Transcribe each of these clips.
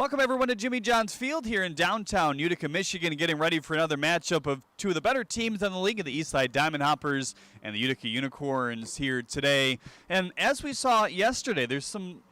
Welcome, everyone, to Jimmy John's Field here in downtown Utica, Michigan, getting ready for another matchup of two of the better teams in the league, the Eastside Diamond Hoppers and the Utica Unicorns here today. And as we saw yesterday, there's some,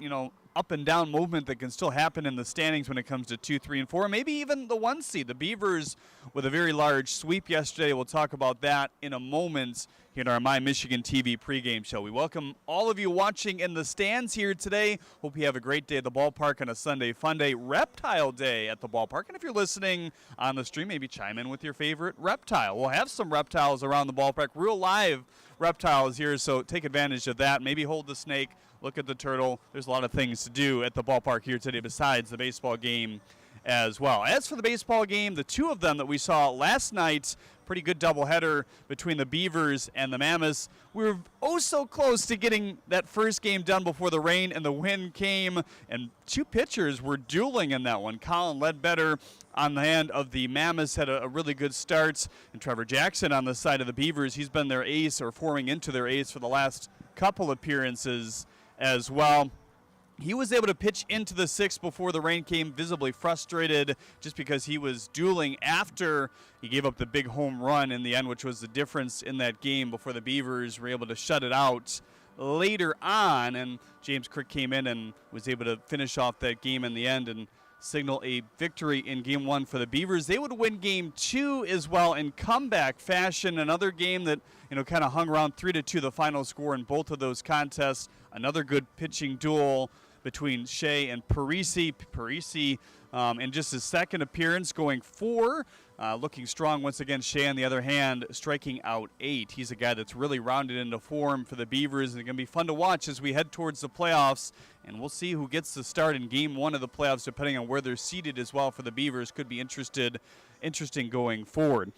up and down movement that can still happen in the standings when it comes to 2, 3, and 4, maybe even the 1 seed. The Beavers with a very large sweep yesterday. We'll talk about that in a moment here in our My Michigan TV pregame show. We welcome all of you watching in the stands here today. Hope you have a great day at the ballpark on a Sunday fun day, Reptile Day at the ballpark. And if you're listening on the stream, maybe chime in with your favorite reptile. We'll have some reptiles around the ballpark, real live reptiles here, so take advantage of that. Maybe hold the snake, look at the turtle. There's a lot of things to do at the ballpark here today besides the baseball game as well. As for the baseball game, the two of them that we saw last night, pretty good doubleheader between the Beavers and the Mammoths. We were oh so close to getting that first game done before the rain and the wind came, and two pitchers were dueling in that one. Colin Ledbetter on the hand of the Mammoths had a really good start, and Trevor Jackson on the side of the Beavers. He's been their ace or forming into their ace for the last couple appearances as well. He was able to pitch into the sixth before the rain came, visibly frustrated just because he was dueling after he gave up the big home run in the end, which was the difference in that game before the Beavers were able to shut it out later on. And James Crick came in and was able to finish off that game in the end and signal a victory in Game 1 for the Beavers. They would win Game 2 as well in comeback fashion. Another game that, kind of hung around 3-2 the final score in both of those contests. Another good pitching duel between Shea and Parisi. Parisi in just his second appearance going 4, looking strong once again. Shea, on the other hand, striking out 8. He's a guy that's really rounded into form for the Beavers, and it's going to be fun to watch as we head towards the playoffs, and we'll see who gets the start in Game 1 of the playoffs, depending on where they're seated as well for the Beavers. Could be interesting going forward.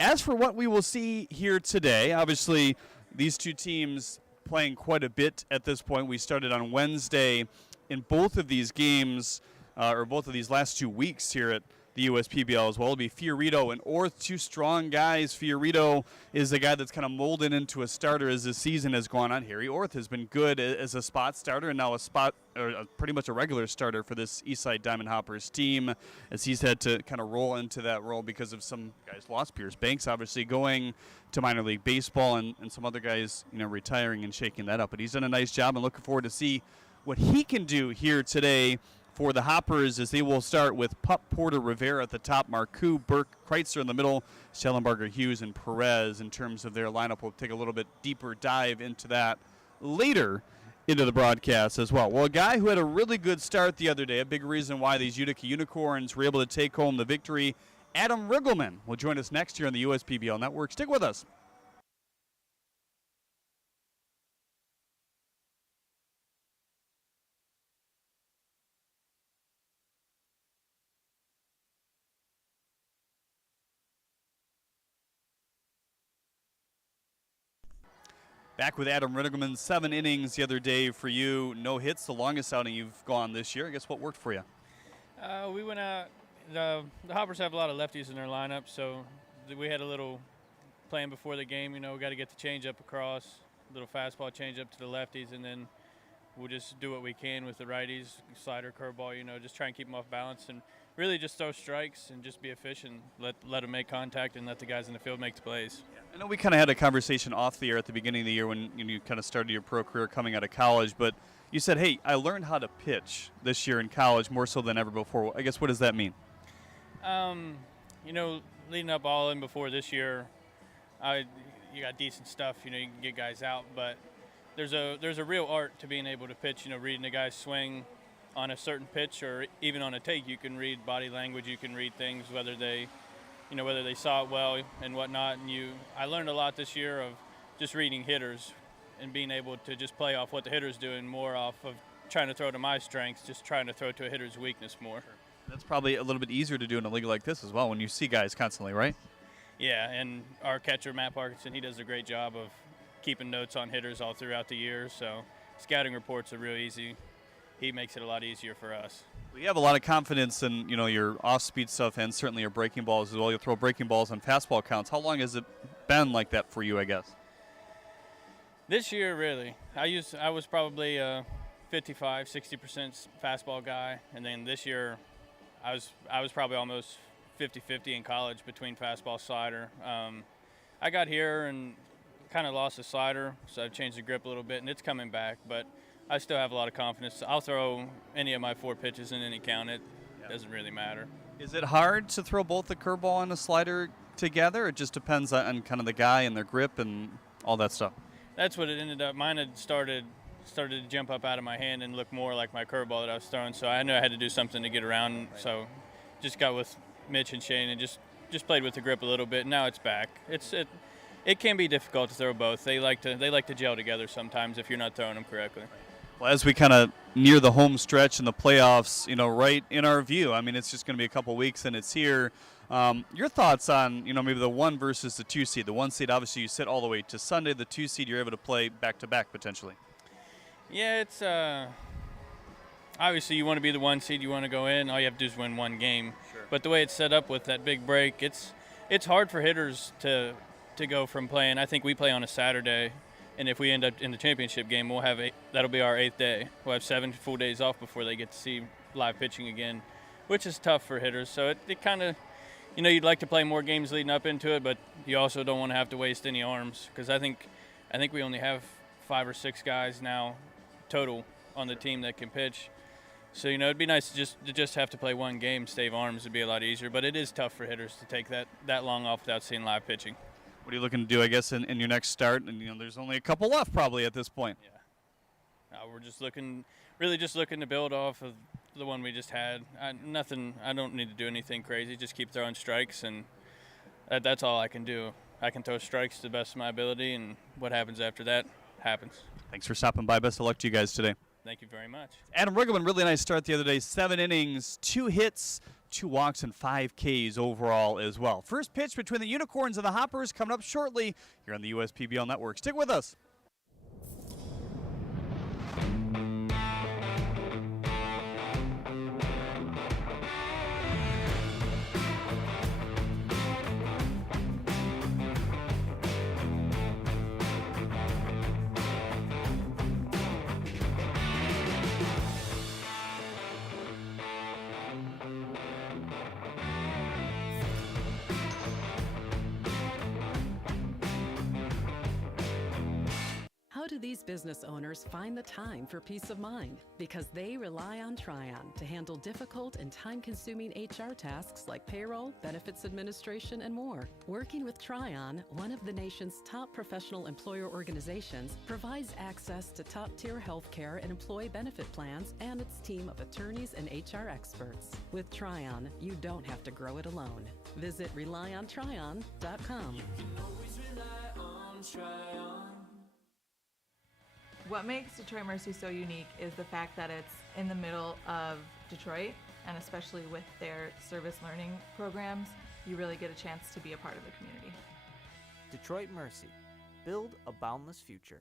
As for what we will see here today, obviously these two teams playing quite a bit at this point. We started on Wednesday in both of these games, or both of these last 2 weeks here at the USPBL as well. It'll be Fiorito and Orth, two strong guys. Fiorito is a guy that's kind of molded into a starter as the season has gone on. Harry Orth has been good as a spot starter and now pretty much a regular starter for this Eastside Diamond Hoppers team, as he's had to kind of roll into that role because of some guys lost. Pierce Banks obviously going to minor league baseball, and some other guys retiring and shaking that up. But he's done a nice job, and looking forward to see what he can do here today for the Hoppers, as they will start with Pup, Porter, Rivera at the top, Marcoux, Burke, Kreitzer in the middle, Schellenberger, Hughes, and Perez in terms of their lineup. We'll take a little bit deeper dive into that later into the broadcast as well. Well, a guy who had a really good start the other day, a big reason why these Utica Unicorns were able to take home the victory, Adam Rigelman will join us next year on the USPBL Network. Stick with us. Back with Adam Rigelman, 7 innings the other day for you. No hits, the longest outing you've gone this year. I guess what worked for you? We went out. The Hoppers have a lot of lefties in their lineup, so we had a little plan before the game. We got to get the changeup across, a little fastball changeup to the lefties, and then we'll just do what we can with the righties, slider, curveball, just try and keep them off balance and really just throw strikes and just be efficient, let them make contact and let the guys in the field make the plays. I know we kind of had a conversation off the air at the beginning of the year when you kind of started your pro career coming out of college, but you said, hey, I learned how to pitch this year in college more so than ever before. I guess what does that mean? Leading up all in before this year, you got decent stuff, you can get guys out, but there's a real art to being able to pitch, reading the guy's swing on a certain pitch or even on a take. You can read body language, you can read things, whether they saw it well and whatnot. And I learned a lot this year of just reading hitters and being able to just play off what the hitter's doing more off of trying to throw to my strengths, just trying to throw to a hitter's weakness more. That's probably a little bit easier to do in a league like this as well when you see guys constantly, right? Yeah, and our catcher, Matt Parkinson, he does a great job of keeping notes on hitters all throughout the year, so scouting reports are real easy. He makes it a lot easier for us. Well, you have a lot of confidence in your off-speed stuff and certainly your breaking balls as well. You'll throw breaking balls on fastball counts. How long has it been like that for you, I guess? This year, really. I was probably 55, 60% fastball guy, and then this year I was probably almost 50-50 in college between fastball slider. I got here and kind of lost the slider, so I've changed the grip a little bit, and it's coming back. But I still have a lot of confidence. I'll throw any of my 4 pitches in any count. It doesn't really matter. Is it hard to throw both the curveball and the slider together? It just depends on kind of the guy and their grip and all that stuff. That's what it ended up. Mine had started to jump up out of my hand and look more like my curveball that I was throwing. So I knew I had to do something to get around. Right. So just got with Mitch and Shane and just played with the grip a little bit. Now it's back. It can be difficult to throw both. They like to gel together sometimes if you're not throwing them correctly. Well, as we kind of near the home stretch in the playoffs, right in our view, I mean, it's just going to be a couple weeks and it's here. Your thoughts on, maybe the 1 versus the 2 seed? The 1 seed, obviously, you sit all the way to Sunday. The 2 seed, you're able to play back-to-back potentially. Yeah, it's obviously you want to be the 1 seed. You want to go in. All you have to do is win 1 game. Sure. But the way it's set up with that big break, it's hard for hitters to go from playing. I think we play on a Saturday. And if we end up in the championship game, that'll be our 8th day. We'll have 7 full days off before they get to see live pitching again, which is tough for hitters. So it kind of, you'd like to play more games leading up into it, but you also don't want to have to waste any arms because I think we only have 5 or 6 guys now total on the team that can pitch. So it'd be nice to just have to play 1 game, save arms. Would be a lot easier, but it is tough for hitters to take that long off without seeing live pitching. What are you looking to do, I guess, in your next start? And, there's only a couple left probably at this point. Yeah. We're just looking to build off of the one we just had. I don't need to do anything crazy. Just keep throwing strikes, and that's all I can do. I can throw strikes to the best of my ability, and what happens after that happens. Thanks for stopping by. Best of luck to you guys today. Thank you very much. Adam Rigelman, really nice start the other day. 7 innings, 2 hits, 2 walks, and 5 Ks overall as well. First pitch between the Unicorns and the Hoppers coming up shortly here on the USPBL Network. Stick with us. How do these business owners find the time for peace of mind? Because they rely on Tryon to handle difficult and time-consuming HR tasks like payroll, benefits administration, and more. Working with Tryon, one of the nation's top professional employer organizations, provides access to top-tier health care and employee benefit plans and its team of attorneys and HR experts. With Tryon, you don't have to grow it alone. Visit RelyOnTryon.com. You can always rely on Tryon. What makes Detroit Mercy so unique is the fact that it's in the middle of Detroit, and especially with their service learning programs, you really get a chance to be a part of the community. Detroit Mercy. Build a boundless future.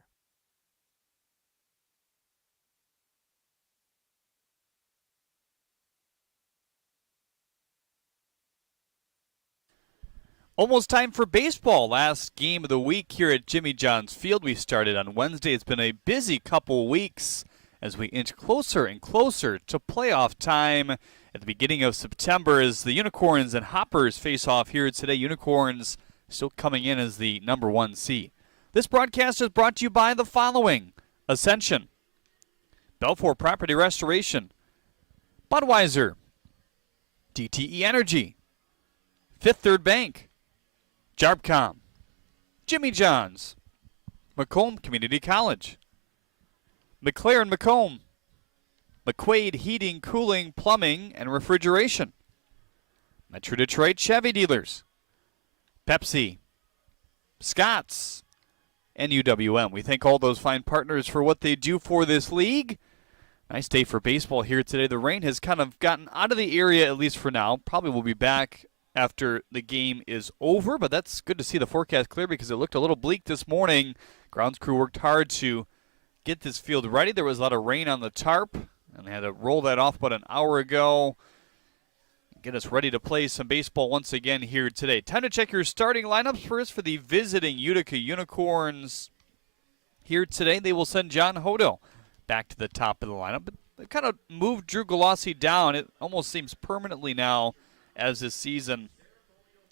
Almost time for baseball. Last game of the week here at Jimmy John's Field. We started on Wednesday. It's been a busy couple weeks as we inch closer and closer to playoff time at the beginning of September as the Unicorns and Hoppers face off here today. Unicorns still coming in as the number 1 seed. This broadcast is brought to you by the following: Ascension, Belfour Property Restoration, Budweiser, DTE Energy, Fifth Third Bank, Jarbcom, Jimmy John's, Macomb Community College, McLaren Macomb, McQuaid Heating, Cooling, Plumbing, and Refrigeration, Metro Detroit Chevy Dealers, Pepsi, Scott's, and UWM. We thank all those fine partners for what they do for this league. Nice day for baseball here today. The rain has kind of gotten out of the area, at least for now. Probably will be back after the game is over, but that's good to see the forecast clear because it looked a little bleak this morning. Grounds crew worked hard to get this field ready. There was a lot of rain on the tarp, and they had to roll that off about an hour ago. Get us ready to play some baseball once again here today. Time to check your starting lineups first for the visiting Utica Unicorns. Here today, they will send John Hodo back to the top of the lineup, but kind of moved Drew Galassi down. It almost seems permanently now as this season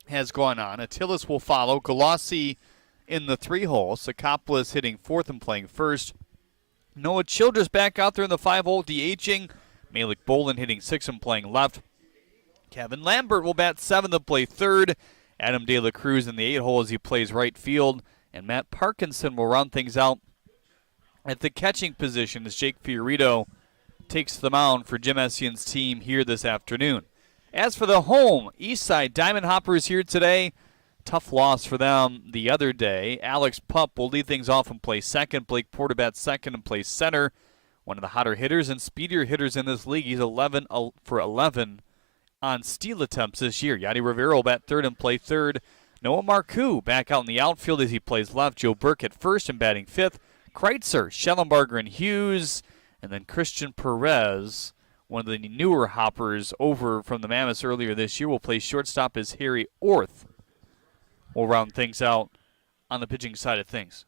has gone on. Attilas will follow. Galassi in the 3-hole. Sakopoulos hitting 4th and playing 1st. Noah Childress back out there in the 5-hole, DHing. Malik Bolin hitting 6th and playing left. Kevin Lambert will bat 7th and play 3rd. Adam De La Cruz in the 8-hole as he plays right field. And Matt Parkinson will round things out at the catching position as Jake Fiorito takes the mound for Jim Essian's team here this afternoon. As for the home, Eastside Diamond Hoppers here today. Tough loss for them the other day. Alex Pup will lead things off and play second. Blake Porter bats second and plays center. One of the hotter hitters and speedier hitters in this league. He's 11 for 11 on steal attempts this year. Yadi Rivera will bat third and play third. Noah Marcoux back out in the outfield as he plays left. Joe Burke at first and batting fifth. Kreitzer, Schellenbarger, and Hughes. And then Christian Perez, one of the newer hoppers over from the Mammoths earlier this year, will play shortstop as Harry Orth. We'll round things out on the pitching side of things.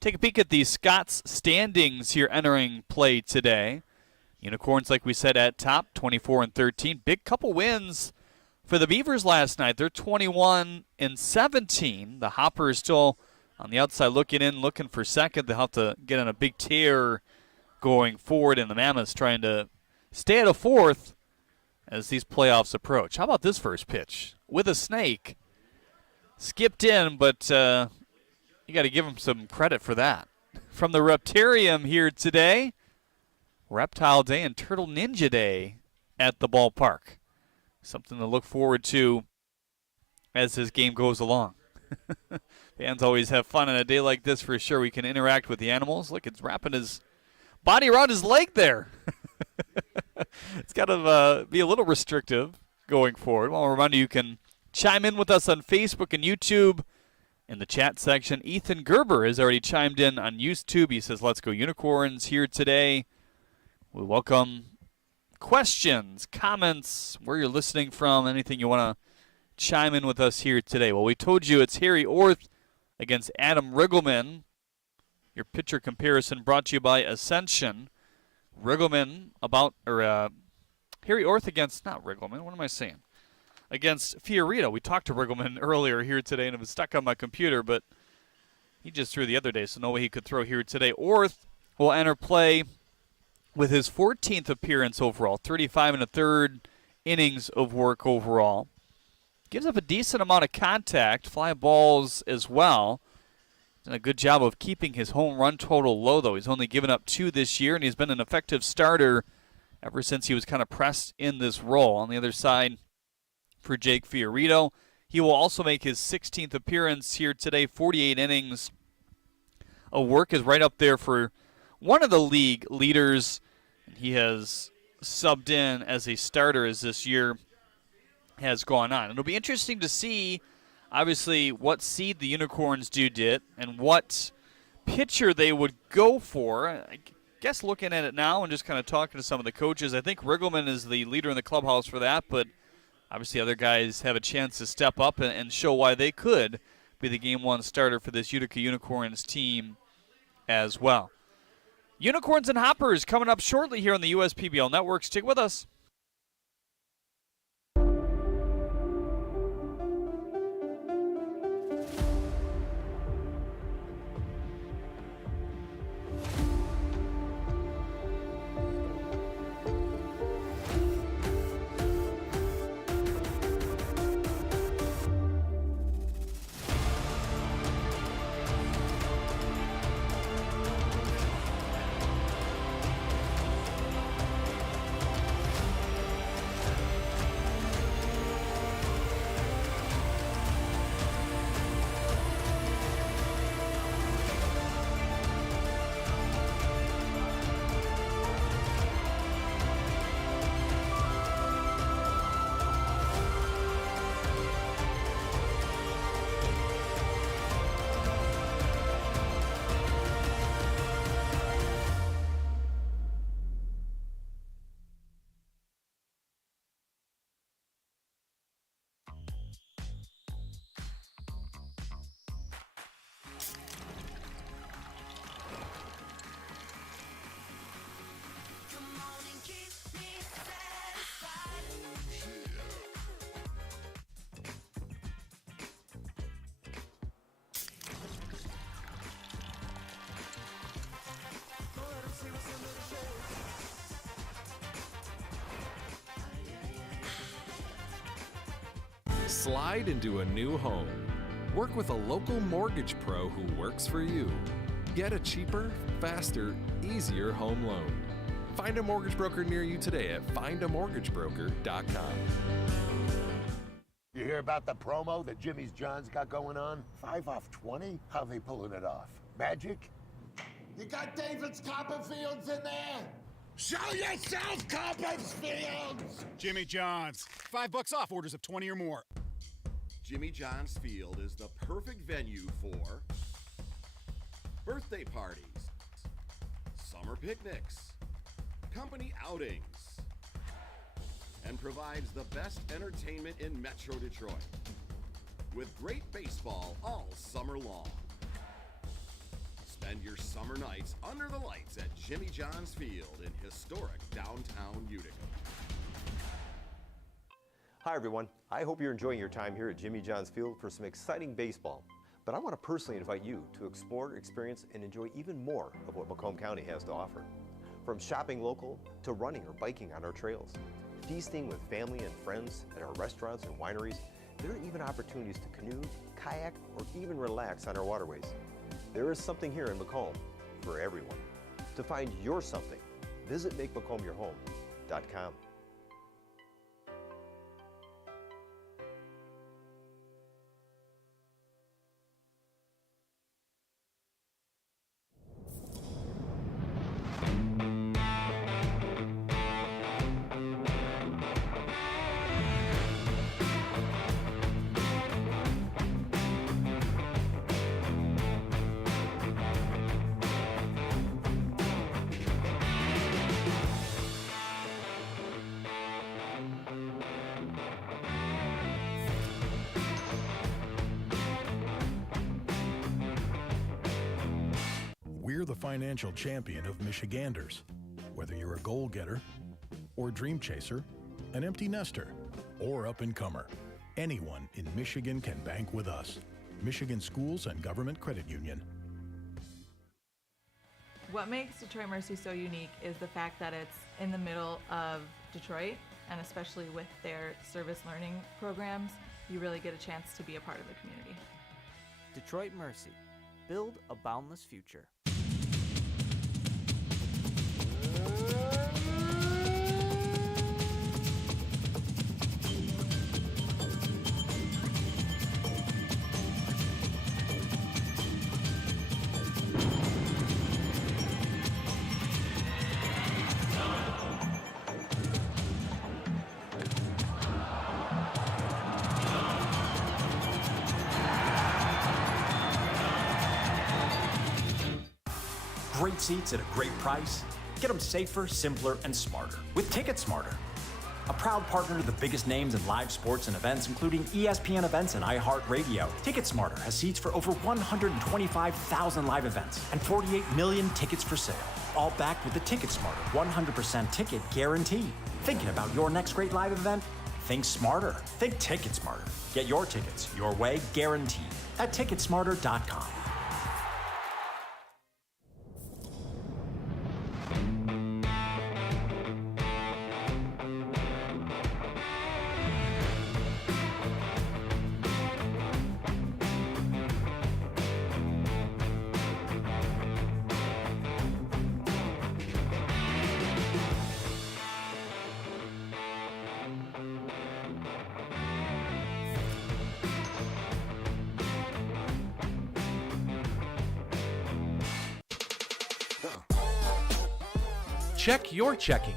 Take a peek at the Scots standings here entering play today. Unicorns, like we said, at top, 24-13. Big couple wins for the Beavers last night. They're 21-17. The Hoppers still on the outside looking in, looking for second. They'll have to get on a big tear going forward, and the Mammoths trying to stay at a fourth as these playoffs approach. How about this first pitch? With a snake. Skipped in, but you got to give him some credit for that. From the Reptarium here today, Reptile Day and Turtle Ninja Day at the ballpark. Something to look forward to as this game goes along. Fans always have fun on a day like this for sure. We can interact with the animals. Look, it's wrapping his body around his leg there. It's got to be a little restrictive going forward. Well, I'll remind you can chime in with us on Facebook and YouTube in the chat section. Ethan Gerber has already chimed in on YouTube. He says, let's go Unicorns here today. We welcome questions, comments, where you're listening from, anything you want to chime in with us here today. Well, we told you it's Harry Orth against Adam Rigelman. Your pitcher comparison brought to you by Ascension. Rigelman Harry Orth against, not Rigelman, what am I saying? Against Fiorito. We talked to Rigelman earlier here today, and it was stuck on my computer, but he just threw the other day, so no way he could throw here today. Orth will enter play with his 14th appearance overall, 35 1/3 innings of work overall. Gives up a decent amount of contact, fly balls as well. Done a good job of keeping his home run total low, though. He's only given up 2 this year, and he's been an effective starter ever since he was kind of pressed in this role. On the other side, for Jake Fiorito, he will also make his 16th appearance here today, 48 innings of work, is right up there for one of the league leaders. He has subbed in as a starter as this year has gone on. It'll be interesting to see, obviously, what seed the Unicorns did and what pitcher they would go for. I guess looking at it now and just kind of talking to some of the coaches, I think Rigelman is the leader in the clubhouse for that, but obviously other guys have a chance to step up and show why they could be the Game 1 starter for this Utica Unicorns team as well. Unicorns and Hoppers coming up shortly here on the USPBL Network. Stick with us. Slide into a new home. Work with a local mortgage pro who works for you. Get a cheaper, faster, easier home loan. Find a mortgage broker near you today at findamortgagebroker.com. You hear about the promo that Jimmy's John's got going on? 5 off 20? How they pulling it off? Magic? You got David's Copperfields in there? Show yourself, Copperfields! Jimmy John's. $5 off orders of 20 or more. Jimmy John's Field is the perfect venue for birthday parties, summer picnics, company outings, and provides the best entertainment in Metro Detroit with great baseball all summer long. Spend your summer nights under the lights at Jimmy John's Field in historic downtown Utica. Hi everyone, I hope you're enjoying your time here at Jimmy John's Field for some exciting baseball. But I want to personally invite you to explore, experience, and enjoy even more of what Macomb County has to offer. From shopping local to running or biking on our trails, feasting with family and friends at our restaurants and wineries, there are even opportunities to canoe, kayak, or even relax on our waterways. There is something here in Macomb for everyone. To find your something, visit MakeMacombYourHome.com. We're the financial champion of Michiganders. Whether you're a goal-getter or dream chaser, an empty nester, or up-and-comer, anyone in Michigan can bank with us. Michigan Schools and Government Credit Union. What makes Detroit Mercy so unique is the fact that it's in the middle of Detroit, and especially with their service learning programs, you really get a chance to be a part of the community. Detroit Mercy. Build a boundless future. Great seats at a great price. Get them safer, simpler, and smarter with Ticket Smarter. A proud partner to the biggest names in live sports and events, including ESPN events and iHeartRadio. Ticket Smarter has seats for over 125,000 live events and 48 million tickets for sale. All backed with the Ticket Smarter 100% ticket guarantee. Thinking about your next great live event? Think smarter. Think Ticket Smarter. Get your tickets your way, guaranteed at Ticketsmarter.com. Check your checking.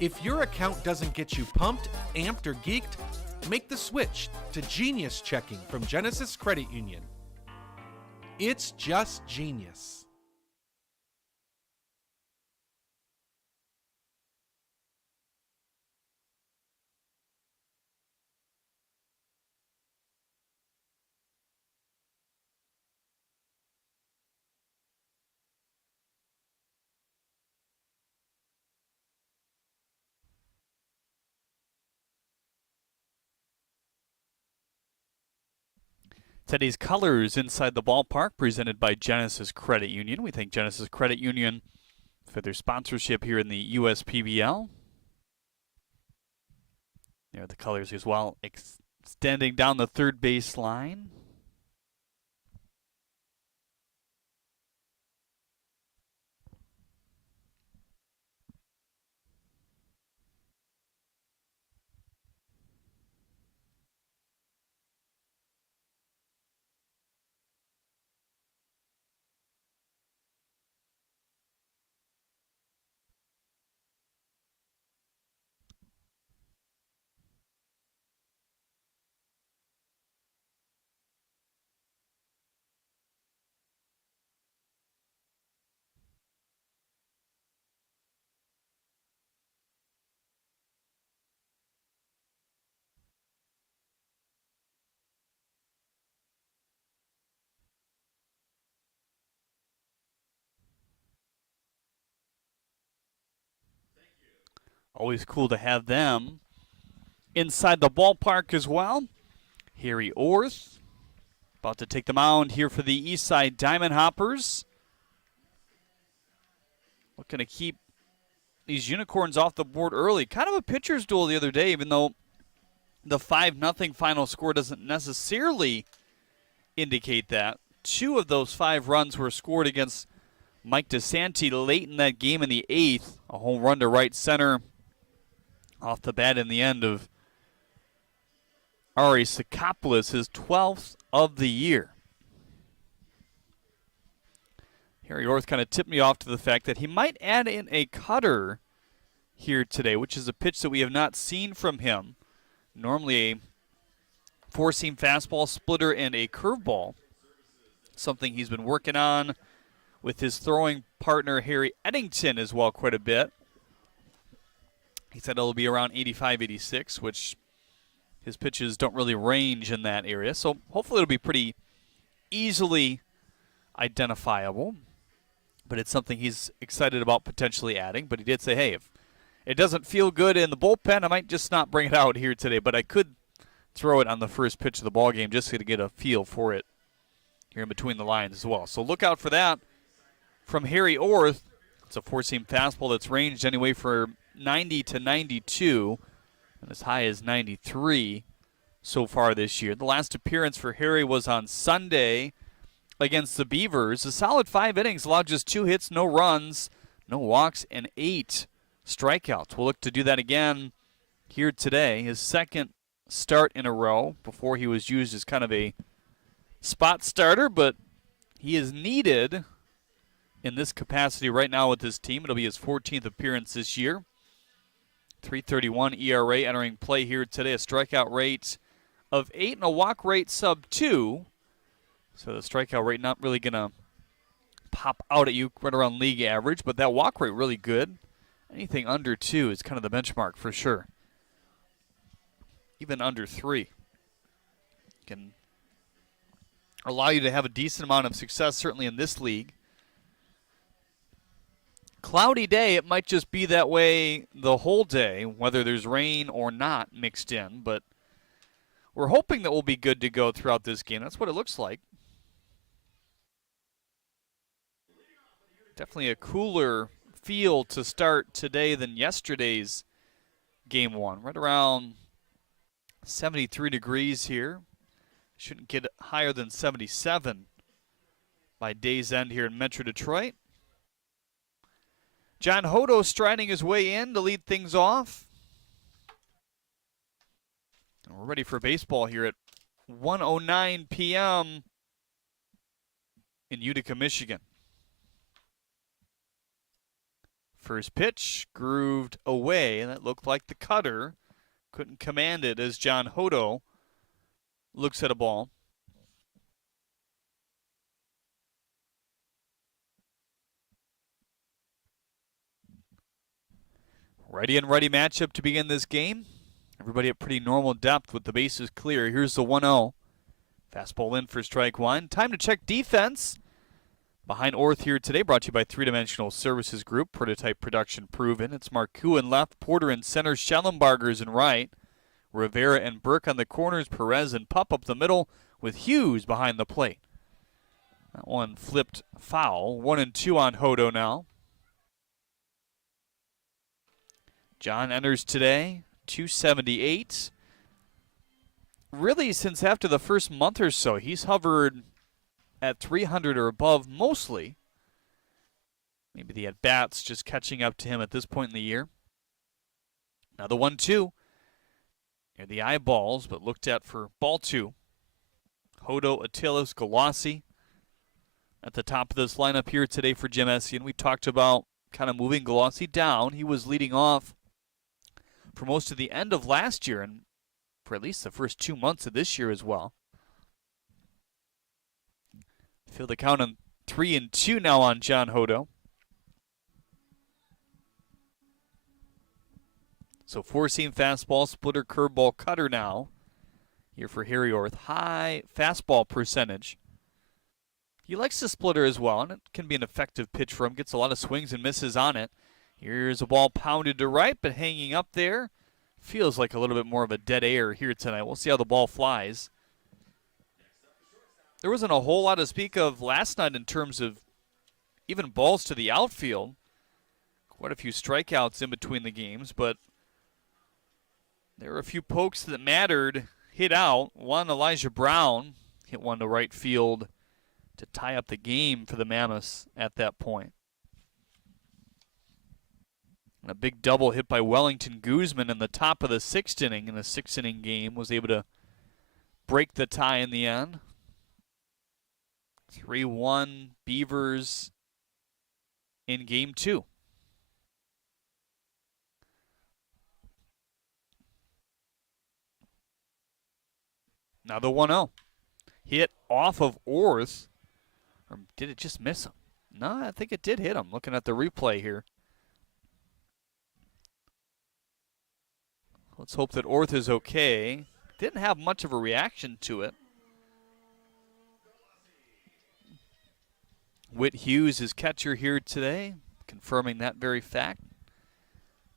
If your account doesn't get you pumped, amped, or geeked, make the switch to Genius Checking from Genesis Credit Union. It's just genius. Today's colors inside the ballpark presented by Genesis Credit Union. We thank Genesis Credit Union for their sponsorship here in the USPBL. There are the colors as well. Standing down the third base line. Always cool to have them inside the ballpark as well. Harry Orth about to take the mound here for the Eastside Diamond Hoppers. Looking to keep these Unicorns off the board early. Kind of a pitcher's duel the other day, even though the 5-0 final score doesn't necessarily indicate that. 2 of those 5 runs were scored against Mike DeSanti late in that game in the 8th. A home run to right center off the bat in the end of Ari Sakopoulos, his 12th of the year. Harry Orth kind of tipped me off to the fact that he might add in a cutter here today, which is a pitch that we have not seen from him. Normally a 4-seam fastball, splitter, and a curveball. Something he's been working on with his throwing partner Harry Eddington as well quite a bit. He said it'll be around 85, 86, which his pitches don't really range in that area. So hopefully it'll be pretty easily identifiable. But it's something he's excited about potentially adding. But he did say, hey, if it doesn't feel good in the bullpen, I might just not bring it out here today. But I could throw it on the first pitch of the ball game just to get a feel for it here in between the lines as well. So look out for that from Harry Orth. It's a 4-seam fastball that's ranged anyway for 90 to 92, and as high as 93 so far this year. The last appearance for Harry was on Sunday against the Beavers. A solid 5 innings, allowed just 2 hits, no runs, no walks, and 8 strikeouts. We'll look to do that again here today. His second start in a row before he was used as kind of a spot starter, but he is needed in this capacity right now with this team. It'll be his 14th appearance this year. 3.31 ERA entering play here today. A strikeout rate of 8 and a walk rate sub 2. So the strikeout rate not really going to pop out at you right around league average, but that walk rate really good. Anything under 2 is kind of the benchmark for sure. Even under 3 can allow you to have a decent amount of success, certainly in this league. Cloudy day, it might just be that way the whole day, whether there's rain or not mixed in. But we're hoping that we'll be good to go throughout this game. That's what it looks like. Definitely a cooler feel to start today than yesterday's game 1. Right around 73 degrees here. Shouldn't get higher than 77 by day's end here in Metro Detroit. John Hodo striding his way in to lead things off. And we're ready for baseball here at 1:09 p.m. in Utica, Michigan. First pitch grooved away, and that looked like the cutter. Couldn't command it as John Hodo looks at a ball. Ready and ready matchup to begin this game. Everybody at pretty normal depth with the bases clear. Here's the 1-0. Fastball in for strike 1. Time to check defense. Behind Orth here today, brought to you by 3-Dimensional Services Group. Prototype production proven. It's Marcoux in left, Porter in center, Schellenbarger's in right. Rivera and Burke on the corners, Perez and Pup up the middle with Hughes behind the plate. That one flipped foul. 1-2 on Hodo now. John enters today, 278. really since after the first month or so, he's hovered at 300 or above mostly. Maybe the at-bats just catching up to him at this point in the year. Now the 1-2. Near the eyeballs, but looked at for ball 2. Hodo, Attilas, Galassi at the top of this lineup here today for Jim Essian. We talked about kind of moving Galassi down. He was leading off for most of the end of last year and for at least the first 2 months of this year as well. Feel the count on 3-2 now on John Hodo. So four-seam fastball, splitter, curveball, cutter now. Here for Harry Orth. High fastball percentage. He likes the splitter as well, and it can be an effective pitch for him. Gets a lot of swings and misses on it. Here's a ball pounded to right, but hanging up there. Feels like a little bit more of a dead air here tonight. We'll see how the ball flies. There wasn't a whole lot to speak of last night in terms of even balls to the outfield. Quite a few strikeouts in between the games, but there were a few pokes that mattered. Hit out. One, Elijah Brown hit one to right field to tie up the game for the Mammoths at that point. And a big double hit by Wellington Guzman in the top of the 6th inning in a 6-inning game. Was able to break the tie in the end. 3-1 Beavers in game 2. Now the 1-0. Hit off of Orth. Or did it just miss him? No, I think it did hit him. Looking at the replay here. Let's hope that Orth is okay. Didn't have much of a reaction to it. Whit Hughes is catcher here today, confirming that very fact.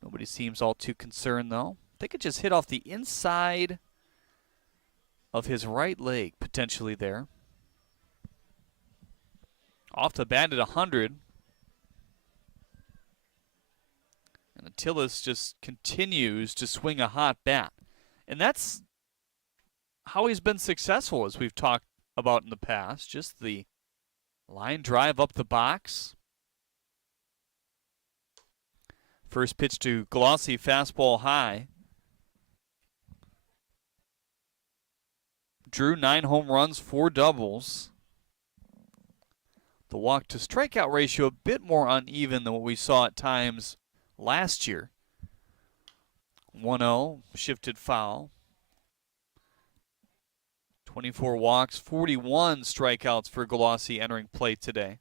Nobody seems all too concerned, though. I think it just hit off the inside of his right leg, potentially there. Off the bat at 100. And Attilas just continues to swing a hot bat. And that's how he's been successful, as we've talked about in the past. Just the line drive up the box. First pitch to Glossy, fastball high. Drew 9 home runs, 4 doubles. The walk to strikeout ratio a bit more uneven than what we saw at times last year. 1-0, shifted foul. 24 walks, 41 strikeouts for Galassi entering play today.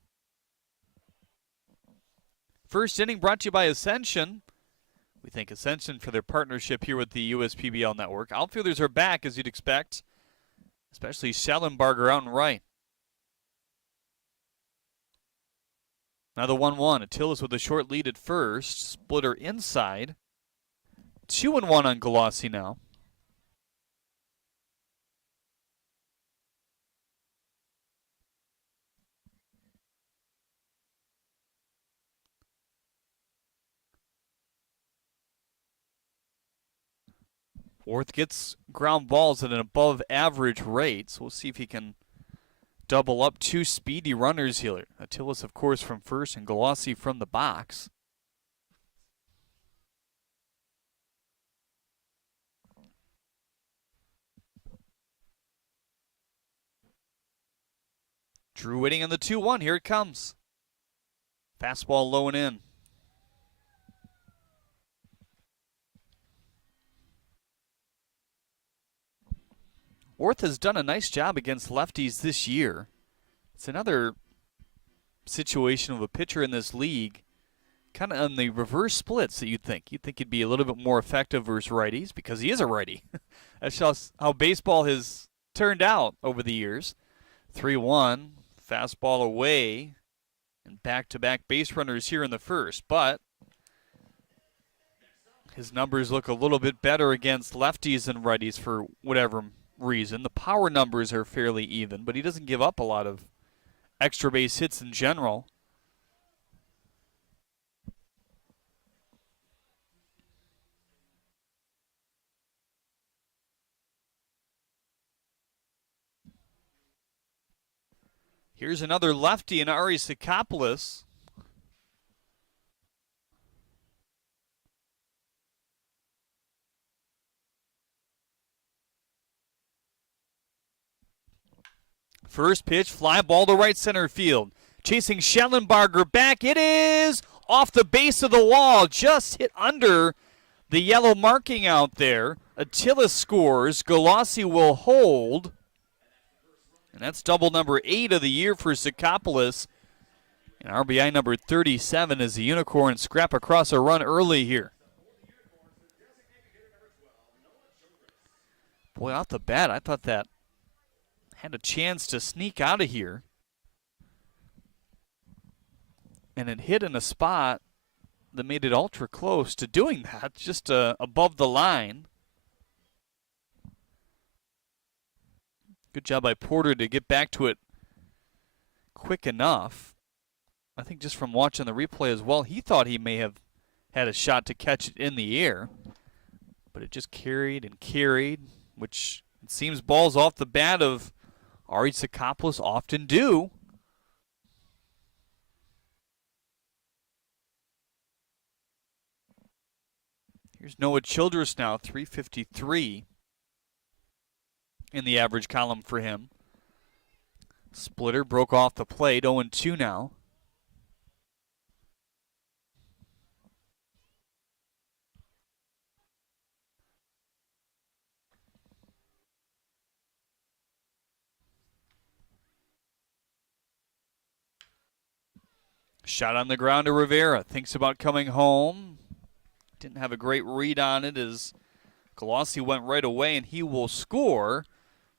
First inning brought to you by Ascension. We thank Ascension for their partnership here with the USPBL network. Outfielders are back, as you'd expect, especially Schellenbarger out and right. Now the 1-1. Attilas with a short lead at first. Splitter inside. 2-1 on Galassi now. Orth gets ground balls at an above average rate, so we'll see if he can double up 2 speedy runners here. Attilas, of course, from first and Galassi from the box. Drew Whitting on the 2-1. Here it comes. Fastball low and in. Orth has done a nice job against lefties this year. It's another situation of a pitcher in this league, kind of on the reverse splits that you'd think. You'd think he'd be a little bit more effective versus righties because he is a righty. That's just how baseball has turned out over the years. 3-1, fastball away, and back-to-back base runners here in the first. But his numbers look a little bit better against lefties than righties for whatever reason. The power numbers are fairly even, but he doesn't give up a lot of extra base hits in general. Here's another lefty in Ari Sikopoulos. First pitch, fly ball to right center field. Chasing Schellenbarger back. It is off the base of the wall. Just hit under the yellow marking out there. Attila scores. Galassi will hold. And that's double number 8 of the year for Sikopoulos. And RBI number 37 as the Unicorns scrap across a run early here. Boy, off the bat, I thought that had a chance to sneak out of here. And it hit in a spot that made it ultra close to doing that, just above the line. Good job by Porter to get back to it quick enough. I think just from watching the replay as well, he thought he may have had a shot to catch it in the air. But it just carried and carried, which it seems balls off the bat of Ari Sikopoulos often do. Here's Noah Childress now, 353 in the average column for him. Splitter broke off the plate, 0-2 now. Shot on the ground to Rivera. Thinks about coming home. Didn't have a great read on it as Galassi went right away, and he will score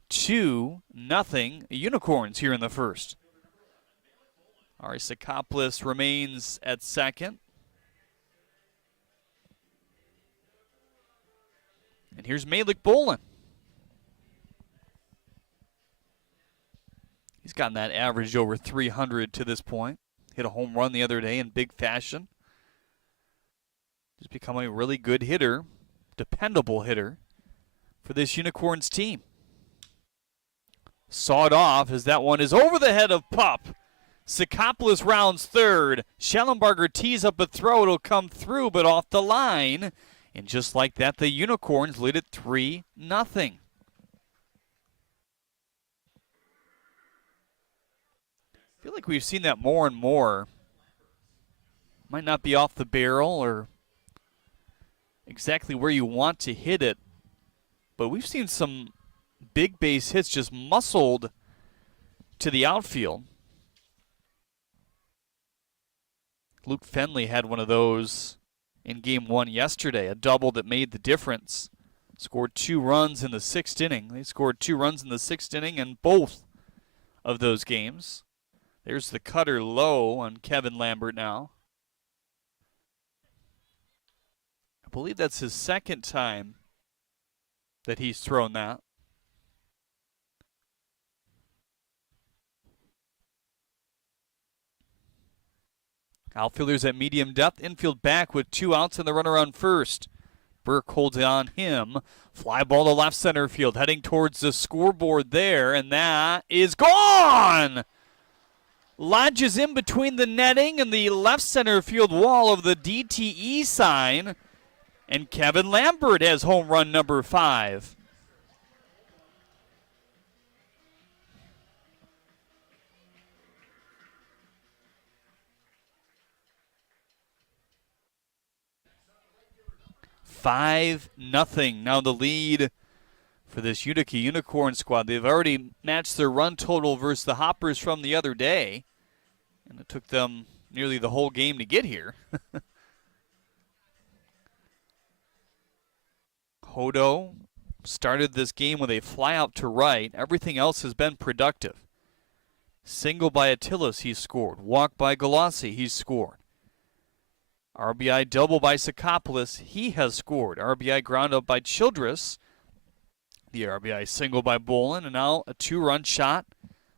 2-0 Unicorns here in the first. Ari Sikopoulos remains at second. And here's Malik Bolin. He's gotten that average over 300 to this point. Hit a home run the other day in big fashion. He's becoming a really good hitter, dependable hitter for this Unicorns team. Sawed off as that one is over the head of Pup. Sikopoulos rounds third. Schellenbarger tees up a throw. It'll come through, but off the line. And just like that, the Unicorns lead it 3-0. I feel like we've seen that more and more. Might not be off the barrel or exactly where you want to hit it, but we've seen some big base hits just muscled to the outfield. Luke Fenley had one of those in Game 1 yesterday, a double that made the difference. Scored 2 runs in the 6th inning. They scored 2 runs in the 6th inning in both of those games. There's the cutter low on Kevin Lambert now. I believe that's his second time that he's thrown that. Outfielders at medium depth. Infield back with 2 outs and the runner on first. Burke holds it on him. Fly ball to left center field. Heading towards the scoreboard there. And that is gone! Lodges in between the netting and the left center field wall of the DTE sign. And Kevin Lambert has home run number 5. Nothing. Now the lead for this Utica Unicorn squad. They've already matched their run total versus the Hoppers from the other day. And it took them nearly the whole game to get here. Hodo started this game with a fly out to right. Everything else has been productive. Single by Attilas, he's scored. Walk by Galassi, he's scored. RBI double by Sikopoulos, he has scored. RBI ground up by Childress. The RBI single by Bolin, and now a 2-run shot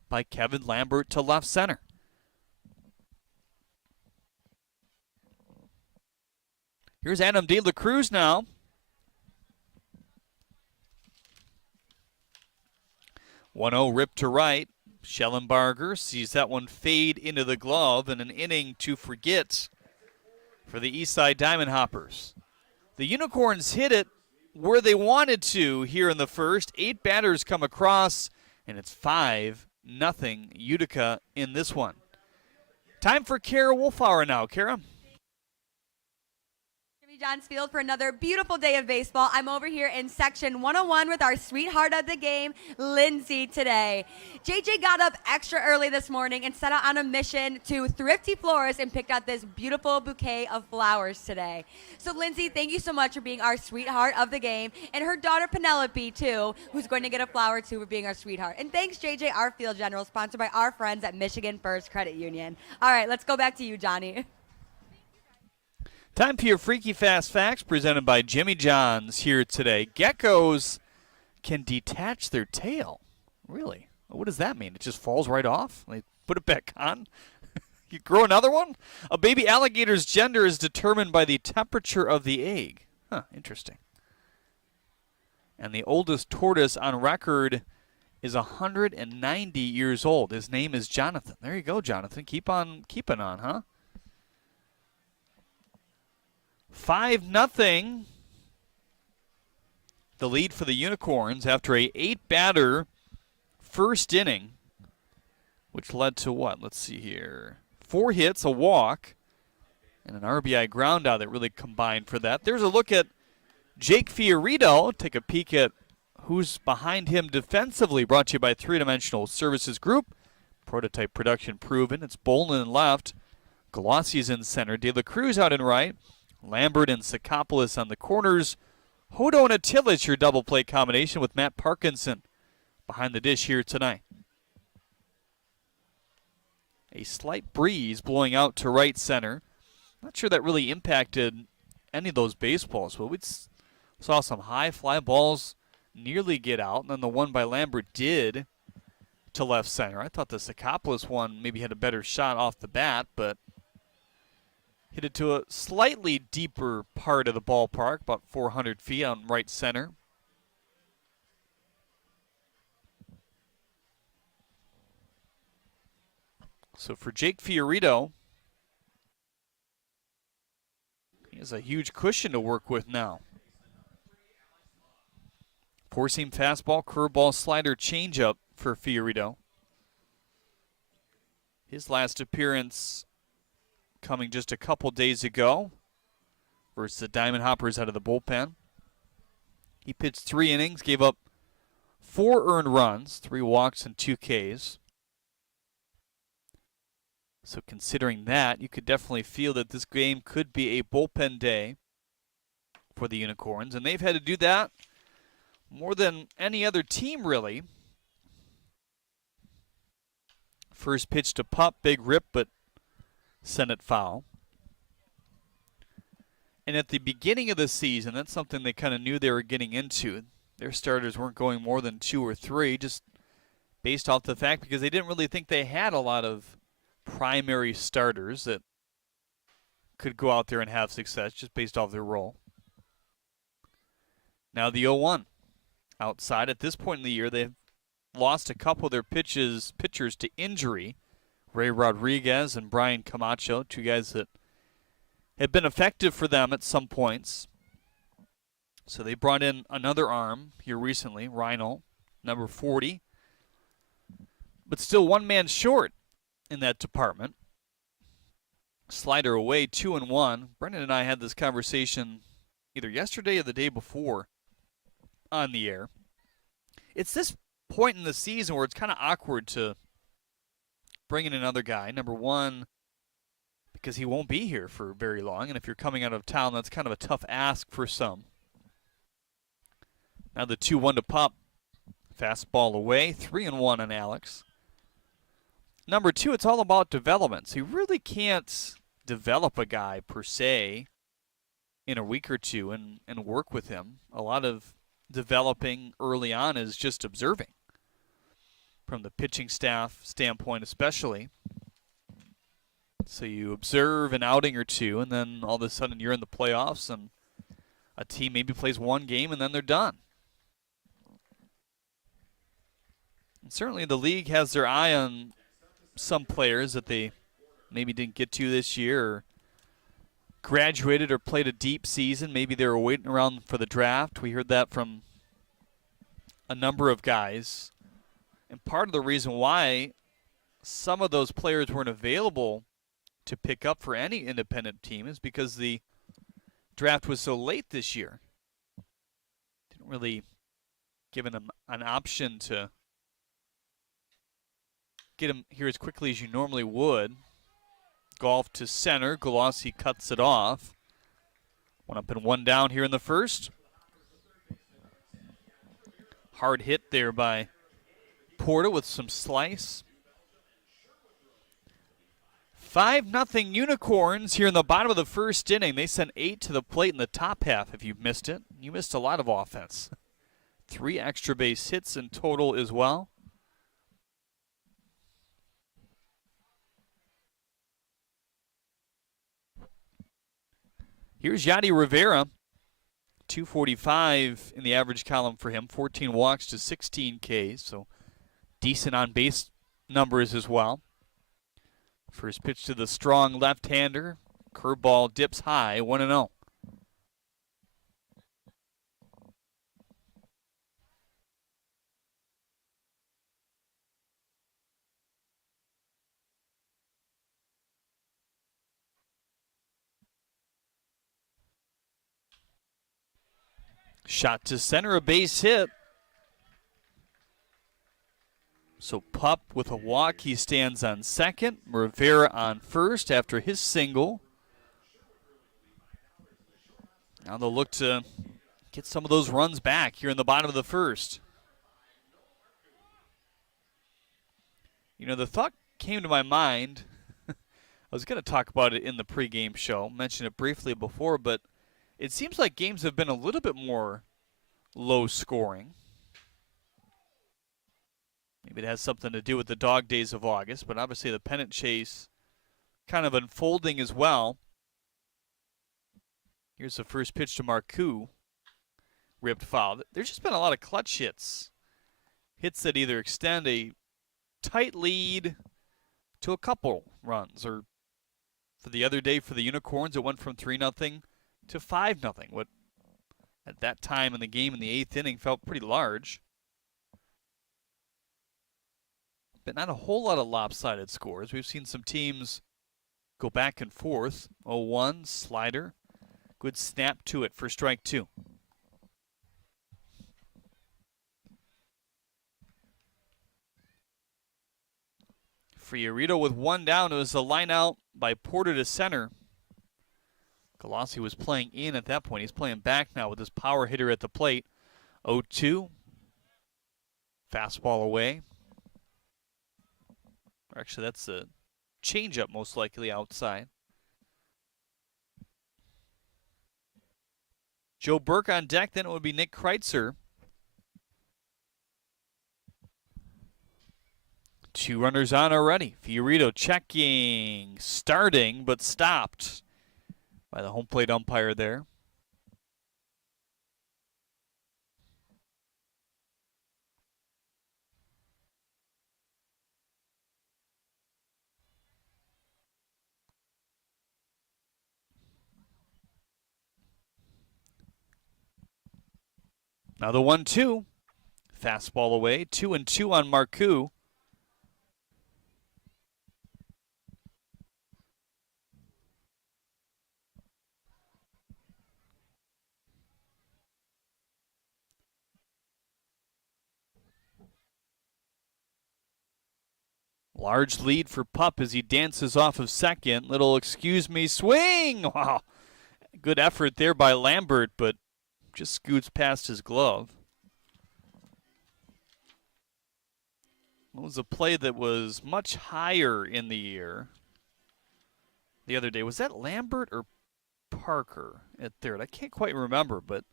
by Kevin Lambert to left center. Here's Adam De La Cruz now. 1-0 ripped to right. Schellenbarger sees that one fade into the glove, and an inning to forget for the Eastside Diamond Hoppers. The Unicorns hit it where they wanted to here in the first. 8 batters come across, and it's 5-0 Utica in this one. Time for Kara Wolfhour now. Kara? Johns Field for another beautiful day of baseball. I'm over here in section 101 with our sweetheart of the game, Lindsay, today. JJ got up extra early this morning and set out on a mission to Thrifty Florist and picked out this beautiful bouquet of flowers today. So Lindsay, thank you so much for being our sweetheart of the game, and her daughter Penelope too, who's going to get a flower too for being our sweetheart. And thanks JJ, our field general, sponsored by our friends at Michigan First Credit Union. All right, let's go back to you, Johnny. Time for your Freaky Fast Facts presented by Jimmy John's here today. Geckos can detach their tail. Really? What does that mean? It just falls right off? They put it back on? You grow another one? A baby alligator's gender is determined by the temperature of the egg. Huh, interesting. And the oldest tortoise on record is 190 years old. His name is Jonathan. There you go, Jonathan. Keep on keeping on, huh? 5-0. The lead for the Unicorns after a 8-batter first inning, which led to what? Let's see here. 4 hits, a walk, and an RBI ground out that really combined for that. There's a look at Jake Fiorito. Take a peek at who's behind him defensively. Brought to you by 3-Dimensional Services Group. Prototype production proven. It's Bolin in left. Glossie's in center. De La Cruz out in right. Lambert and Sakopoulos on the corners. Hodo and Attilich, your double play combination with Matt Parkinson behind the dish here tonight. A slight breeze blowing out to right center. Not sure that really impacted any of those baseballs, but we saw some high fly balls nearly get out, and then the one by Lambert did to left center. I thought the Sakopoulos one maybe had a better shot off the bat, but hit it to a slightly deeper part of the ballpark, about 400 feet on right center. So for Jake Fiorito, he has a huge cushion to work with now. Four-seam fastball, curveball, slider, changeup for Fiorito. His last appearance coming just a couple days ago versus the Diamond Hoppers out of the bullpen. He pitched 3 innings, gave up 4 earned runs, 3 walks and 2 Ks. So considering that, you could definitely feel that this game could be a bullpen day for the Unicorns, and they've had to do that more than any other team, really. First pitch to Pup, big rip, but sent it foul. And at the beginning of the season, that's something they kind of knew they were getting into. Their starters weren't going more than 2 or 3, just based off the fact because they didn't really think they had a lot of primary starters that could go out there and have success just based off their role. Now the 0-1 outside. At this point in the year, they've lost a couple of their pitchers to injury. Ray Rodriguez and Brian Camacho, 2 guys that have been effective for them at some points. So they brought in another arm here recently, Rhino, number 40. But still 1 man short in that department. Slider away, 2-1. Brendan and I had this conversation either yesterday or the day before on the air. It's this point in the season where it's kind of awkward to bring in another guy. Number 1, because he won't be here for very long. And if you're coming out of town, that's kind of a tough ask for some. Now the 2-1 to Pop. Fastball away, 3-1 on Alex. Number 2, it's all about development. So you really can't develop a guy per se in a week or two and work with him. A lot of developing early on is just observing. From the pitching staff standpoint especially. So you observe an outing or 2, and then all of a sudden you're in the playoffs, and a team maybe plays 1 game, and then they're done. Certainly the league has their eye on some players that they maybe didn't get to this year, or graduated or played a deep season. Maybe they were waiting around for the draft. We heard that from a number of guys. And part of the reason why some of those players weren't available to pick up for any independent team is because the draft was so late this year. Didn't really give them an option to get him here as quickly as you normally would. Golf to center. Galassi cuts it off. One up and one down here in the first. Hard hit there by Porta with some slice. 5-0 Unicorns here in the bottom of the first inning. They sent 8 to the plate in the top half. If you missed it, you missed a lot of offense. 3 extra base hits in total as well. Here's Yadi Rivera. 245 in the average column for him. 14 walks to 16 Ks, so decent on base numbers as well. First pitch to the strong left-hander. Curveball dips high, 1-0. Shot to center, a base hit. So Pup with a walk, he stands on second. Rivera on first after his single. Now they'll look to get some of those runs back here in the bottom of the first. You know, the thought came to my mind. I was going to talk about it in the pregame show, mentioned it briefly before, but it seems like games have been a little bit more low scoring. Maybe it has something to do with the dog days of August, but obviously the pennant chase kind of unfolding as well. Here's the first pitch to Marcoux. Ripped foul. There's just been a lot of clutch hits. Hits that either extend a tight lead to a couple runs, or for the other day for the Unicorns, it went from 3-0 to 5-0. What at that time in the game in the 8th inning felt pretty large. But not a whole lot of lopsided scores. We've seen some teams go back and forth. 0-1, slider. Good snap to it for strike 2. Fiorito with one down. It was a line out by Porter to center. Galassi was playing in at that point. He's playing back now with his power hitter at the plate. 0-2. Fastball away. Actually, that's a changeup most likely outside. Joe Burke on deck. Then it would be Nick Kreitzer. 2 runners on already. Fiorito checking, starting, but stopped by the home plate umpire there. Now the 1-2. Fastball away. 2-2 on Marcoux. Large lead for Pup as he dances off of second. Little excuse me swing. Wow. Good effort there by Lambert, but just scoots past his glove. It was a play that was much higher in the air the other day. Was that Lambert or Parker at third? I can't quite remember, but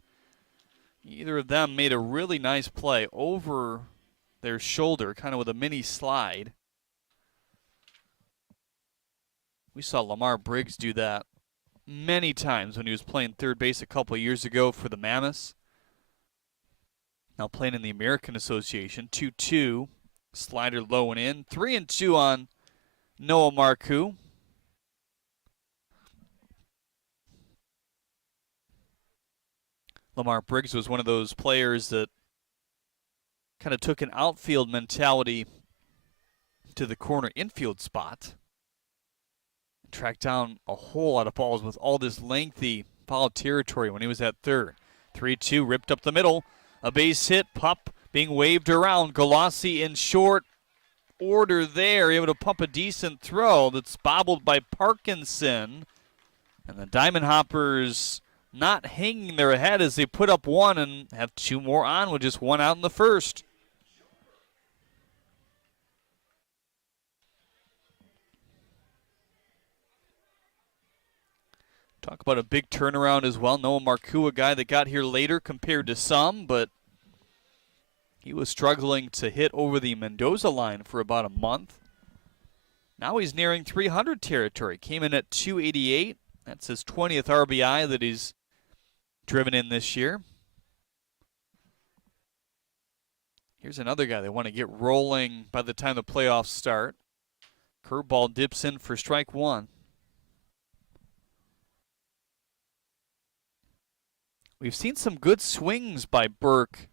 either of them made a really nice play over their shoulder, kind of with a mini slide. We saw Lamar Briggs do that many times when he was playing third base a couple of years ago for the Mammoths. Now playing in the American Association. 2-2. Slider low and in. 3-2 on Noah Marcoux. Lamar Briggs was one of those players that kind of took an outfield mentality to the corner infield spot. Tracked down a whole lot of balls with all this lengthy foul territory when he was at third. 3-2, ripped up the middle. A base hit, Pup being waved around. Galassi in short order there, able to pump a decent throw that's bobbled by Parkinson. And the Diamond Hoppers not hanging their head as they put up one and have two more on with just one out in the first. Talk about a big turnaround as well. Noah Marcoux, a guy that got here later compared to some, but he was struggling to hit over the Mendoza line for about a month. Now he's nearing 300 territory. Came in at 288. That's his 20th RBI that he's driven in this year. Here's another guy they want to get rolling by the time the playoffs start. Curveball dips in for strike one. We've seen some good swings by Burke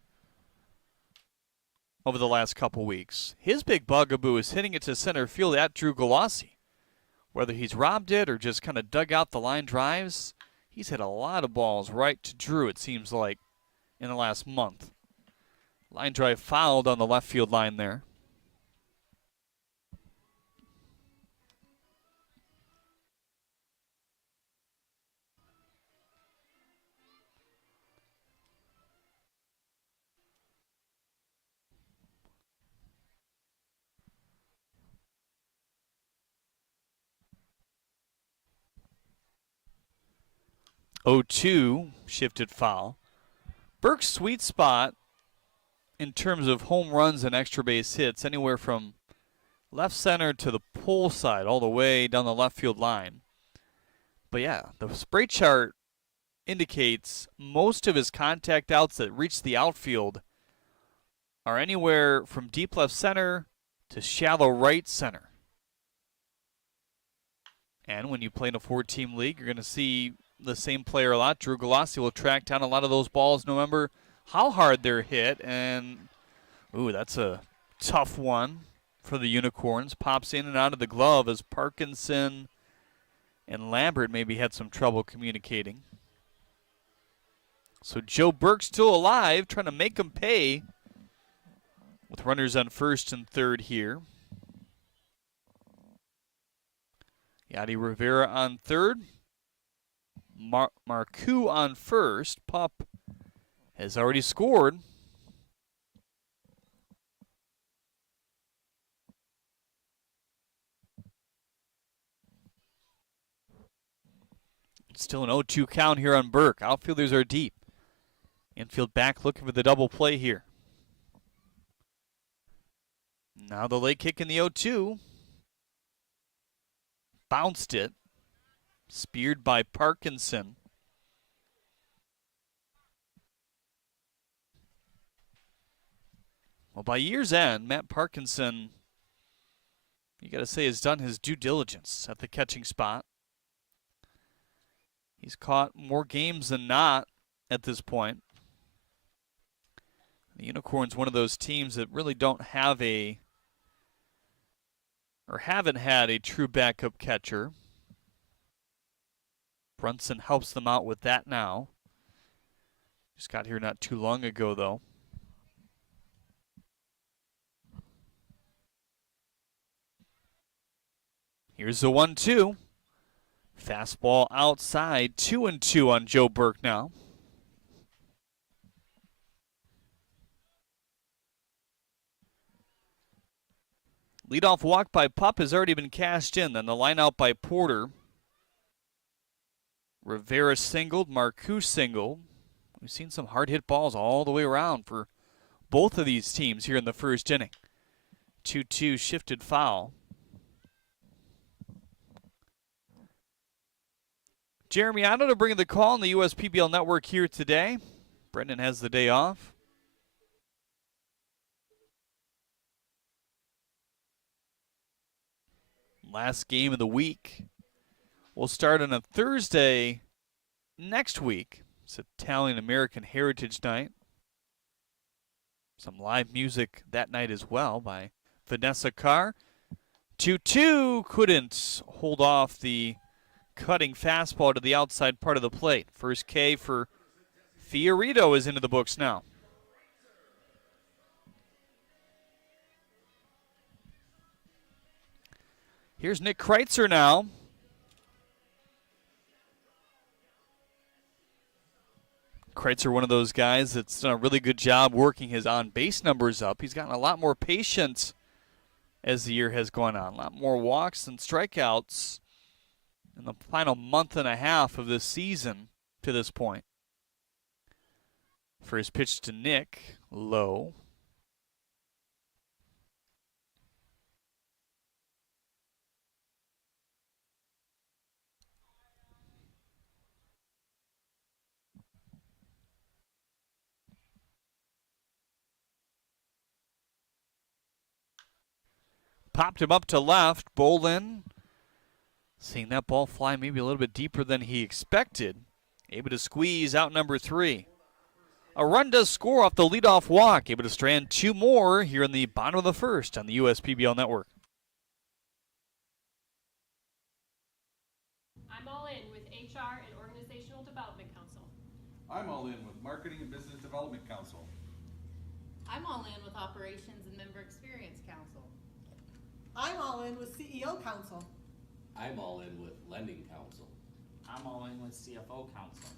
over the last couple weeks. His big bugaboo is hitting it to center field at Drew Galassi. Whether he's robbed it or just kind of dug out the line drives, he's hit a lot of balls right to Drew, it seems like, in the last month. Line drive fouled on the left field line there. Oh, 2 shifted foul. Burke's sweet spot in terms of home runs and extra base hits, anywhere from left center to the pole side, all the way down the left field line. But yeah, the spray chart indicates most of his contact outs that reach the outfield are anywhere from deep left center to shallow right center. And when you play in a 4-team league, you're going to see the same player a lot. Drew Galassi will track down a lot of those balls, no matter how hard they're hit. And, ooh, that's a tough one for the Unicorns. Pops in and out of the glove as Parkinson and Lambert maybe had some trouble communicating. So Joe Burke still alive, trying to make him pay with runners on first and third here. Yadi Rivera on third. Marcoux on first. Pup has already scored. Still an 0-2 count here on Burke. Outfielders are deep. Infield back looking for the double play here. Now the late kick in the 0-2. Bounced it. Speared by Parkinson. Well, by year's end, Matt Parkinson, you got to say, has done his due diligence at the catching spot. He's caught more games than not at this point. The Unicorns, one of those teams that really don't have a, or haven't had a true backup catcher. Brunson helps them out with that now. Just got here not too long ago, though. Here's the 1-2. Fastball outside. 2-2 on Joe Burke now. Leadoff walk by Pup has already been cashed in. Then the line out by Porter. Rivera singled, Marcoux singled. We've seen some hard hit balls all the way around for both of these teams here in the first inning. 2-2 shifted foul. Jeremy Otto to bring the call on the USPBL Network here today. Brendan has the day off. last game of the week will start on a Thursday next week. It's Italian American Heritage Night. Some live music that night as well by Vanessa Carr. 2-2 couldn't hold off the cutting fastball to the outside part of the plate. First K for Fiorito is into the books now. Here's Nick Kreitzer now. Kreitzer, one of those guys that's done a really good job working his on-base numbers up. He's gotten a lot more patient as the year has gone on. A lot more walks and strikeouts in the final month and a half of this season to this point. First pitch to Nick, low. Popped him up to left. Bolin seeing that ball fly maybe a little bit deeper than he expected. Able to squeeze out number 3. A run does score off the leadoff walk. Able to strand 2 more here in the bottom of the first on the USPBL network. I'm all in with HR and Organizational Development Council. I'm all in with Marketing and Business Development Council. I'm all in with Operations and Member Experience Council. I'm all in with CEO Council. I'm all in with Lending Council. I'm all in with CFO Council.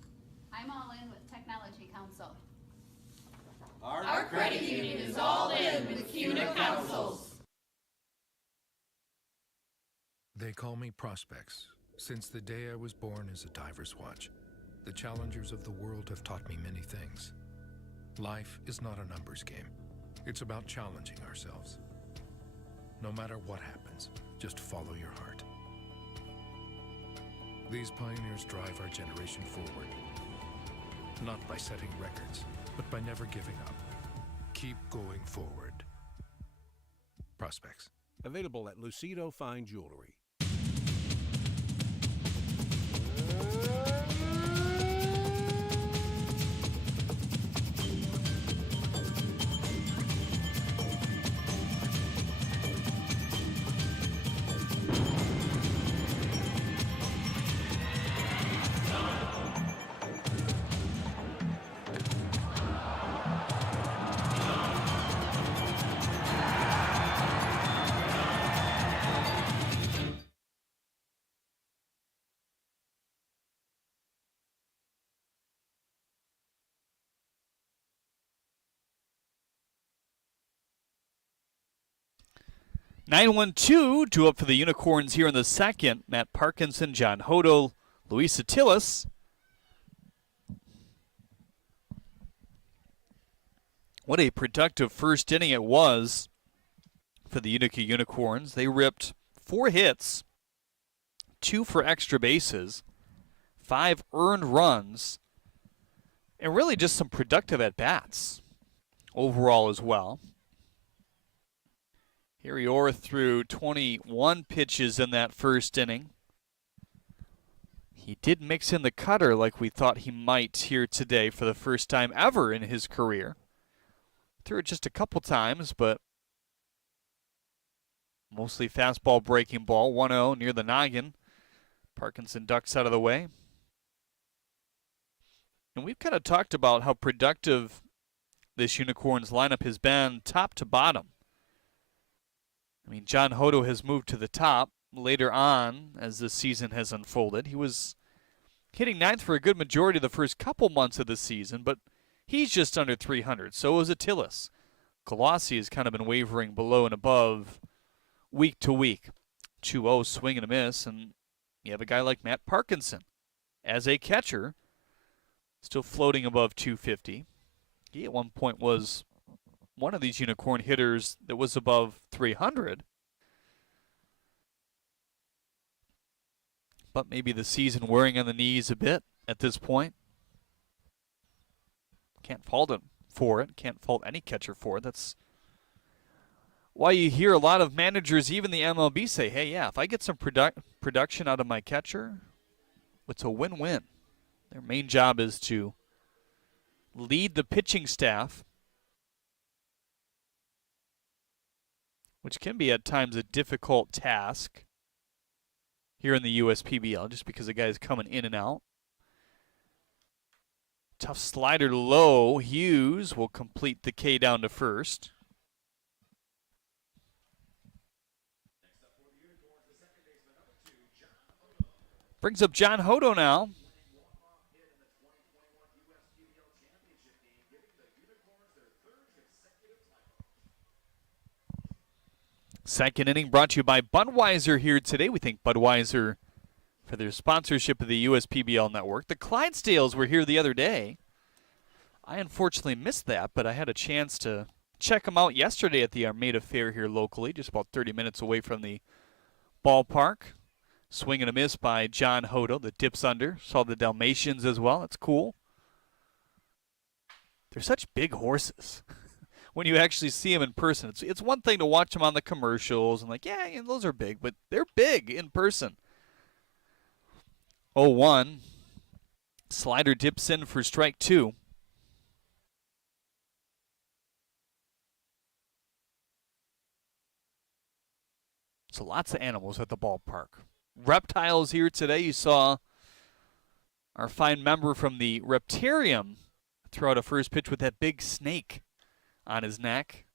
I'm all in with Technology Council. Our credit union is all in with CUNA Councils. They call me Prospects. Since the day I was born as a diver's watch, the challengers of the world have taught me many things. Life is not a numbers game. It's about challenging ourselves. No matter what happens, just follow your heart. These pioneers drive our generation forward. Not by setting records, but by never giving up. Keep going forward. Prospects. Available at Lucido Fine Jewelry. Nine 1-2, 2 up for the Unicorns here in the second. Matt Parkinson, John Hodo, Luis Attilas. What a productive first inning it was for the Utica Unicorns. They ripped 4 hits, 2 for extra bases, 5 earned runs, and really just some productive at-bats overall as well. Hirior threw 21 pitches in that first inning. He did mix in the cutter like we thought he might here today for the first time ever in his career. Threw it just a couple times, but mostly fastball breaking ball. 1-0 near the noggin. Parkinson ducks out of the way. And we've kind of talked about how productive this Unicorns lineup has been top to bottom. I mean, John Hodo has moved to the top later on as the season has unfolded. He was hitting ninth for a good majority of the first couple months of the season, but he's just under 300. So was Attilas. Colossi has kind of been wavering below and above week to week. 2-0 swing and a miss, and you have a guy like Matt Parkinson as a catcher, still floating above 250. He at one point was one of these Unicorn hitters that was above 300. But maybe the season wearing on the knees a bit at this point. Can't fault him for it. Can't fault any catcher for it. That's why you hear a lot of managers, even the MLB, say, hey, yeah, if I get some production out of my catcher, it's a win-win. Their main job is to lead the pitching staff, which can be at times a difficult task here in the USPBL, just because the guy's coming in and out. Tough slider low. Hughes will complete the K down to first. Brings up John Hodo now. Second inning brought to you by Budweiser here today. We thank Budweiser for their sponsorship of the USPBL network. The Clydesdales were here the other day. I unfortunately missed that, but I had a chance to check them out yesterday at the Armada Fair here locally, just about 30 minutes away from the ballpark. Swing and a miss by John Hodo, the dips under. Saw the Dalmatians as well. That's cool. They're such big horses. When you actually see them in person, it's one thing to watch them on the commercials and yeah, those are big, but they're big in person. 0-1. Slider dips in for strike 2. So lots of animals at the ballpark. Reptiles here today. You saw our fine member from the Reptarium throw out a first pitch with that big snake on his neck.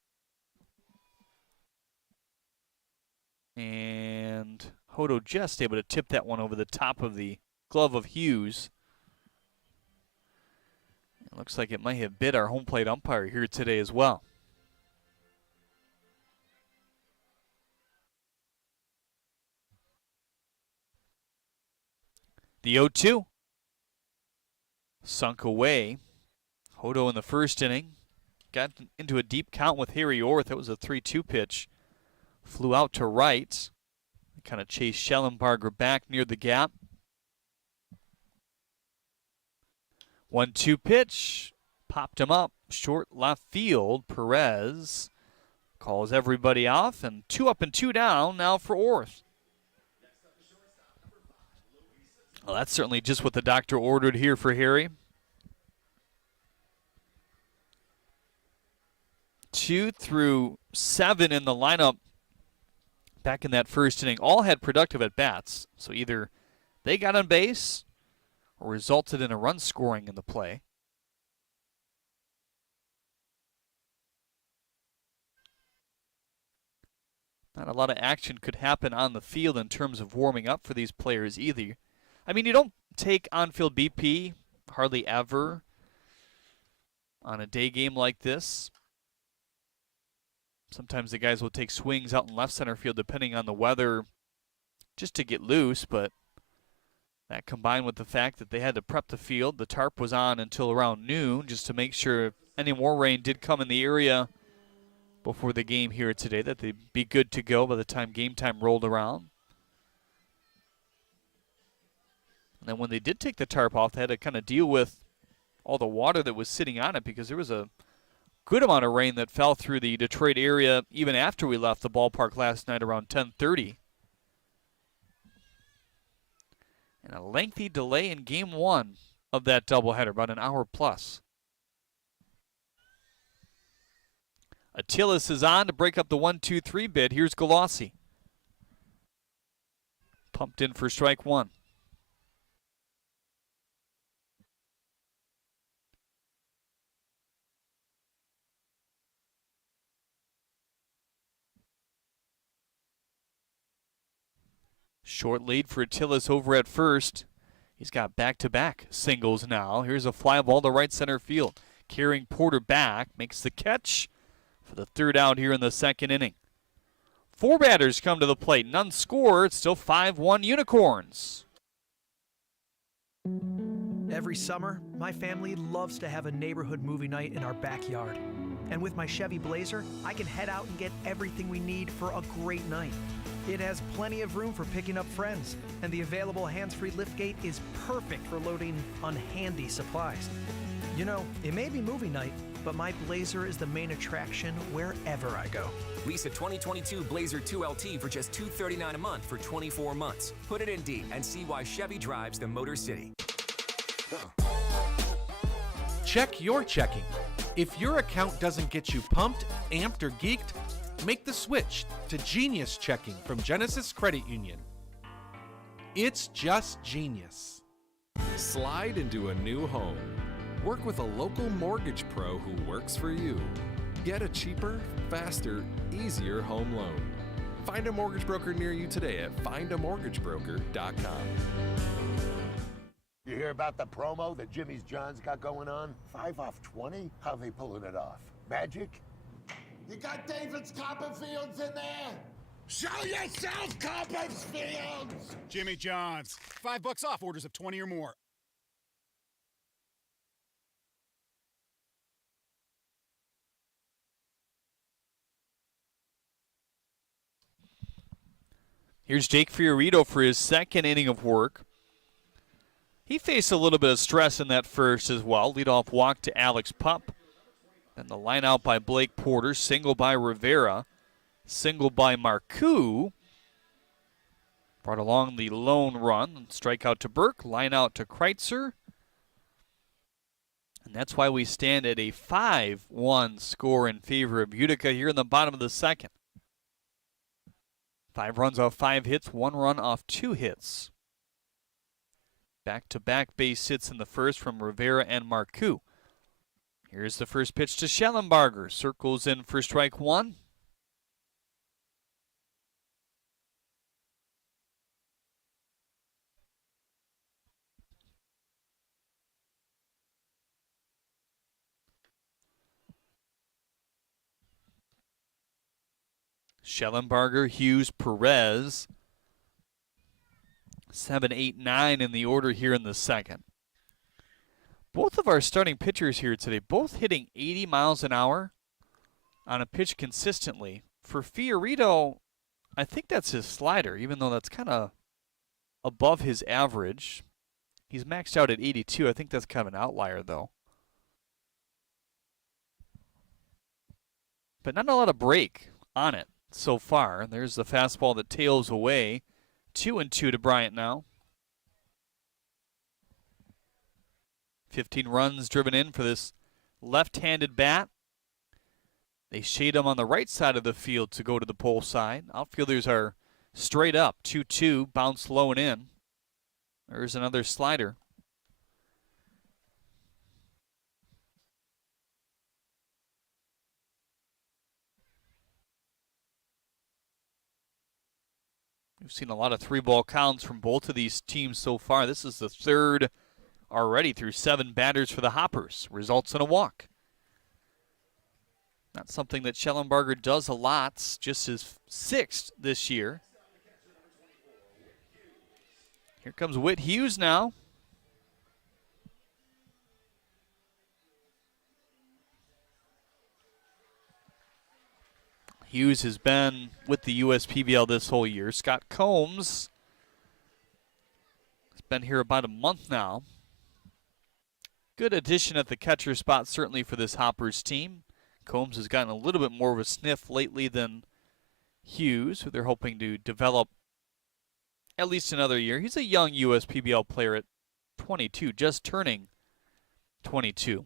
And Hodo just able to tip that one over the top of the glove of Hughes. It looks like it might have bit our home plate umpire here today as well. The 0-2. Sunk away. Hodo in the first inning. Got into a deep count with Harry Orth. That was a 3-2 pitch. Flew out to right. Kind of chased Schellenbarger back near the gap. 1-2 pitch. Popped him up. Short left field. Perez calls everybody off. And 2 up and 2 down now for Orth. Well, that's certainly just what the doctor ordered here for Harry. 2 through 7 in the lineup back in that first inning all had productive at-bats. So either they got on base or resulted in a run scoring in the play. Not a lot of action could happen on the field in terms of warming up for these players either. I mean, you don't take on-field BP hardly ever on a day game like this. Sometimes the guys will take swings out in left center field depending on the weather just to get loose, but that combined with the fact that they had to prep the field, the tarp was on until around noon just to make sure if any more rain did come in the area before the game here today, that they'd be good to go by the time game time rolled around. And then when they did take the tarp off, they had to kind of deal with all the water that was sitting on it because there was a good amount of rain that fell through the Detroit area even after we left the ballpark last night around 10:30. And a lengthy delay in game 1 of that doubleheader, about an hour plus. Attilas is on to break up the 1-2-3 bid. Here's Galassi. Pumped in for strike 1. Short lead for Attilas over at first. He's got back-to-back singles now. Here's a fly ball to right center field. Carrying Porter back, makes the catch for the third out here in the second inning. 4 batters come to the plate. None score. It's still 5-1 Unicorns. Every summer, my family loves to have a neighborhood movie night in our backyard. And with my Chevy Blazer, I can head out and get everything we need for a great night. It has plenty of room for picking up friends, and the available hands-free liftgate is perfect for loading unhandy supplies. You know, it may be movie night, but my Blazer is the main attraction wherever I go. Lease a 2022 Blazer 2LT for just $239 a month for 24 months. Put it in D and see why Chevy drives the Motor City. Check your checking. If your account doesn't get you pumped, amped, or geeked, make the switch to Genius Checking from Genesis Credit Union. It's just genius. Slide into a new home. Work with a local mortgage pro who works for you. Get a cheaper, faster, easier home loan. Find a mortgage broker near you today at findamortgagebroker.com. You hear about the promo that Jimmy's John's got going on? 5 off 20? How they pulling it off? Magic? You got David's Copperfields in there? Show yourself, Copperfields! Jimmy John's. $5 off orders of 20 or more. Here's Jake Fiorito for his second inning of work. He faced a little bit of stress in that first as well. Leadoff walk to Alex Pup. Then the line out by Blake Porter. Single by Rivera. Single by Marcoux. Brought along the lone run. Strikeout to Burke. Line out to Kreitzer. And that's why we stand at a 5-1 score in favor of Utica here in the bottom of the second. 5 runs off 5 hits, 1 run off 2 hits. Back-to-back base hits in the first from Rivera and Marcoux. Here's the first pitch to Schellenbarger. Circles in for strike 1. Schellenbarger, Hughes, Perez. 7, 8, 9 in the order here in the second. Both of our starting pitchers here today, both hitting 80 miles an hour on a pitch consistently. For Fiorito, I think that's his slider, even though that's kind of above his average. He's maxed out at 82. I think that's kind of an outlier, though. But not a lot of break on it so far. There's the fastball that tails away. 2-2 to Bryant now. 15 runs driven in for this left-handed bat. They shade him on the right side of the field to go to the pole side. Outfielders are straight up. 2-2, bounce low and in. There's another slider. We've seen a lot of 3-ball counts from both of these teams so far. This is the third already through 7 batters for the Hoppers. Results in a walk. Not something that Schellenbarger does a lot. It's just his 6th this year. Here comes Whit Hughes now. Hughes has been with the USPBL this whole year. Scott Combs has been here about a month now. Good addition at the catcher spot, certainly for this Hoppers team. Combs has gotten a little bit more of a sniff lately than Hughes, who they're hoping to develop at least another year. He's a young USPBL player at 22, just turning 22.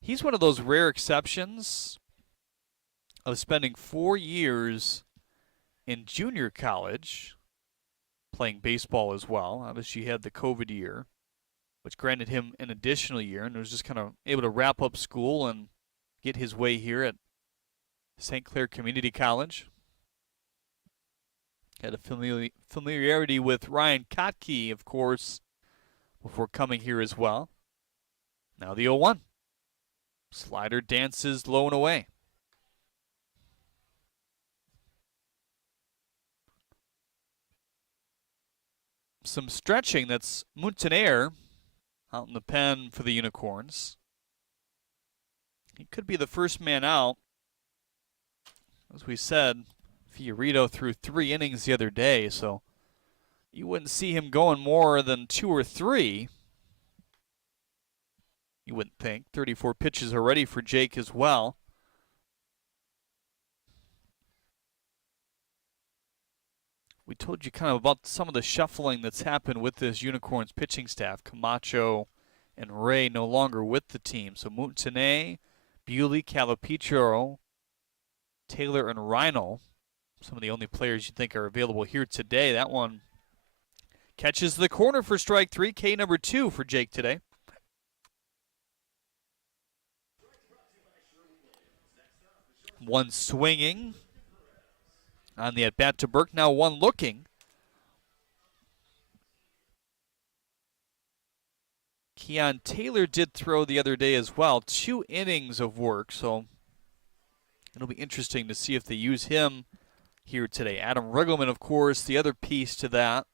He's one of those rare exceptions of spending 4 years in junior college, playing baseball as well. Obviously, he had the COVID year, which granted him an additional year, and was just kind of able to wrap up school and get his way here at St. Clair Community College. Had a familiarity with Ryan Kotke, of course, before coming here as well. Now the 0-1. Slider dances low and away. Some stretching. That's Montaner out in the pen for the Unicorns. He could be the first man out. As we said, Fiorito threw 3 innings the other day, so you wouldn't see him going more than 2 or 3. you wouldn't think. 34 pitches already for Jake as well. We told you kind of about some of the shuffling that's happened with this Unicorns pitching staff. Camacho and Ray no longer with the team. So Montane, Bewley, Calipiccio, Taylor, and Rhino, some of the only players you think are available here today. That one catches the corner for strike three. K number 2 for Jake today. One swinging on the at-bat to Burke. Now one looking. Keon Taylor did throw the other day as well. 2 innings of work, so it'll be interesting to see if they use him here today. Adam Rigelman, of course, the other piece to that.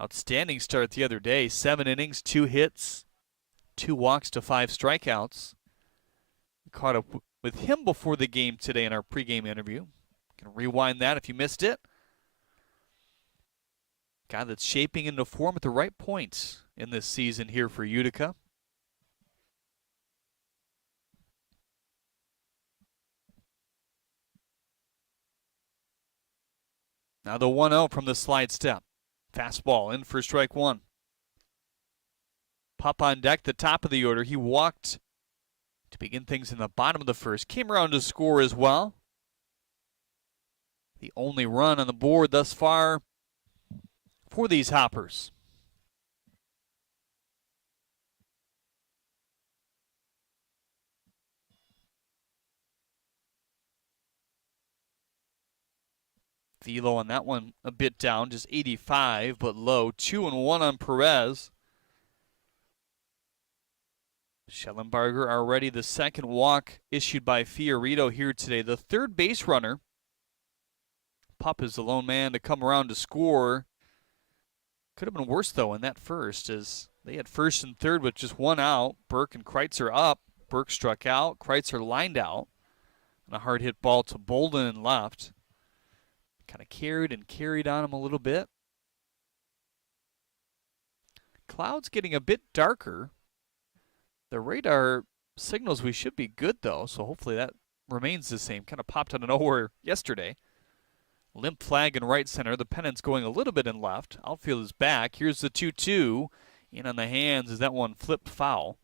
Outstanding start the other day. 7 innings, 2 hits, 2 walks to 5 strikeouts. We caught up with him before the game today in our pregame interview. Can rewind that if you missed it. Guy that's shaping into form at the right points in this season here for Utica. Now the 1-0 from the slide step. Fastball in for strike one. Pup on deck, the top of the order. He walked to begin things in the bottom of the first. Came around to score as well. The only run on the board thus far for these Hoppers. Velo on that one a bit down, just 85, but low. 2-1 on Perez. Schellenbarger already the second walk issued by Fiorito here today. The third base runner. Pup is the lone man to come around to score. Could have been worse, though, in that first, as they had first and third with just 1 out. Burke and Kreitzer up. Burke struck out. Kreitzer lined out. And a hard hit ball to Bolden and left. Kind of carried on him a little bit. Clouds getting a bit darker. The radar signals we should be good, though, so hopefully that remains the same. Kind of popped out of nowhere yesterday. Limp flag in right center. The pennant's going a little bit in left. Outfield is back. Here's the 2-2. In on the hands as that one flipped foul.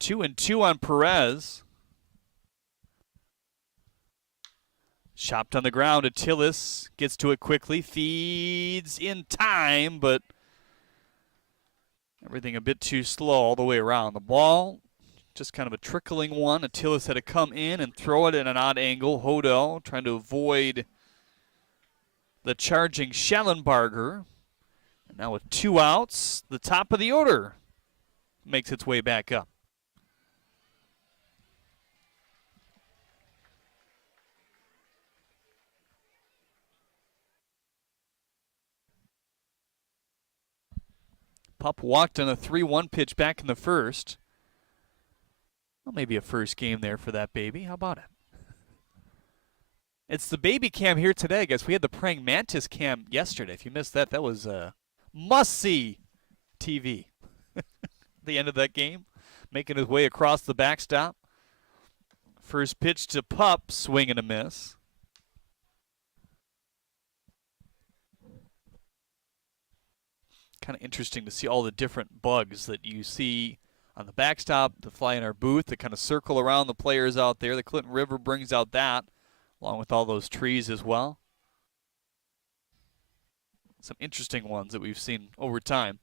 Two and two on Perez. Chopped on the ground. Attilis gets to it quickly. Feeds in time, but everything a bit too slow all the way around. The ball, just kind of a trickling one. Attilis had to come in and throw it at an odd angle. Hodo trying to avoid the charging Schellenbarger. And now with 2 outs, the top of the order makes its way back up. Pup walked on a 3-1 pitch back in the first. Well, maybe a first game there for that baby. How about it? It's the baby cam here today. I guess we had the praying mantis cam yesterday. If you missed that, that was must-see TV. The end of that game, making his way across the backstop. First pitch to Pup, swing and a miss. Kind of interesting to see all the different bugs that you see on the backstop, that fly in our booth, that kind of circle around the players out there. The Clinton River brings out that, along with all those trees as well. Some interesting ones that we've seen over time.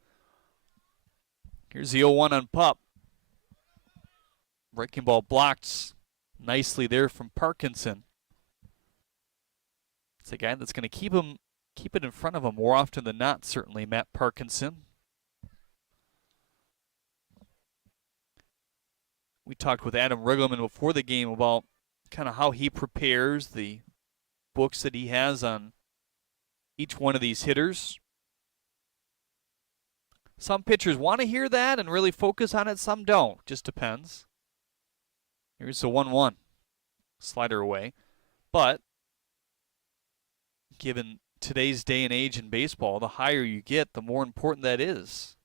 Here's the 0-1 on Pup. Breaking ball blocked nicely there from Parkinson. It's a guy that's going to keep it in front of him more often than not, certainly, Matt Parkinson. We talked with Adam Rigelman before the game about kind of how he prepares, the books that he has on each one of these hitters. Some pitchers want to hear that and really focus on it. Some don't. Just depends. Here's the 1-1. Slider away. But given today's day and age in baseball, the higher you get, the more important that is.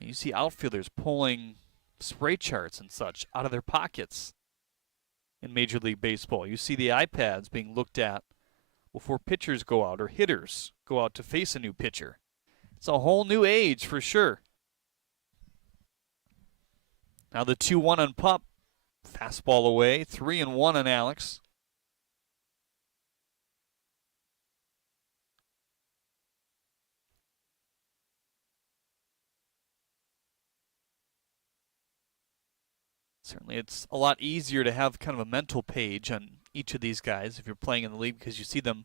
You see outfielders pulling spray charts and such out of their pockets in Major League Baseball. You see the iPads being looked at before pitchers go out or hitters go out to face a new pitcher. It's a whole new age for sure. Now the 2-1 on Pup. Fastball away. 3-1 on Alex. Certainly it's a lot easier to have kind of a mental page on each of these guys if you're playing in the league because you see them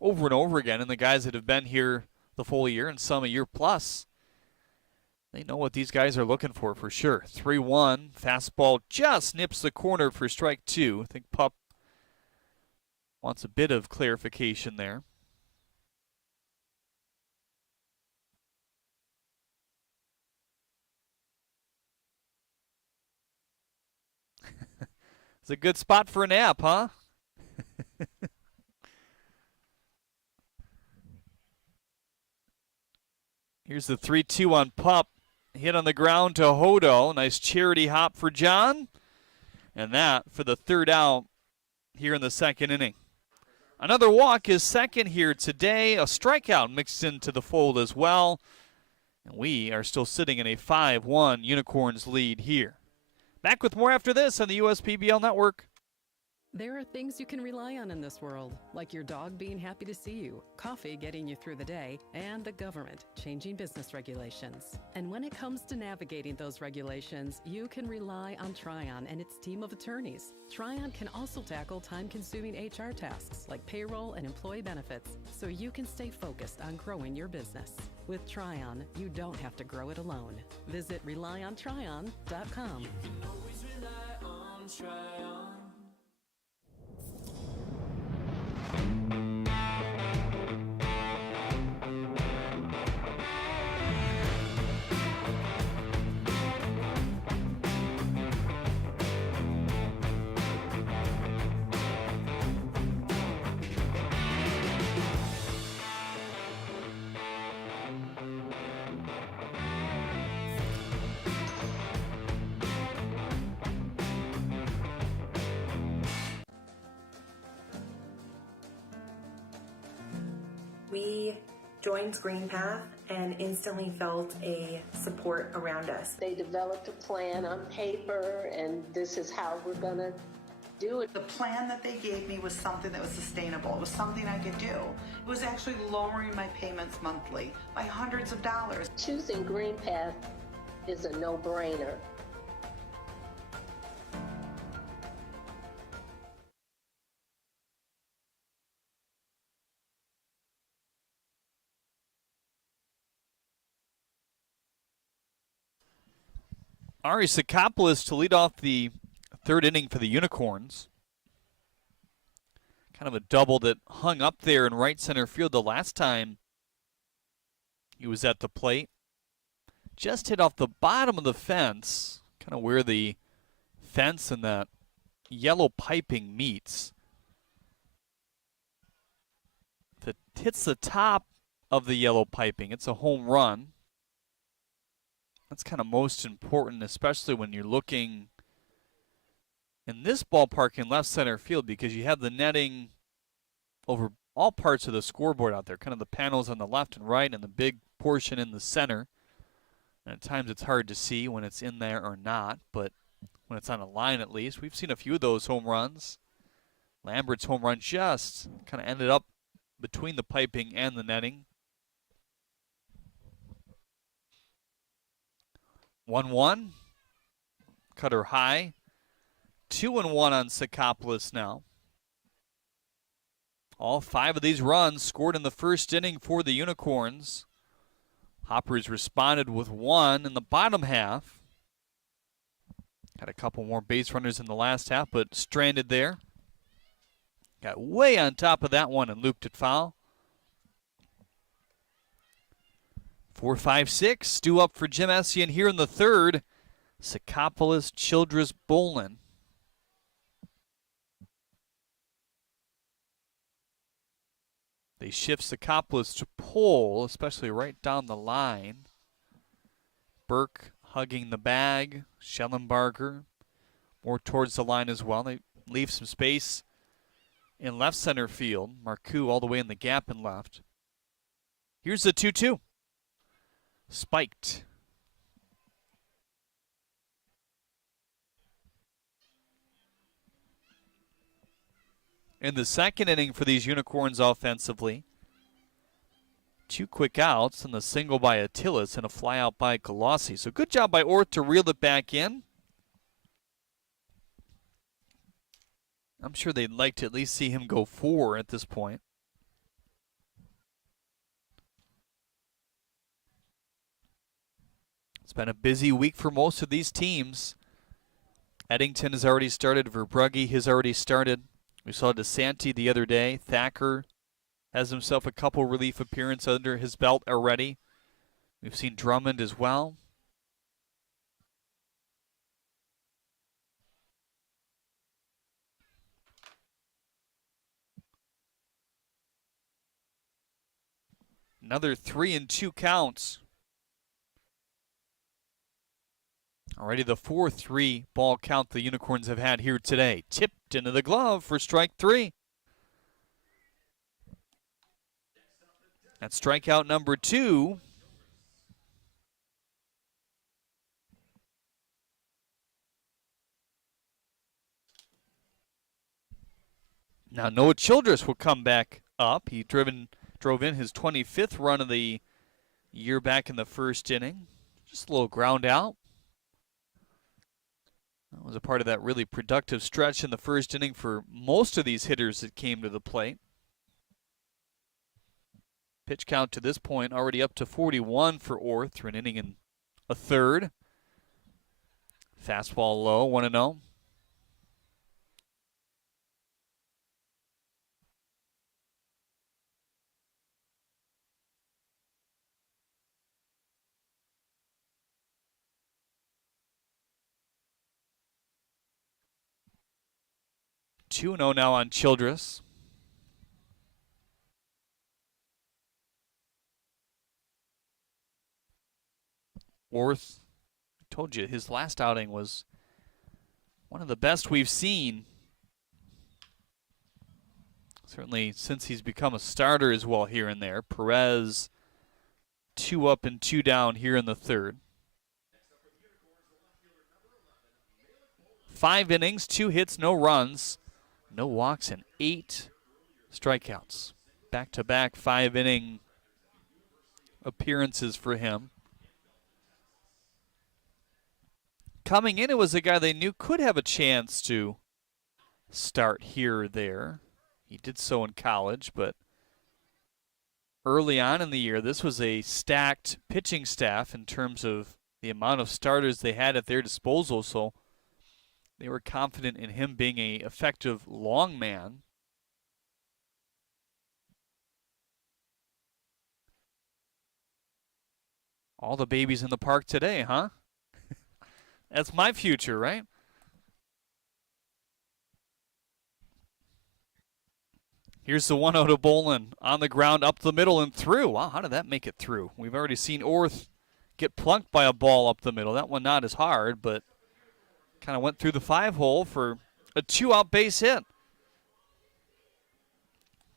over and over again. And the guys that have been here the full year and some a year plus, they know what these guys are looking for sure. 3-1. Fastball just nips the corner for strike 2. I think Pup wants a bit of clarification there. It's a good spot for a nap, huh? Here's the 3-2 on Pup. Hit on the ground to Hodo. Nice charity hop for John. And that for the third out here in the second inning. Another walk is second here today. A strikeout mixed into the fold as well. And we are still sitting in a 5-1 Unicorns lead here. Back with more after this on the USPBL Network. There are things you can rely on in this world, like your dog being happy to see you, coffee getting you through the day, and the government changing business regulations. And when it comes to navigating those regulations, you can rely on Tryon and its team of attorneys. Tryon can also tackle time-consuming HR tasks like payroll and employee benefits, so you can stay focused on growing your business. With Tryon, you don't have to grow it alone. Visit RelyOnTryon.com. You can always rely on Tryon. We joined Green Path and instantly felt a support around us. They developed a plan on paper, and this is how we're going to do it. The plan that they gave me was something that was sustainable. It was something I could do. It was actually lowering my payments monthly by hundreds of dollars. Choosing Green Path is a no-brainer. Ari Sakopoulos to lead off the third inning for the Unicorns. Kind of a double that hung up there in right center field the last time he was at the plate. Just hit off the bottom of the fence, kind of where the fence and that yellow piping meets. If it hits the top of the yellow piping, it's a home run. That's kind of most important, especially when you're looking in this ballpark in left center field, because you have the netting over all parts of the scoreboard out there, kind of the panels on the left and right and the big portion in the center. And at times it's hard to see when it's in there or not, but when it's on a line at least. We've seen a few of those home runs. Lambert's home run just kind of ended up between the piping and the netting. 1-1. Cutter high. 2-1 on Sakopoulos now. All 5 of these runs scored in the first inning for the Unicorns. Hoppers responded with 1 in the bottom half. Had a couple more base runners in the last half, but stranded there. Got way on top of that one and looped it foul. 4-5-6. Due up for Jim Essian here in the third. Sakopoulos, Childress, Bolin. They shift Sakopoulos to pull, especially right down the line. Burke hugging the bag. Schellenbarger more towards the line as well. They leave some space in left center field. Marcoux all the way in the gap in left. Here's the 2-2. Spiked. In the second inning for these Unicorns offensively, 2 quick outs and the single by Attilas and a fly out by Galassi. So good job by Orth to reel it back in. I'm sure they'd like to at least see him go 4 at this point. It's been a busy week for most of these teams. Eddington has already started. Verbrugge has already started. We saw DeSanti the other day. Thacker has himself a couple relief appearances under his belt already. We've seen Drummond as well. Another 3-2 counts. Already the 4-3 ball count the Unicorns have had here today. Tipped into the glove for strike 3. That's strikeout number 2. Now Noah Childress will come back up. He drove in his 25th run of the year back in the first inning. Just a little ground out. That was a part of that really productive stretch in the first inning for most of these hitters that came to the plate. Pitch count to this point already up to 41 for Orth through an inning and a third. Fastball low, 1-0. Two-0 now on Childress. Orth, I told you, his last outing was one of the best we've seen. Certainly since he's become a starter as well here and there. Perez, 2 up and 2 down here in the third. 5 innings, 2 hits, no runs, no walks, and 8 strikeouts. Back-to-back 5-inning appearances for him. Coming in, it was a guy they knew could have a chance to start here or there. He did so in college, but early on in the year, this was a stacked pitching staff in terms of the amount of starters they had at their disposal, so they were confident in him being an effective long man. All the babies in the park today, huh? That's my future, right? Here's the 1-0 to Bolin. On the ground, up the middle, and through. Wow, how did that make it through? We've already seen Orth get plunked by a ball up the middle. That one not as hard, but kind of went through the 5-hole for a 2-out base hit.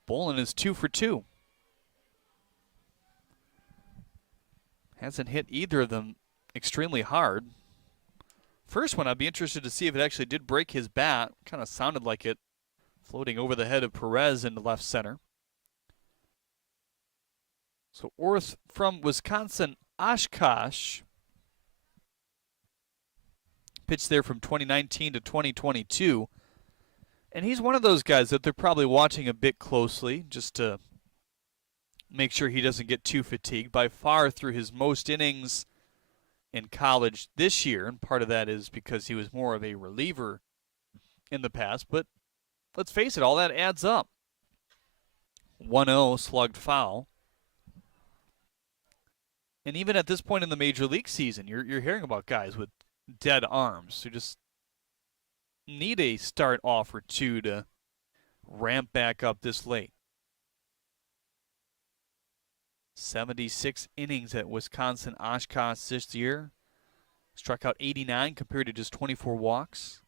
Bolin is 2 for 2. Hasn't hit either of them extremely hard. First one, I'd be interested to see if it actually did break his bat. Kind of sounded like it, floating over the head of Perez into left center. So Orth from Wisconsin, Oshkosh. Pitched there from 2019 to 2022. And he's one of those guys that they're probably watching a bit closely just to make sure he doesn't get too fatigued. By far through his most innings in college this year, and part of that is because he was more of a reliever in the past, but let's face it, all that adds up. 1-0 slugged foul. And even at this point in the Major League season, you're hearing about guys with dead arms who just need a start off or two to ramp back up this late. 76 innings at Wisconsin Oshkosh this year. Struck out 89 compared to just 24 walks.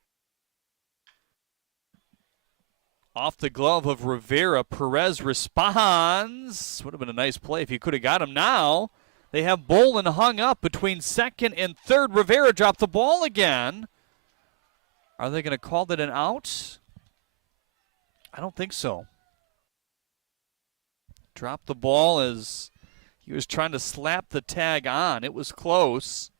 Off the glove of Rivera, Perez responds. Would have been a nice play if he could have got him. Now they have Bolin hung up between second and third. Rivera dropped the ball again. Are they going to call that an out? I don't think so. Dropped the ball as he was trying to slap the tag on. It was close.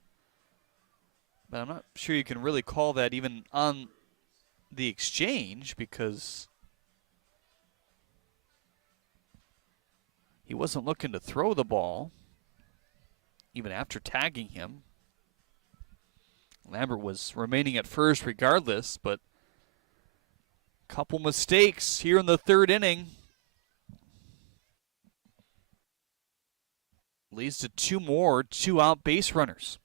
But I'm not sure you can really call that even on the exchange because he wasn't looking to throw the ball even after tagging him. Lambert was remaining at first regardless, but a couple mistakes here in the third inning. Leads to two more two-out base runners.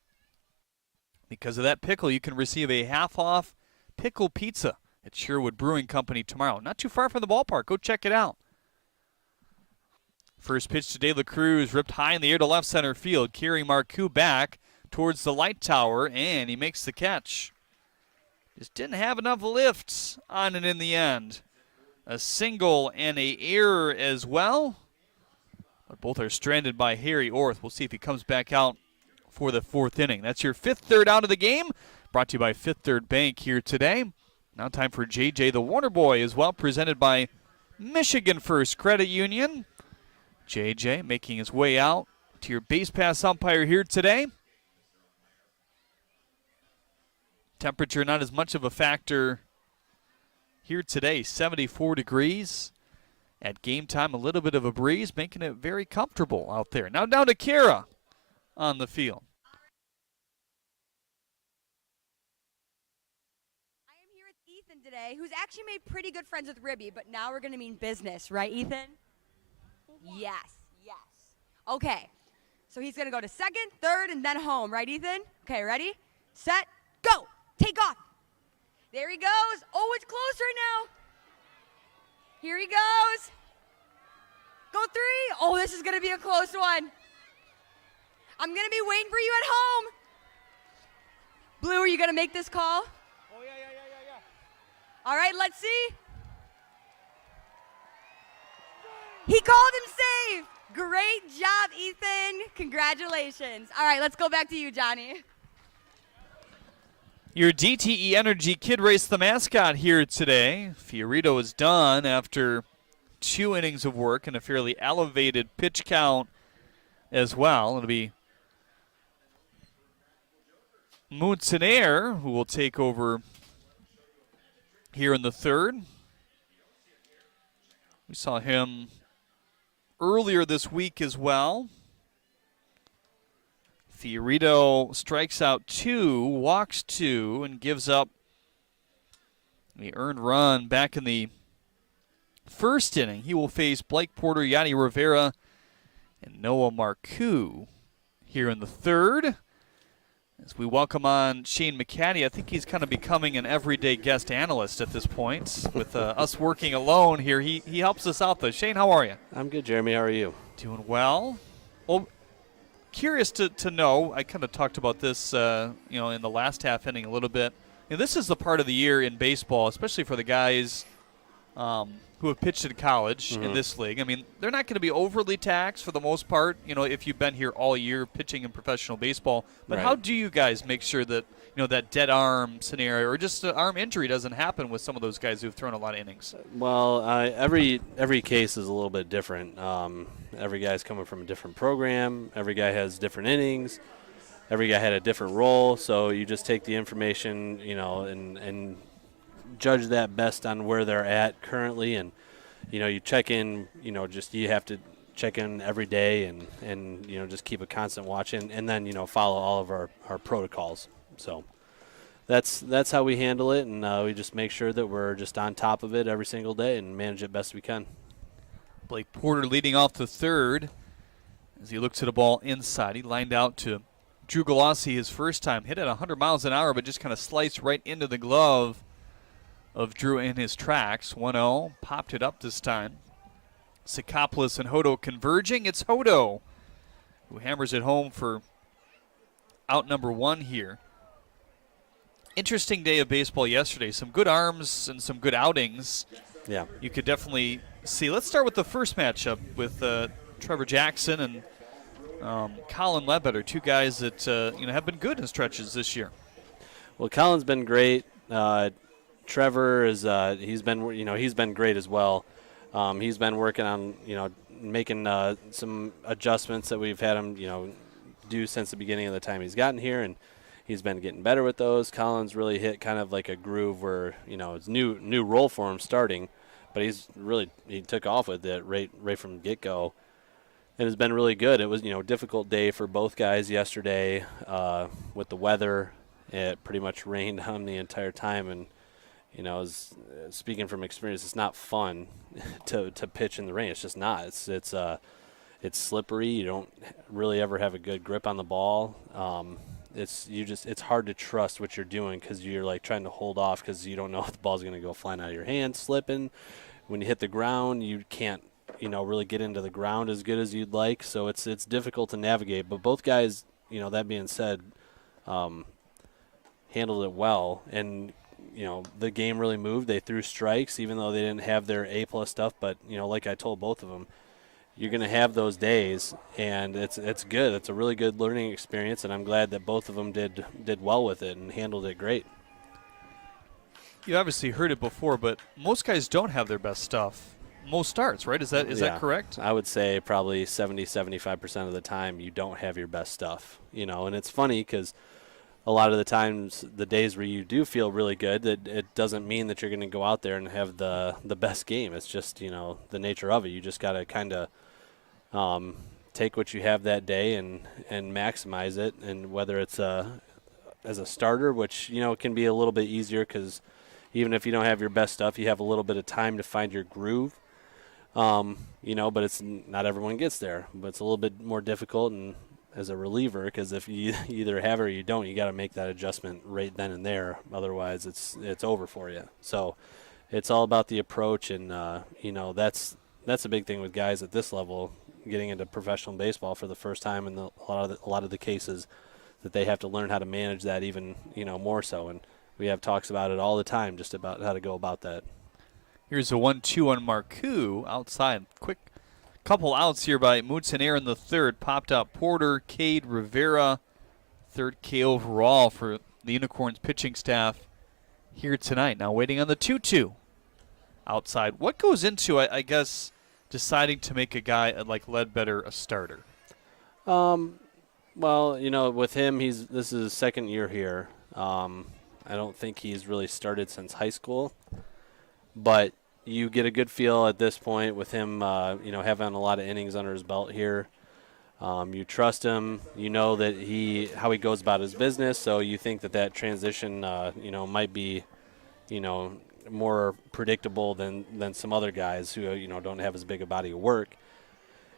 Because of that pickle, you can receive a half-off pickle pizza at Sherwood Brewing Company tomorrow. Not too far from the ballpark. Go check it out. First pitch to De La Cruz, ripped high in the air to left center field, carrying Marcoux back towards the light tower, and he makes the catch. Just didn't have enough lift on it in the end. A single and an error as well. But both are stranded by Harry Orth. We'll see if he comes back out for the fourth inning. That's your fifth third out of the game. Brought to you by Fifth Third Bank here today. Now time for JJ the Warner Boy as well, presented by Michigan First Credit Union. JJ making his way out to your base pass umpire here today. Temperature not as much of a factor here today, 74 degrees. At game time, a little bit of a breeze, making it very comfortable out there. Now down to Kara on the field. I am here with Ethan today, who's actually made pretty good friends with Ribby, but now we're going to mean business, right, Ethan? Yes, yes. Okay, so he's going to go to second, third, and then home, right, Ethan? Okay, ready, set, go. Take off. There he goes. Oh, it's close right now. Here he goes. Go three. Oh, this is going to be a close one. I'm going to be waiting for you at home. Blue, are you going to make this call? Oh, yeah. All right, let's see. He called him safe. Great job, Ethan. Congratulations. All right, let's go back to you, Johnny. Your DTE Energy Kid Race the mascot here today. Fiorito is done after 2 innings of work and a fairly elevated pitch count as well. It'll be Moutsenaire who will take over here in the third. We saw him earlier this week as well. Fiorito strikes out 2, walks 2, and gives up the earned run back in the first inning. He will face Blake Porter, Yanni Rivera, and Noah Marcoux here in the third. As we welcome on Shane McCaddy, I think he's kind of becoming an everyday guest analyst at this point. With us working alone here, he helps us out, though. Shane, how are you? I'm good, Jeremy. How are you? Doing well. Well, curious to know, I kind of talked about this, in the last half inning a little bit. This is the part of the year in baseball, especially for the guys who have pitched in college in this league. I mean, they're not going to be overly taxed for the most part, if you've been here all year pitching in professional baseball. But how do you guys make sure that, that dead arm scenario or just an arm injury doesn't happen with some of those guys who've thrown a lot of innings? Well, every case is a little bit different. Every guy's coming from a different program. Every guy has different innings. Every guy had a different role. So you just take the information, and judge that best on where they're at currently. And, you check in, you have to check in every day and just keep a constant watch and then, follow all of our protocols. So that's how we handle it, and we just make sure that we're just on top of it every single day and manage it best we can. Blake Porter leading off the third as he looks at a ball inside. He lined out to Drew Galassi his first time. Hit at 100 miles an hour, but just kind of sliced right into the glove of Drew in his tracks. 1-0. Popped it up this time. Sikopoulos and Hodo converging. It's Hodo who hammers it home for out number 1 here. Interesting day of baseball yesterday. Some good arms and some good outings. Yeah. You could definitely see. Let's start with the first matchup with Trevor Jackson and Colin Ledbetter, two guys that have been good in stretches this year. Well, Colin's been great. Trevor is he's been great as well. He's been working on making some adjustments that we've had him do since the beginning of the time he's gotten here, and he's been getting better with those. Colin's really hit kind of like a groove where it's new role for him starting, but he took off with it right from the get-go. It has been really good. It was a difficult day for both guys yesterday with the weather. It pretty much rained on the entire time, and speaking from experience, it's not fun to pitch in the rain. It's just not. It's slippery. You don't really ever have a good grip on the ball. It's hard to trust what you're doing because you're like trying to hold off because you don't know if the ball's going to go flying out of your hand, slipping. When you hit the ground, you can't really get into the ground as good as you'd like. So it's difficult to navigate. But both guys, that being said, handled it well. And, the game really moved. They threw strikes, even though they didn't have their A-plus stuff. But, like I told both of them, you're going to have those days, and it's good. It's a really good learning experience, and I'm glad that both of them did well with it and handled it great. You obviously heard it before, but most guys don't have their best stuff. Most starts, right? Is that correct? I would say probably 70-75% of the time you don't have your best stuff. And it's funny because a lot of the times, the days where you do feel really good, it doesn't mean that you're going to go out there and have the best game. It's just, the nature of it. You just got to kind of take what you have that day and maximize it. And whether it's as a starter, which, can be a little bit easier because even if you don't have your best stuff, you have a little bit of time to find your groove. But it's not everyone gets there. But it's a little bit more difficult and as a reliever, because if you either have it or you don't, you got to make that adjustment right then and there. Otherwise, it's over for you. So it's all about the approach, and that's a big thing with guys at this level getting into professional baseball for the first time, and a lot of the cases that they have to learn how to manage that even more so. And we have talks about it all the time, just about how to go about that. Here's a 1-2 on Marcoux outside. Quick couple outs here by Moutsenaire in the third. Popped out Porter, Cade, Rivera. Third K overall for the Unicorns pitching staff here tonight. Now waiting on the 2-2 outside. What goes into, I guess, deciding to make a guy like Ledbetter a starter? Well, with him, this is his second year here. I don't think he's really started since high school. But you get a good feel at this point with him, having a lot of innings under his belt here. You trust him. You know that how he goes about his business. So you think that transition, might be, more predictable than some other guys who, don't have as big a body of work.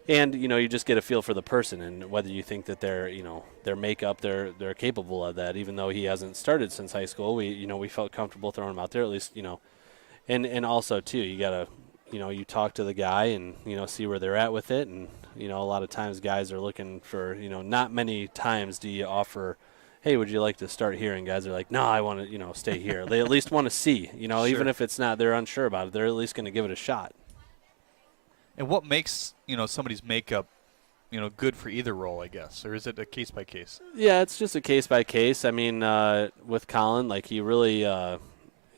And, you just get a feel for the person and whether you think that their makeup, they're capable of that. Even though he hasn't started since high school, we felt comfortable throwing him out there at least, And also, too, you got to, you talk to the guy and, see where they're at with it. And, a lot of times guys are looking for, not many times do you offer, hey, would you like to start here? And guys are like, no, I want to, stay here. They at least want to see, Sure. Even if it's not, they're unsure about it. They're at least going to give it a shot. And what makes, somebody's makeup, good for either role, I guess? Or is it a case by case? Yeah, it's just a case by case. I mean, with Colin, he really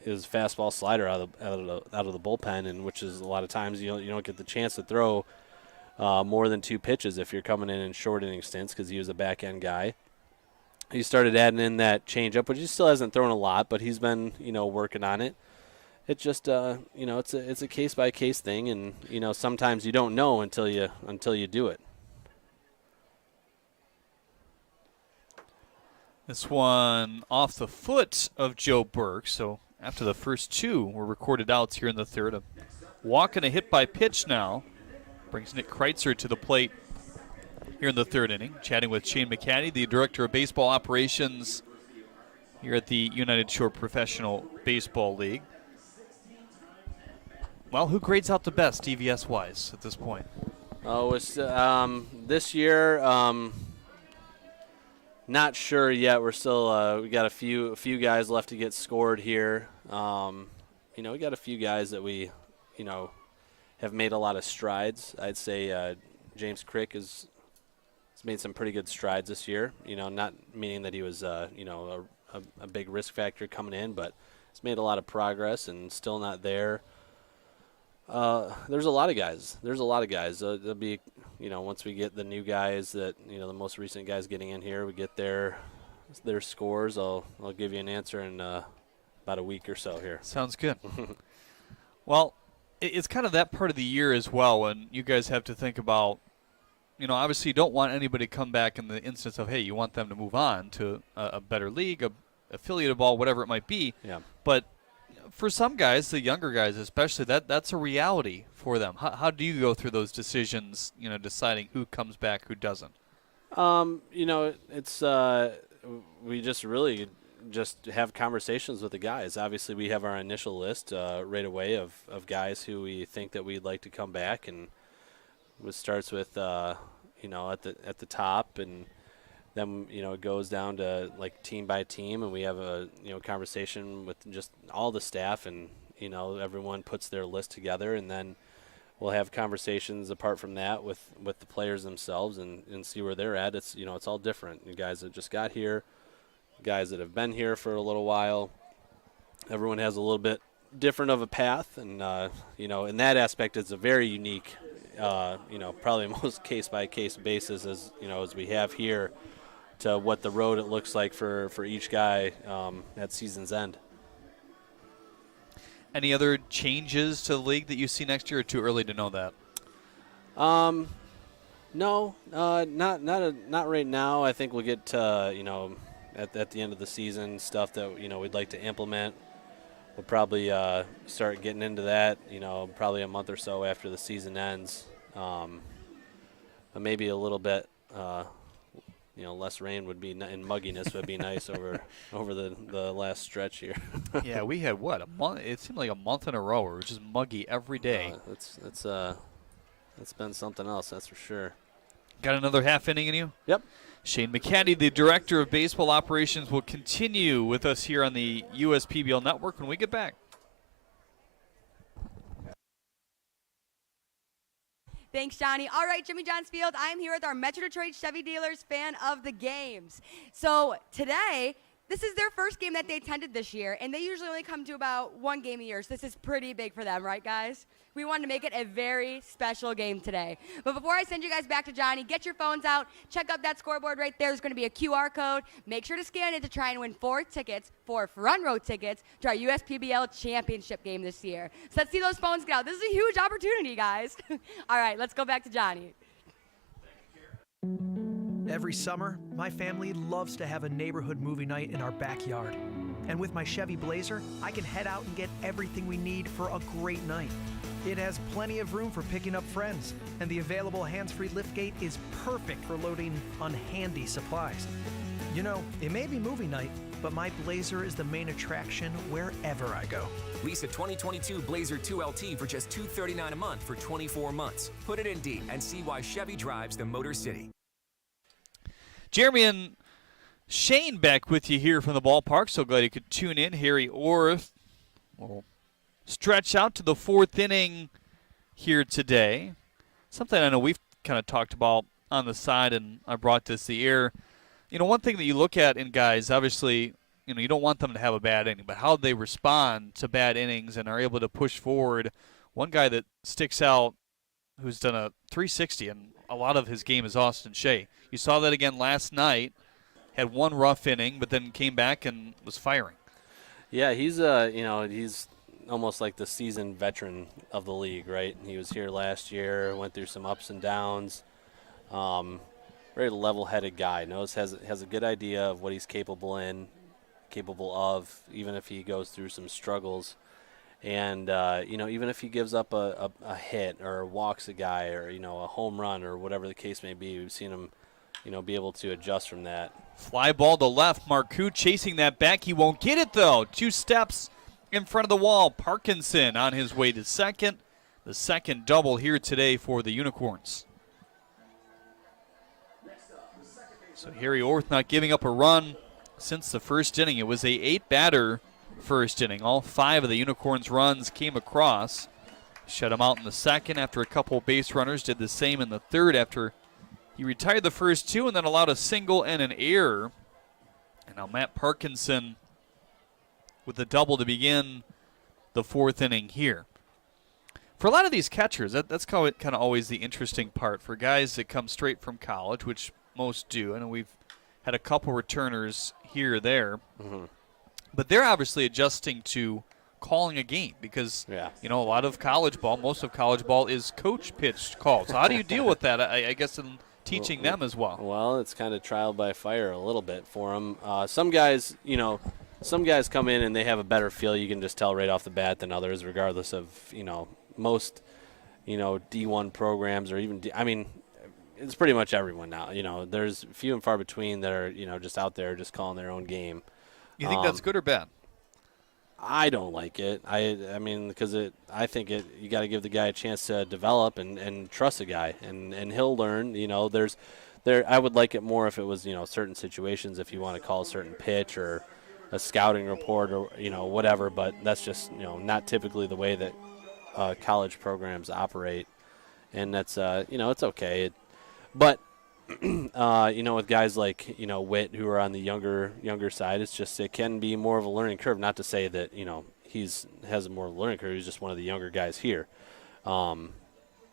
his fastball slider out of the bullpen, and which is a lot of times you don't get the chance to throw more than 2 pitches if you're coming in short inning stints because he was a back end guy. He started adding in that changeup, which he still hasn't thrown a lot, but he's been working on it. It just it's a case by case thing, and sometimes you don't know until you do it. This one off the foot of Joe Burke. So after the first two were recorded outs here in the third, a walk and a hit by pitch now brings Nick Kreitzer to the plate here in the third inning. Chatting with Shane McCaddy, the Director of Baseball Operations here at the United Shore Professional Baseball League. Well, who grades out the best DVS-wise at this point? Oh, it's, this year, not sure yet. We're still we got a few guys left to get scored here. We got a few guys that we, have made a lot of strides. I'd say James Crick has made some pretty good strides this year. Not meaning that he was a big risk factor coming in, but he's made a lot of progress and still not there. There's a lot of guys. There'll be, once we get the new guys that, the most recent guys getting in here, we get their scores. I'll give you an answer in about a week or so here. Sounds good. Well, it's kind of that part of the year as well when you guys have to think about, obviously you don't want anybody to come back in the instance of, hey, you want them to move on to a better league, a affiliate ball, whatever it might be. Yeah. But for some guys, the younger guys especially, that's a reality for them. How do you go through those decisions, deciding who comes back, who doesn't? It's we just really just have conversations with the guys. Obviously, we have our initial list right away of guys who we think that we'd like to come back, and it starts with at the top, and then it goes down to like team by team, and we have a conversation with just all the staff, and everyone puts their list together, and then we'll have conversations apart from that with the players themselves and see where they're at. It's it's all different. The guys that just got here, guys that have been here for a little while, everyone has a little bit different of a path, and in that aspect it's a very unique probably most case by case basis as we have here to what the road it looks like for each guy at season's end. Any other changes to the league that you see next year, or too early to know that? No, not right now. I think we'll get to, at the end of the season stuff that we'd like to implement. We'll probably start getting into that, probably a month or so after the season ends. But maybe a little bit, less rain would be and mugginess would be nice over the last stretch here. Yeah, we had a month. It seemed like a month in a row where it was just muggy every day. It's been something else, that's for sure. Got another half inning in you? Yep. Shane McCaddy, the Director of Baseball Operations, will continue with us here on the USPBL Network when we get back. Thanks, Johnny. All right, Jimmy Johns Field, I'm here with our Metro Detroit Chevy Dealers Fan of the Games. So today, this is their first game that they attended this year, and they usually only come to about one game a year, so this is pretty big for them, right, guys? We wanted to make it a very special game today. But before I send you guys back to Johnny, get your phones out, check out that scoreboard right there. There's going to be a QR code. Make sure to scan it to try and win 4 front row tickets to our USPBL championship game this year. So let's see those phones get out. This is a huge opportunity, guys. All right, let's go back to Johnny. Every summer, my family loves to have a neighborhood movie night in our backyard. And with my Chevy Blazer, I can head out and get everything we need for a great night. It has plenty of room for picking up friends, and the available hands-free liftgate is perfect for loading unhandy supplies. It may be movie night, but my Blazer is the main attraction wherever I go. Lease a 2022 Blazer 2LT for just $239 a month for 24 months. Put it in D and see why Chevy drives the Motor City. Jeremy and Shane back with you here from the ballpark. So glad you could tune in. Harry Orth will stretch out to the 4th inning here today. Something I know we've kind of talked about on the side, and I brought this to the air. One thing that you look at in guys, obviously, you don't want them to have a bad inning, but how they respond to bad innings and are able to push forward. One guy that sticks out who's done a 360, and a lot of his game is Austin Shea. You saw that again last night. Had one rough inning, but then came back and was firing. Yeah, he's he's almost like the seasoned veteran of the league, right? He was here last year, went through some ups and downs. Right very level-headed guy. Has a good idea of what he's capable of, even if he goes through some struggles. And, even if he gives up a hit or walks a guy or, a home run or whatever the case may be, we've seen him, be able to adjust from that. Fly ball to left. Marcoux chasing that back. He won't get it, though. 2 steps in front of the wall. Parkinson on his way to second. The second double here today for the Unicorns. So Harry Orth not giving up a run since the first inning. It was a 8-batter first inning. All 5 of the Unicorns' runs came across. Shut him out in the second after a couple base runners. Did the same in the third after he retired the first 2 and then allowed a single and an error. And now Matt Parkinson with the double to begin the 4th inning here. For a lot of these catchers, that's kind of always the interesting part. For guys that come straight from college, which most do, and we've had a couple returners here or there, but they're obviously adjusting to calling a game because, a lot of college ball, most of college ball is coach-pitched calls. So how do you deal with that, I guess, in teaching them as well? Well, it's kind of trial by fire a little bit for them. Some guys come in and they have a better feel. You can just tell right off the bat than others, regardless of, most, D1 programs or even, it's pretty much everyone now. There's few and far between that are, just out there just calling their own game. You think that's good or bad? I don't like it. Because I think you got to give the guy a chance to develop and trust the guy, and he'll learn. I would like it more if it was, certain situations, if you want to call a certain pitch or a scouting report or, whatever, but that's just, not typically the way that college programs operate. And that's, it's okay. But, with guys like, Witt, who are on the younger side, it can be more of a learning curve. Not to say that, has more of a learning curve. He's just one of the younger guys here. And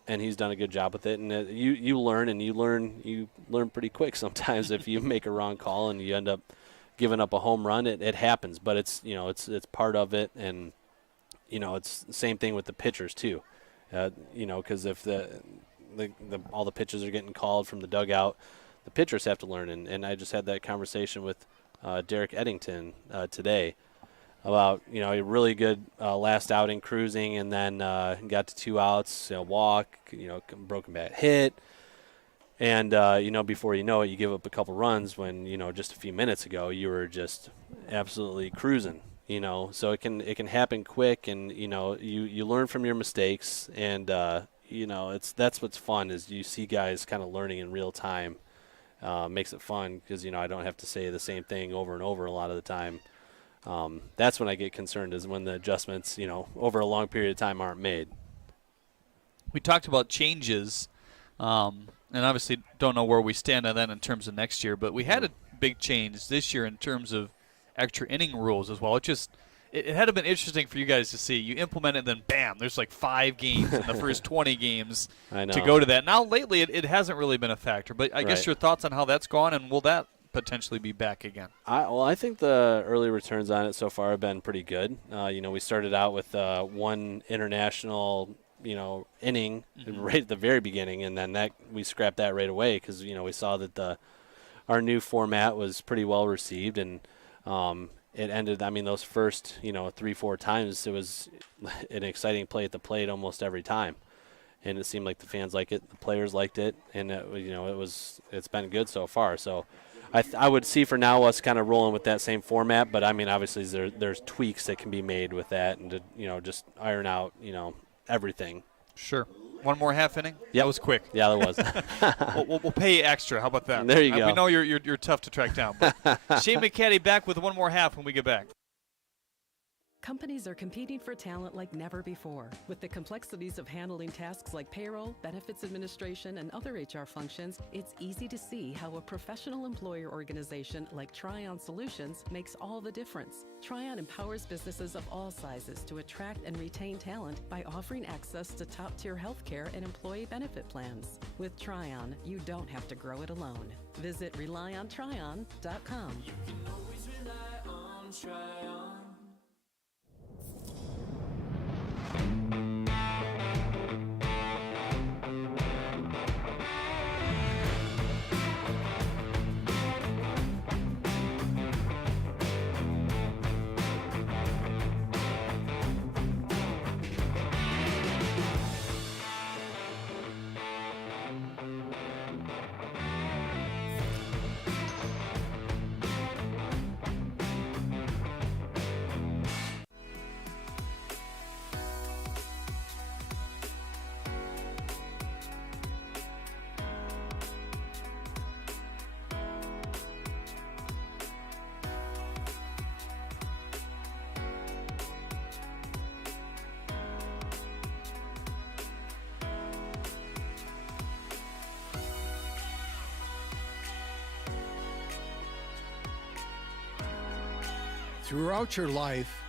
he's done a good job with it. And you learn pretty quick sometimes if you make a wrong call and you end up giving up a home run. It happens, but it's part of it. And, it's the same thing with the pitchers too. Because if all the pitches are getting called from the dugout, the pitchers have to learn. And I just had that conversation with Derek Eddington today about, a really good last outing cruising, and then got to 2 outs, walk, broken bat hit. And, before you know it, you give up a couple runs when, just a few minutes ago you were just absolutely cruising. So it can happen quick, and, you learn from your mistakes, and, that's what's fun is you see guys kind of learning in real time. Makes it fun because, I don't have to say the same thing over and over a lot of the time. That's when I get concerned is when the adjustments, over a long period of time aren't made. We talked about changes, and obviously don't know where we stand on that in terms of next year, but we had a big change this year in terms of extra inning rules as well. It had been interesting for you guys to see. You implement it, and then bam, there's like 5 games in the first 20 games to go to that. Now, lately, it hasn't really been a factor, but I guess your thoughts on how that's gone, and will that potentially be back again? I think the early returns on it so far have been pretty good. We started out with 1 international, inning right at the very beginning, and then we scrapped that right away because, we saw that our new format was pretty well received, and it ended, those first, 3-4 times, it was an exciting play at the plate almost every time. And it seemed like the fans liked it, the players liked it, and, it's been good so far. So I would see for now us kind of rolling with that same format, but, obviously there's tweaks that can be made with that and to, just iron out, everything. Sure. One more half inning? Yeah, that was quick. Yeah, that was. we'll pay you extra. How about that? There you go. We know you're tough to track down. But Shane McCaddy back with one more half when we get back. Companies are competing for talent like never before. With the complexities of handling tasks like payroll, benefits administration, and other HR functions, it's easy to see how a professional employer organization like Tryon Solutions makes all the difference. Tryon empowers businesses of all sizes to attract and retain talent by offering access to top-tier healthcare and employee benefit plans. With Tryon, you don't have to grow it alone. Visit RelyOnTryon.com. You can always rely on Tryon. Throughout your life,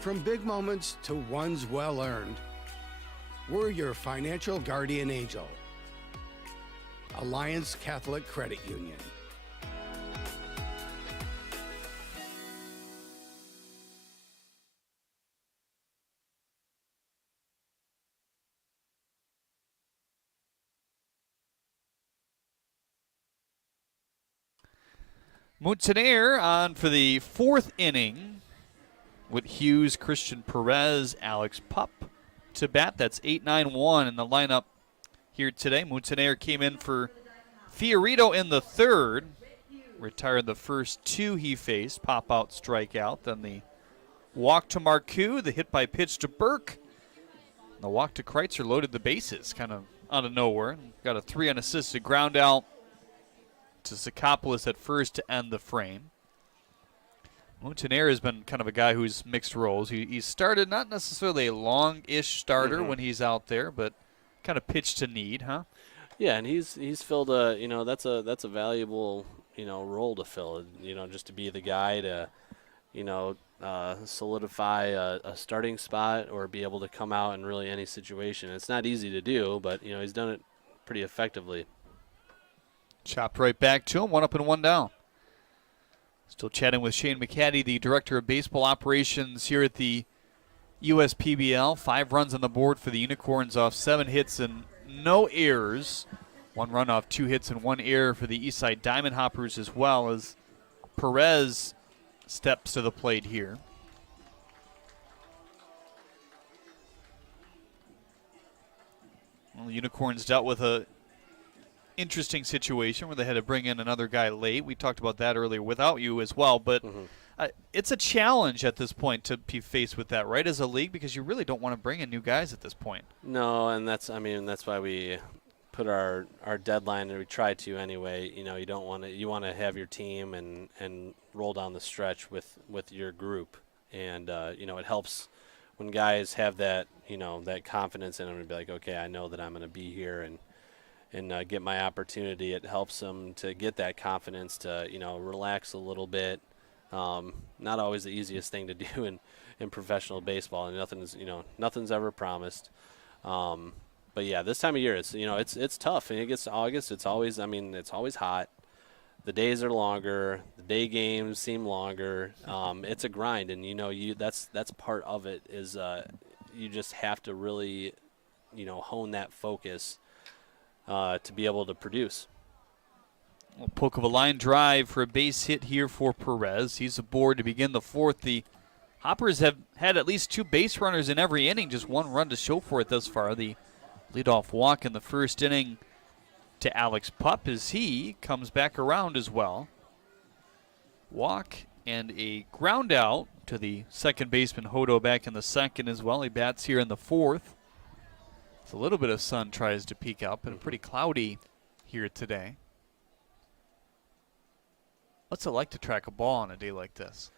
from big moments to ones well earned, we're your financial guardian angel. Alliance Catholic Credit Union. Mountaineer on for the fourth inning with Hughes, Christian Perez, Alex Pup to bat. That's 8-9-1 in the lineup here today. Mountaineer came in for Fiorito in the third. Retired the first two he faced. Pop-out strikeout. Then the walk to Marcoux, the hit by pitch to Burke. And the walk to Kreitzer loaded the bases kind of out of nowhere. Got a 3 unassisted ground out to Sikopoulos at first to end the frame. Mountaineer has been kind of a guy who's mixed roles. He started not necessarily a long-ish starter when he's out there, but kind of pitched to need, huh? Yeah, and he's filled a that's a valuable role to fill. Just to be the guy to solidify a starting spot or be able to come out in really any situation. It's not easy to do, but he's done it pretty effectively. Chopped right back to him, 1 up and 1 down. Still chatting with Shane McCaddy, the Director of Baseball Operations here at the USPBL. 5 runs on the board for the Unicorns off 7 hits and no errors. 1 run off 2 hits and 1 error for the Eastside Diamond Hoppers as well, as Perez steps to the plate here. Well, the Unicorns dealt with a interesting situation where they had to bring in another guy late. We talked about that earlier without you as well, but it's a challenge at this point to be faced with that, right, as a league, because you really don't want to bring in new guys at this point. No, and that's why we put our deadline, and we try to anyway. You want to have your team and roll down the stretch with your group, and it helps when guys have that that confidence in them to be like, okay, I know that I'm going to be here and get my opportunity. It helps them to get that confidence to relax a little bit. Not always the easiest thing to do in professional baseball, and nothing's ever promised. But yeah, this time of year it's tough, and it gets to August. It's always hot. The days are longer. The day games seem longer. It's a grind, and that's part of it. Is you just have to really hone that focus to be able to produce. A poke of a line drive for a base hit here for Perez. He's aboard to begin the fourth. The Hoppers have had at least 2 base runners in every inning, just 1 run to show for it thus far. The leadoff walk in the first inning to Alex Pup as he comes back around as well. Walk and a ground out to the second baseman Hodo back in the second as well. He bats here in the fourth. It's a little bit of sun tries to peek up, and pretty cloudy here today. What's it like to track a ball on a day like this?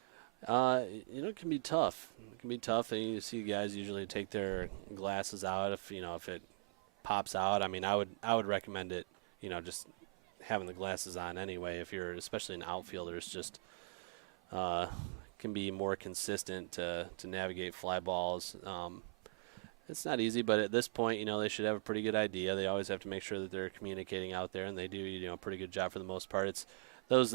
It can be tough. It can be tough, and you see guys usually take their glasses out if it pops out. I would recommend it. Just having the glasses on anyway. If you're especially an outfielder, it's just can be more consistent to navigate fly balls. It's not easy, but at this point, they should have a pretty good idea. They always have to make sure that they're communicating out there, and they do, a pretty good job for the most part. It's those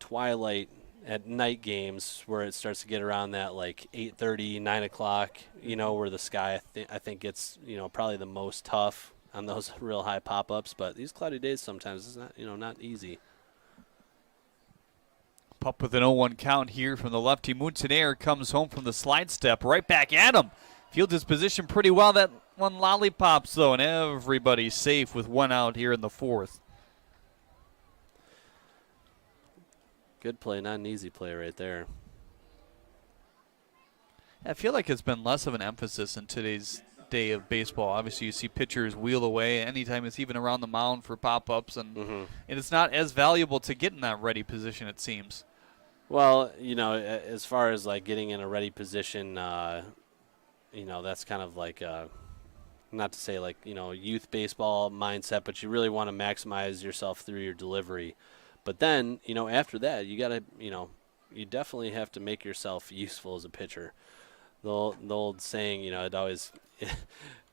twilight at night games where it starts to get around that 8:30, 9 o'clock, where the sky I think gets probably the most tough on those real high pop-ups. But these cloudy days sometimes it's not not easy. Pup with an 0-1 count here from the lefty. Mountaineer comes home from the slide step, right back at him. Fields his position pretty well. That one lollipops, though, and everybody's safe with 1 out here in the fourth. Good play, not an easy play right there. I feel like it's been less of an emphasis in today's day of baseball. Obviously, you see pitchers wheel away anytime it's even around the mound for pop-ups, and it's not as valuable to get in that ready position, it seems. Well, as far as getting in a ready position, that's kind of not to say youth baseball mindset, but you really want to maximize yourself through your delivery. But then, after that, you got to, you definitely have to make yourself useful as a pitcher. The old saying, it always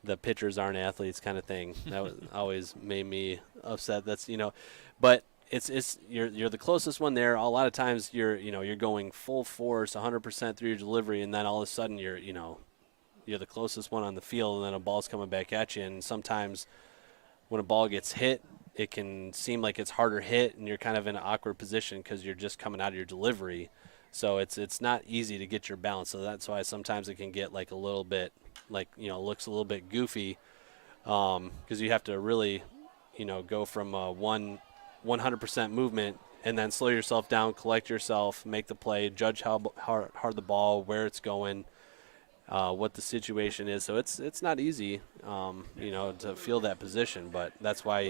the pitchers aren't athletes kind of thing. That always made me upset. That's but you're the closest one there. A lot of times you're going full force, 100% through your delivery, and then all of a sudden you're the closest one on the field, and then a ball's coming back at you. And sometimes when a ball gets hit, it can seem like it's harder hit, and you're kind of in an awkward position because you're just coming out of your delivery. So it's not easy to get your balance. So that's why sometimes it can get like a little bit looks a little bit goofy because you have to really go from 100% movement and then slow yourself down, collect yourself, make the play, judge how hard the ball, where it's going, what the situation is. So it's not easy, to feel that position. But that's why,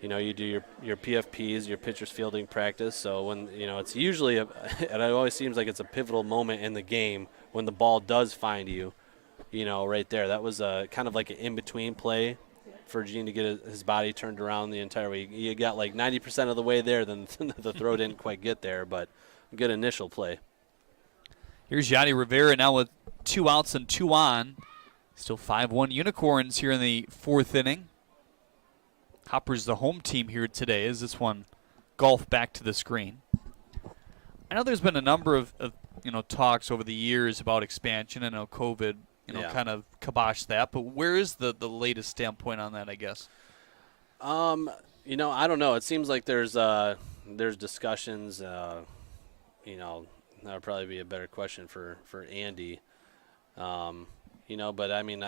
you do your PFPs, your pitcher's fielding practice. So when, it's usually, and it always seems like it's a pivotal moment in the game when the ball does find you, right there. That was kind of like an in-between play for Gene to get his body turned around the entire way. You got like 90% of the way there, then the throw didn't quite get there, but good initial play. Here's Yadi Rivera now with 2 outs and 2 on. Still 5-1 Unicorns here in the 4th inning. Hoppers the home team here today as this one golf back to the screen. I know there's been a number of talks over the years about expansion. I know COVID kind of kiboshed that, but where is the latest standpoint on that, I guess? I don't know. It seems like there's discussions. That would probably be a better question for Andy. But I mean,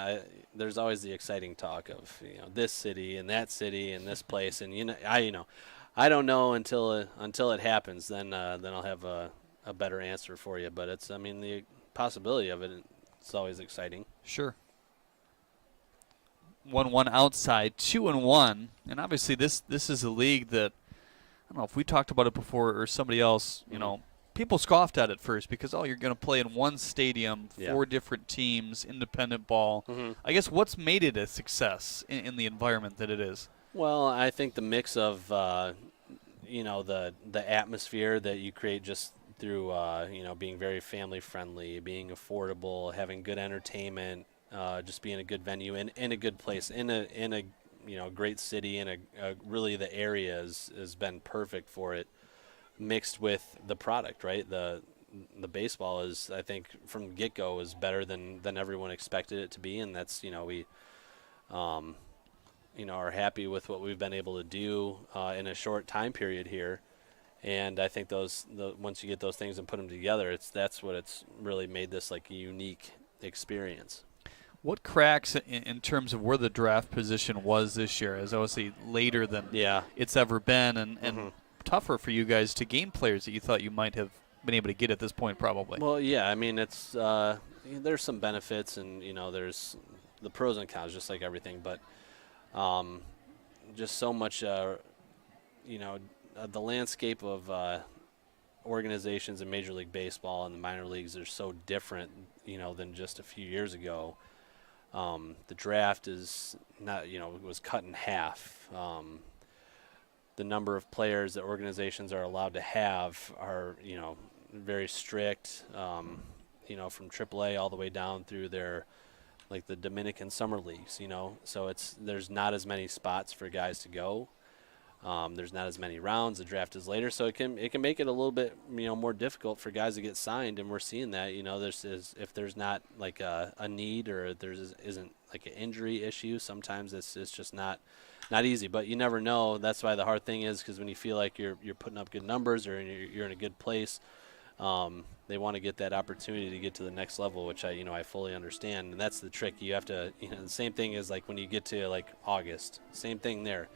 there's always the exciting talk of this city and that city and this place, and I don't know until it happens. Then I'll have a better answer for you. But the possibility of it. It's always exciting. Sure. 1-1 outside, 2-1, and obviously this is a league that I don't know if we talked about it before or somebody else. People scoffed at it first because you're going to play in one stadium, 4 different teams, independent ball. Mm-hmm. I guess what's made it a success in the environment that it is? Well, I think the mix of the atmosphere that you create just through being very family friendly, being affordable, having good entertainment, just being a good venue in a good place, in a great city, and really the area has been perfect for it, mixed with the product, right? The baseball is, I think, from the get-go is better than everyone expected it to be, and that's we are happy with what we've been able to do in a short time period here. And I think once you get those things and put them together, that's what it's really made this like a unique experience. What cracks in terms of where the draft position was this year is obviously later than it's ever been, and tougher for you guys to gain players that you thought you might have been able to get at this point, probably. Well, yeah, I mean it's there's some benefits, and there's the pros and cons, just like everything, but just so much the landscape of organizations in Major League Baseball and the minor leagues are so different, than just a few years ago. The draft is not, was cut in half. The number of players that organizations are allowed to have are, very strict, from AAA all the way down through their, like the Dominican summer leagues, so there's not as many spots for guys to go. There's not as many rounds. The draft is later, so it can make it a little bit more difficult for guys to get signed, and we're seeing that. If there's not like a need or there isn't like an injury issue, sometimes it's just not easy. But you never know. That's why the hard thing is, because when you feel like you're putting up good numbers or you're in a good place, they want to get that opportunity to get to the next level, which I fully understand. And that's the trick. You have to the same thing is like when you get to like August, same thing there.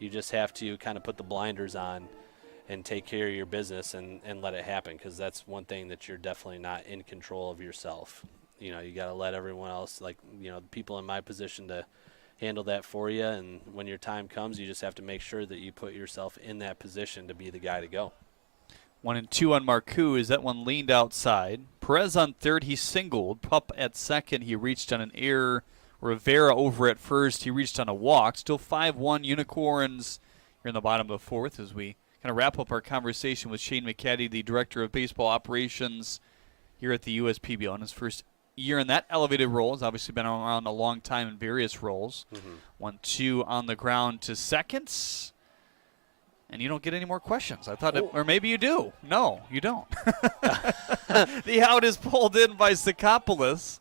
You just have to kind of put the blinders on and take care of your business and let it happen, because that's one thing that you're definitely not in control of yourself. You got to let everyone else, like, people in my position to handle that for you. And when your time comes, you just have to make sure that you put yourself in that position to be the guy to go. 1-2 on Marcoux as that one leaned outside. Perez on third, he singled. Pup at second, he reached on an error. Rivera over at first, he reached on a walk. Still 5-1 Unicorns here in the bottom of the 4th as we kind of wrap up our conversation with Shane McCaddy, the Director of Baseball Operations here at the USPBL. In his first year in that elevated role, has obviously been around a long time in various roles. 1-2 on the ground to second. And you don't get any more questions. I thought, or maybe you do. No, you don't. The out is pulled in by Sakopoulos.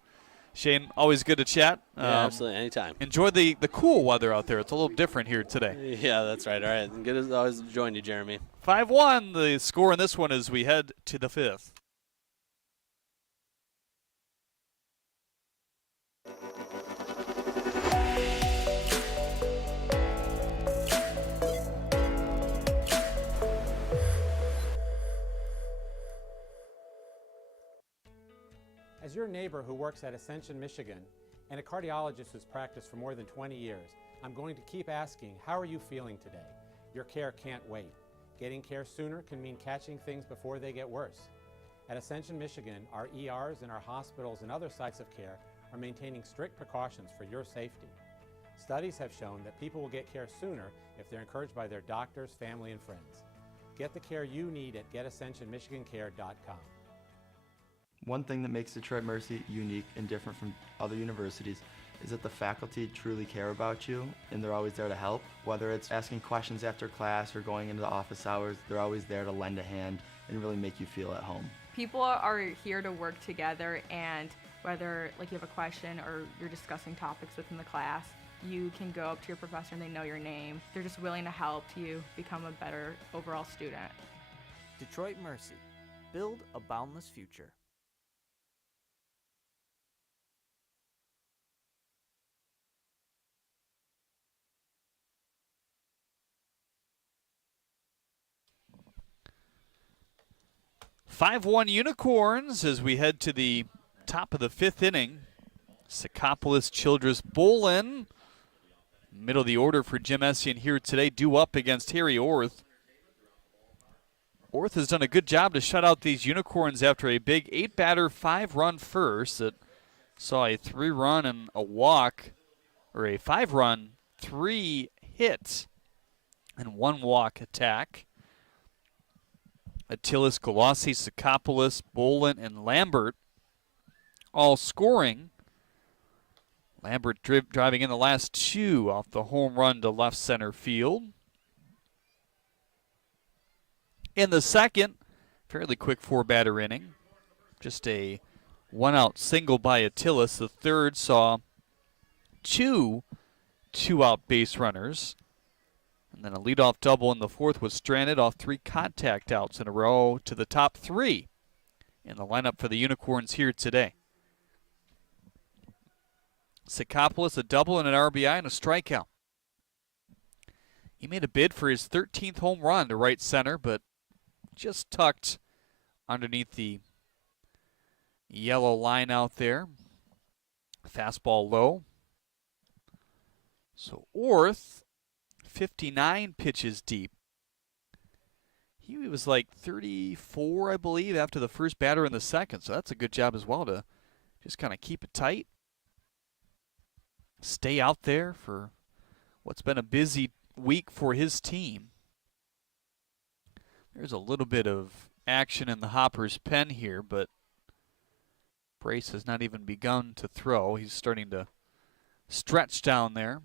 Shane, always good to chat. Yeah, absolutely, anytime. Enjoy the cool weather out there. It's a little different here today. Yeah, that's right. All right, good as always to join you, Jeremy. 5-1, the score in this one as we head to the fifth. As your neighbor who works at Ascension, Michigan, and a cardiologist who's practiced for more than 20 years, I'm going to keep asking, how are you feeling today? Your care can't wait. Getting care sooner can mean catching things before they get worse. At Ascension, Michigan, our ERs and our hospitals and other sites of care are maintaining strict precautions for your safety. Studies have shown that people will get care sooner if they're encouraged by their doctors, family, and friends. Get the care you need at getascensionmichigancare.com. One thing that makes Detroit Mercy unique and different from other universities is that the faculty truly care about you and they're always there to help. Whether it's asking questions after class or going into the office hours, they're always there to lend a hand and really make you feel at home. People are here to work together, and whether you have a question or you're discussing topics within the class, you can go up to your professor and they know your name. They're just willing to help you become a better overall student. Detroit Mercy. Build a boundless future. Five-1 Unicorns as we head to the top of the fifth inning. Sakopoulos, Childress, Bolin. Middle of the order for Jim Essien here today, due up against Harry Orth. Orth has done a good job to shut out these Unicorns after a big 8-batter, 5-run first that saw a 3-run and a walk, or a 5-run, 3 hits, and 1 walk attack. Attilis, Galassi, Sakopoulos, Bolin, and Lambert all scoring. Lambert driving in the last 2 off the home run to left center field. In the second, fairly quick 4-batter inning. Just a 1-out single by Attilis. The third saw 2 2-out base runners. And then a leadoff double in the fourth was stranded off 3 contact outs in a row to the top 3 in the lineup for the Unicorns here today. Sakopoulos, a double and an RBI and a strikeout. He made a bid for his 13th home run to right center, but just tucked underneath the yellow line out there. Fastball low. So Orth, 59 pitches deep. He was like 34, I believe, after the first batter in the second. So that's a good job as well to just kind of keep it tight. Stay out there for what's been a busy week for his team. There's a little bit of action in the Hoppers' pen here, but Brace has not even begun to throw. He's starting to stretch down there.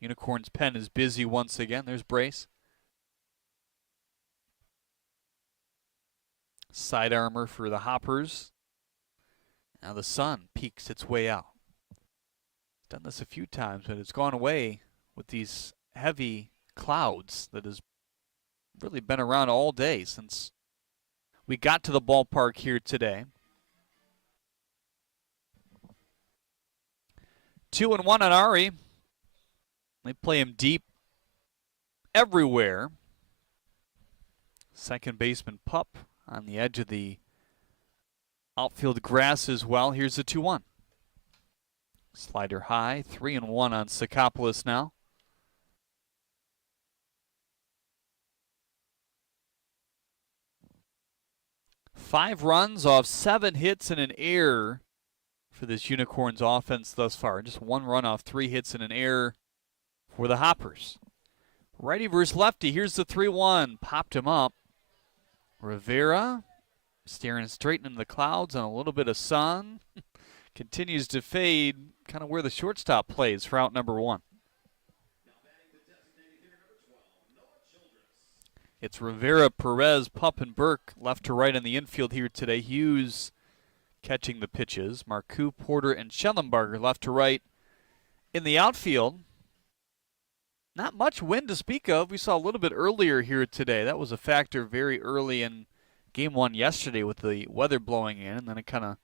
Unicorn's pen is busy once again. There's Brace. Side armor for the Hoppers. Now the sun peeks its way out. Done this a few times, but it's gone away with these heavy clouds that has really been around all day since we got to the ballpark here today. 2-1 on Ari. They play him deep everywhere. Second baseman Pup on the edge of the outfield grass as well. Here's the 2-1. Slider high, 3-1 on Sakopoulos now. Five runs off 7 hits and an error for this Unicorns offense thus far. Just 1 run off 3 hits and an error for the Hoppers. Righty versus lefty. Here's the 3-1. Popped him up. Rivera staring straight into the clouds on a little bit of sun. Continues to fade, kind of where the shortstop plays for out number 1. It's Rivera, Perez, Pup, and Burke left to right in the infield here today. Hughes catching the pitches. Marcoux, Porter, and Schellenberger left to right in the outfield. Not much wind to speak of. We saw a little bit earlier here today. That was a factor very early in Game 1 yesterday with the weather blowing in, and then it kind of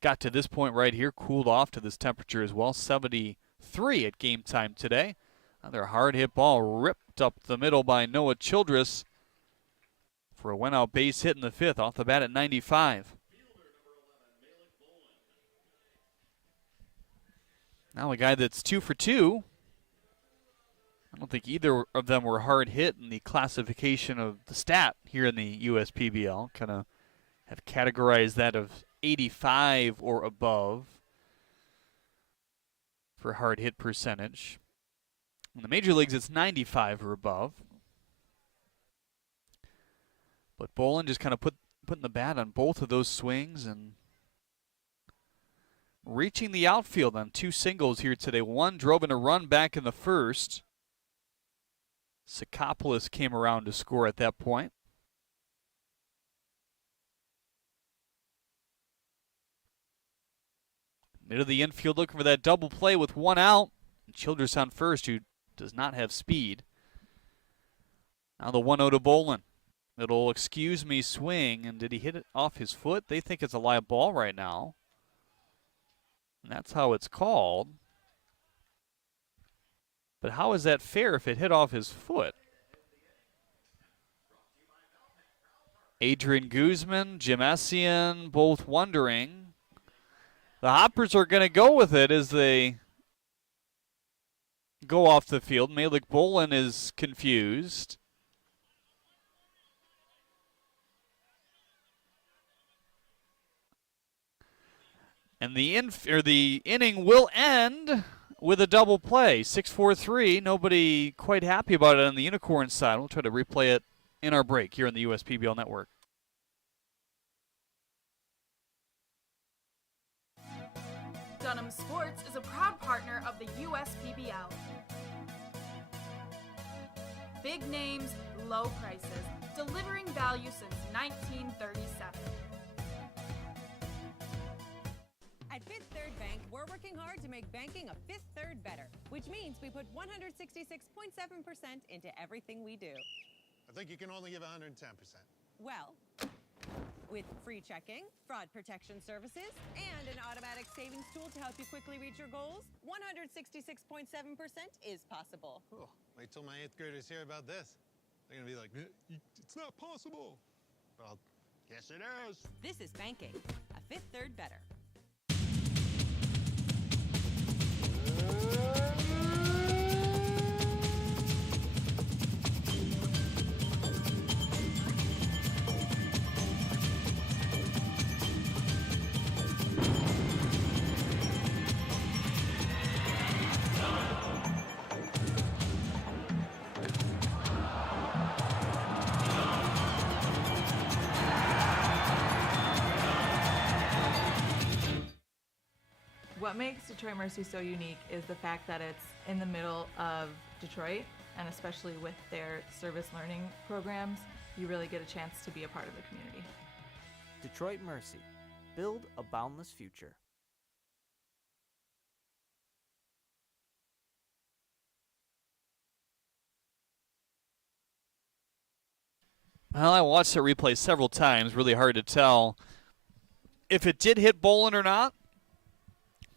got to this point right here, cooled off to this temperature as well. 73 at game time today. Another hard hit ball ripped up the middle by Noah Childress for a one-out base hit in the 5th, off the bat at 95. Now a guy that's 2 for 2. I don't think either of them were hard hit in the classification of the stat here in the USPBL. Kind of have categorized that of 85 or above for hard hit percentage. In the major leagues, it's 95 or above. But Bolin just kind of putting the bat on both of those swings and reaching the outfield on 2 singles here today. One drove in a run back in the 1st. Sikopoulos came around to score at that point. Mid of the infield looking for that double play with 1 out. Childress on first, who does not have speed. Now the 1-0 to Bolin. It'll excuse me swing, and did he hit it off his foot? They think it's a live ball right now. And that's how it's called. But how is that fair if it hit off his foot? Adrian Guzman, Jim Essien, both wondering. The Hoppers are going to go with it as they go off the field. Malik Bolin is confused. And the inning will end with a double play. 6-4-3. Nobody quite happy about it on the Unicorns side. We'll try to replay it in our break here on the USPBL Network. Dunham Sports is a proud partner of the USPBL. Big names, low prices, delivering value since 1937. At Fifth Third Bank, we're working hard to make banking a Fifth Third better, which means we put 166.7% into everything we do. I think you can only give 110%. Well, with free checking, fraud protection services, and an automatic savings tool to help you quickly reach your goals, 166.7% is possible. Oh, wait till my 8th graders hear about this. They're going to be like, it's not possible. Well, yes it is. This is banking, a Fifth Third better. What makes Detroit Mercy so unique is the fact that it's in the middle of Detroit, and especially with their service learning programs, you really get a chance to be a part of the community. Detroit Mercy. Build a boundless future. Well, I watched the replay several times. Really hard to tell if it did hit Bolin or not.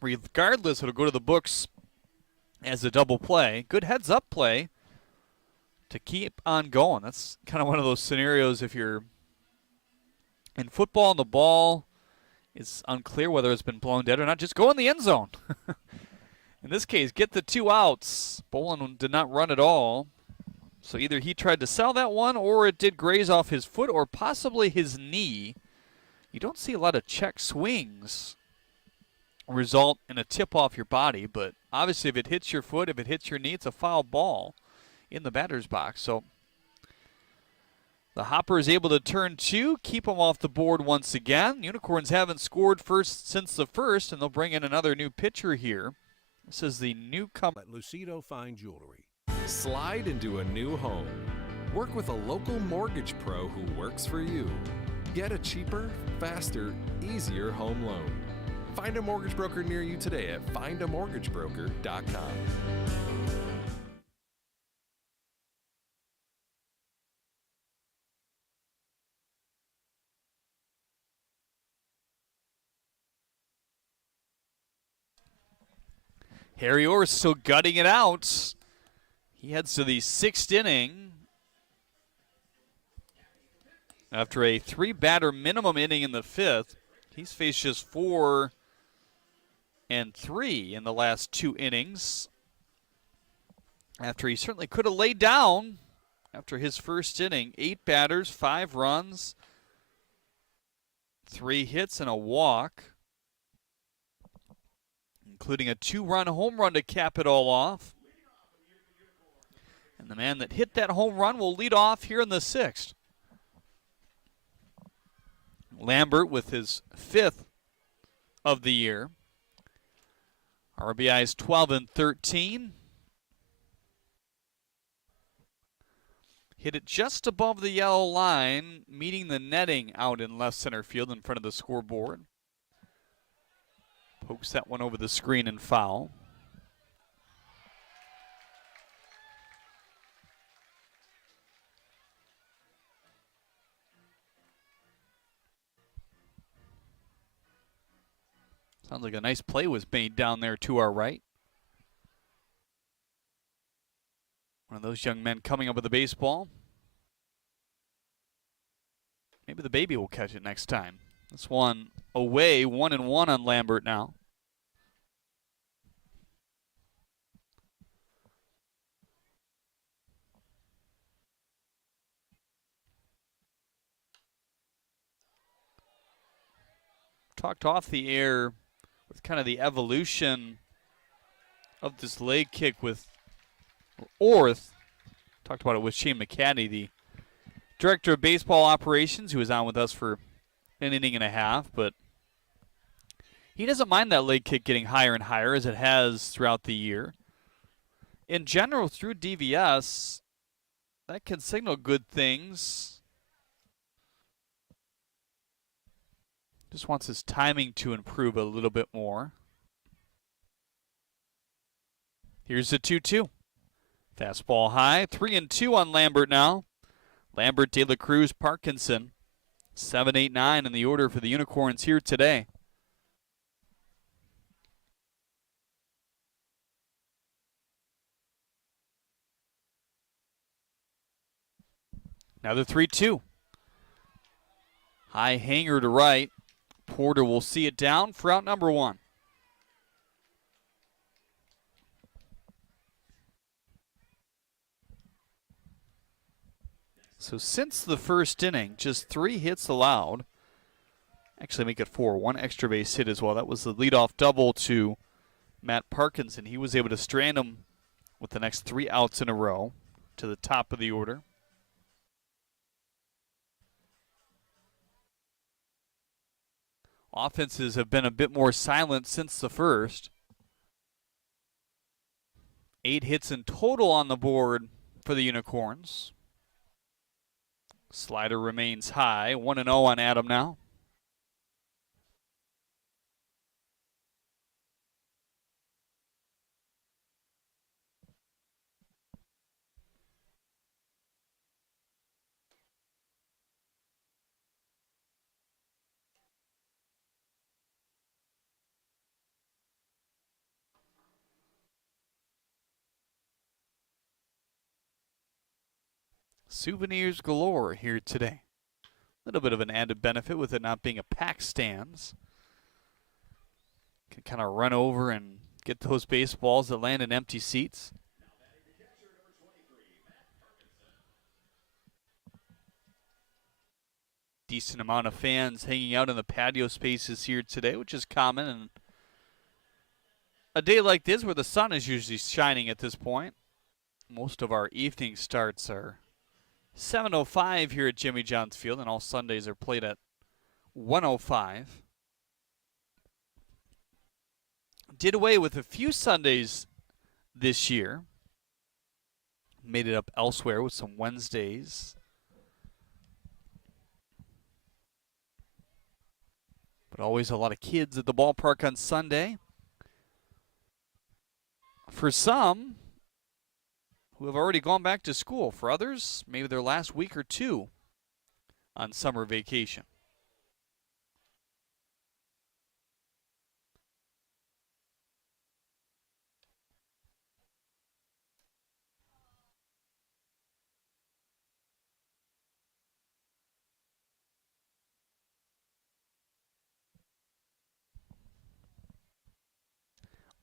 Regardless, it'll go to the books as a double play. Good heads-up play to keep on going. That's kind of one of those scenarios if you're in football and the ball is unclear whether it's been blown dead or not. Just go in the end zone. In this case, get the 2 outs. Bolin did not run at all. So either he tried to sell that one or it did graze off his foot or possibly his knee. You don't see a lot of check swings result in a tip off your body, but obviously if it hits your foot, if it hits your knee, it's a foul ball. in the batter's box. So the Hopper is able to turn 2, keep them off the board once again. Unicorns haven't scored since the first, and they'll bring in another new pitcher here. This is the newcomer at Lucido Fine Jewelry. Slide into a new home. Work with a local mortgage pro who works for you. Get a cheaper, faster, easier home loan. Find a mortgage broker near you today at findamortgagebroker.com. Harry Orr still gutting it out. He heads to the 6th inning after a 3-batter minimum inning in the 5th. He's faced just 4 and 3 in the last 2 innings. After he certainly could have laid down after his first inning. 8 batters, 5 runs, 3 hits, and a walk, including a 2-run home run to cap it all off. And the man that hit that home run will lead off here in the 6th. Lambert with his 5th of the year. RBIs 12 and 13. Hit it just above the yellow line, meeting the netting out in left center field in front of the scoreboard. Pokes that one over the screen and foul. Sounds like a nice play was made down there to our right. One of those young men coming up with the baseball. Maybe the baby will catch it next time. This one away, 1-1 on Lambert now. Talked off the air with kind of the evolution of this leg kick with Orth. Talked about it with Shane McCaddy, the director of baseball operations, who was on with us for an inning and a half, but he doesn't mind that leg kick getting higher and higher as it has throughout the year. In general, through DVS, that can signal good things. Just wants his timing to improve a little bit more. Here's the 2-2. Fastball high, 3-2 on Lambert now. Lambert, De La Cruz, Parkinson. 7, 8, 9 in the order for the Unicorns here today. Another 3-2. High hanger to right. Porter will see it down for out number 1. So since the first inning, just 3 hits allowed. Actually make it 4. 1 extra base hit as well. That was the leadoff double to Matt Parkinson. He was able to strand him with the next 3 outs in a row to the top of the order. Offenses have been a bit more silent since the first. 8 hits in total on the board for the Unicorns. Slider remains high. 1-0 on Adam now. Souvenirs galore here today. A little bit of an added benefit with it not being a packed stands. Can kind of run over and get those baseballs that land in empty seats. Decent amount of fans hanging out in the patio spaces here today, which is common. And a day like this where the sun is usually shining at this point. Most of our evening starts are 7:05 here at Jimmy John's Field, and all Sundays are played at 1:05. Did away with a few Sundays this year. Made it up elsewhere with some Wednesdays. But always a lot of kids at the ballpark on Sunday. For some who have already gone back to school. For others, maybe their last week or two on summer vacation.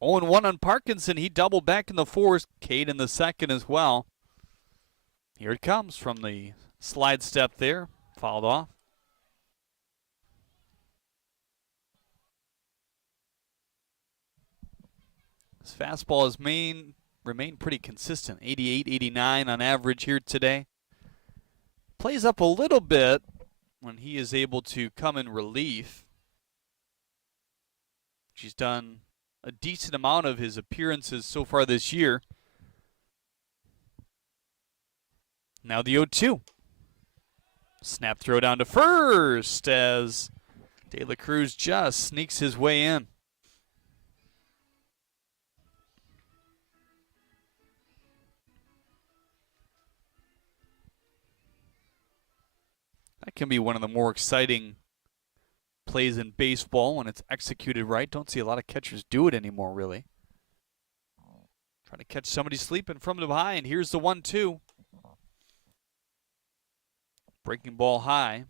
Oh, and 1 on Parkinson. He doubled back in the fourth. Cade in the second as well. Here it comes from the slide step there. Fouled off. His fastball has remained pretty consistent. 88, 89 on average here today. Plays up a little bit when he is able to come in relief. She's done a decent amount of his appearances so far this year. Now the 0-2. Snap throw down to first as De La Cruz just sneaks his way in. That can be one of the more exciting plays in baseball when it's executed right. Don't see a lot of catchers do it anymore, really. Trying to catch somebody sleeping from behind. Here's the 1-2. Breaking ball high.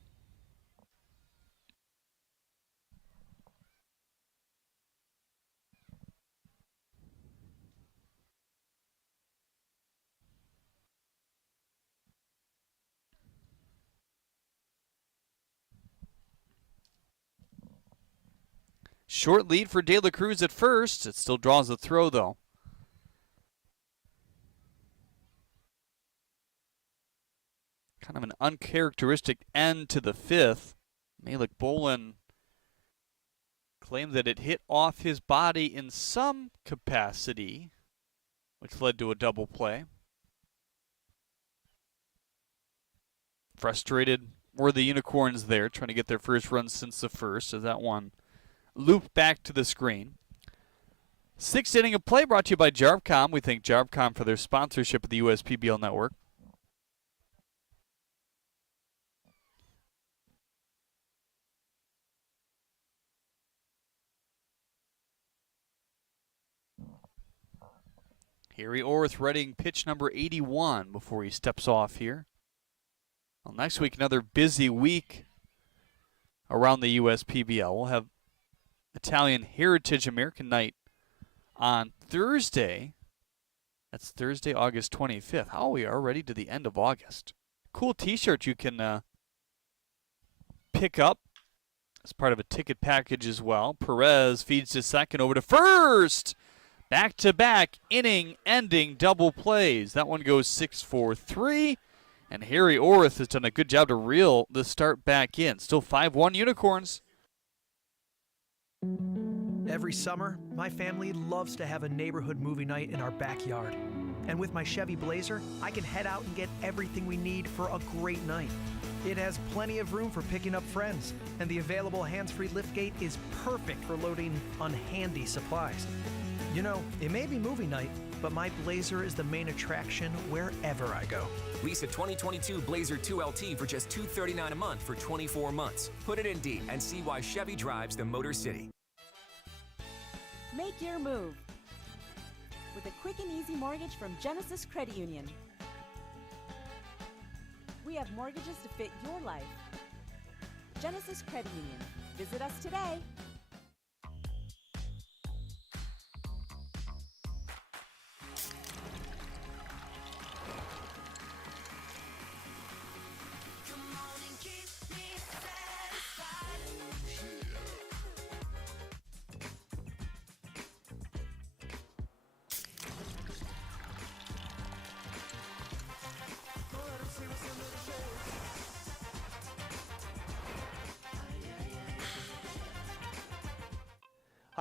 Short lead for De La Cruz at first. It still draws the throw, though. Kind of an uncharacteristic end to the fifth. Malik Bolin claimed that it hit off his body in some capacity, which led to a double play. Frustrated were the Unicorns there, trying to get their first run since the first, as that one looped back to the screen. Sixth inning of play brought to you by Jarvcom. We thank Jarvcom for their sponsorship of the USPBL Network. Harry Orth readying pitch number 81 before he steps off here. Well, next week, another busy week around the USPBL. We'll have Italian Heritage American Night on Thursday. That's Thursday, August 25th. Oh, we are already to the end of August. Cool t-shirt you can pick up as part of a ticket package as well. Perez feeds to second, over to first. Back-to-back inning-ending double plays. That one goes 6-4-3. And Harry Orth has done a good job to reel the start back in. Still 5-1 Unicorns. Every summer, my family loves to have a neighborhood movie night in our backyard. And with my Chevy Blazer, I can head out and get everything we need for a great night. It has plenty of room for picking up friends, and the available hands-free liftgate is perfect for loading unhandy supplies. You know, it may be movie night, but my Blazer is the main attraction wherever I go. Lease a 2022 Blazer 2LT for just $239 a month for 24 months. Put it in D and see why Chevy drives the Motor City. Make your move with a quick and easy mortgage from Genesis Credit Union. We have mortgages to fit your life. Genesis Credit Union. Visit us today.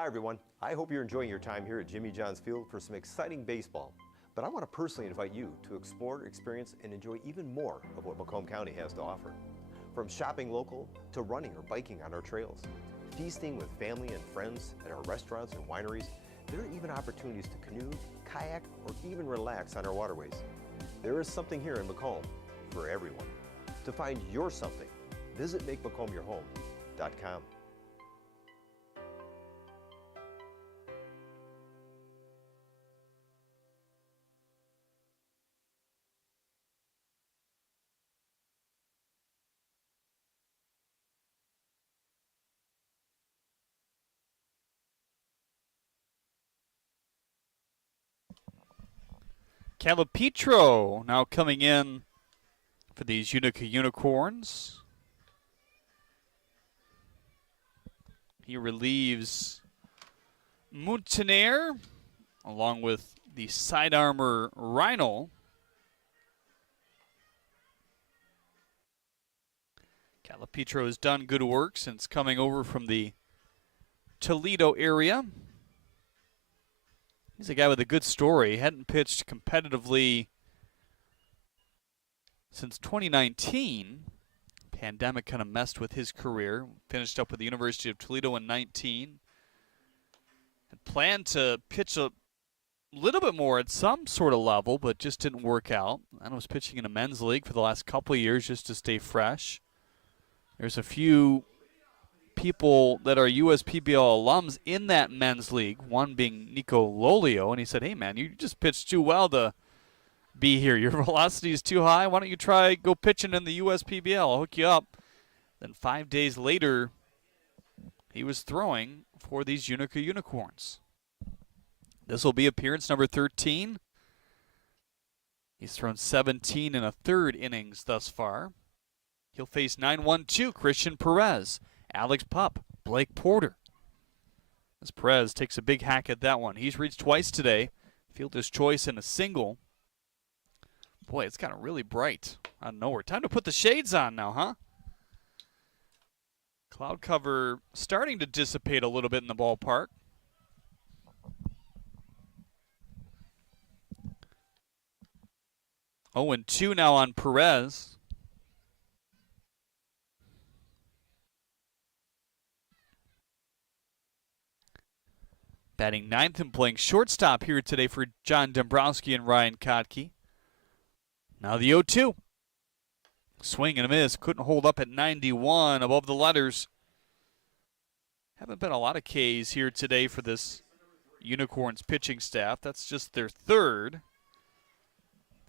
Hi everyone, I hope you're enjoying your time here at Jimmy John's Field for some exciting baseball. But I want to personally invite you to explore, experience, and enjoy even more of what Macomb County has to offer. From shopping local to running or biking on our trails, feasting with family and friends at our restaurants and wineries, there are even opportunities to canoe, kayak, or even relax on our waterways. There is something here in Macomb for everyone. To find your something, visit MakeMacombYourHome.com. Calipetro now coming in for these Utica Unicorns. He relieves Mountaineer along with the side armor Rhino. Calipetro has done good work since coming over from the Toledo area. He's a guy with a good story. He hadn't pitched competitively since 2019. Pandemic kind of messed with his career. Finished up with the University of Toledo in 19. Had planned to pitch a little bit more at some sort of level, but just didn't work out. And was pitching in a men's league for the last couple of years just to stay fresh. There's a few people that are USPBL alums in that men's league, one being Nico Lolio, and he said, hey man, you just pitched too well to be here. Your velocity is too high. Why don't you try go pitching in the USPBL? I'll hook you up. Then 5 days later, he was throwing for these Utica Unicorns. This will be appearance number 13. He's thrown 17 and a third innings thus far. He'll face 9-1-2 Christian Perez, Alex Pup, Blake Porter. As Perez takes a big hack at that one. He's reached twice today. Fielder's choice in a single. Boy, it's gotten really bright out of nowhere. Time to put the shades on now, huh? Cloud cover starting to dissipate a little bit in the ballpark. Oh, and 2 now on Perez. Batting ninth and playing shortstop here today for John Dombrowski and Ryan Kotke. Now the 0-2. Swing and a miss. Couldn't hold up at 91 above the letters. Haven't been a lot of Ks here today for this Unicorns pitching staff. That's just their third.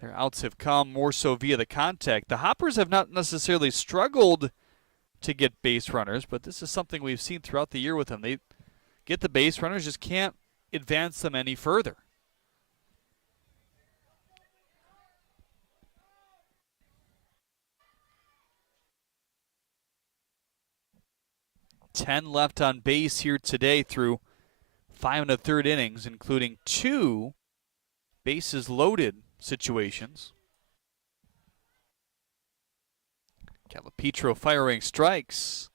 Their outs have come more so via the contact. The Hoppers have not necessarily struggled to get base runners, but this is something we've seen throughout the year with them. They get the base runners, just can't advance them any further. Ten left on base here today through 5 1/3 innings, including 2 bases loaded situations. Calipetro firing strikes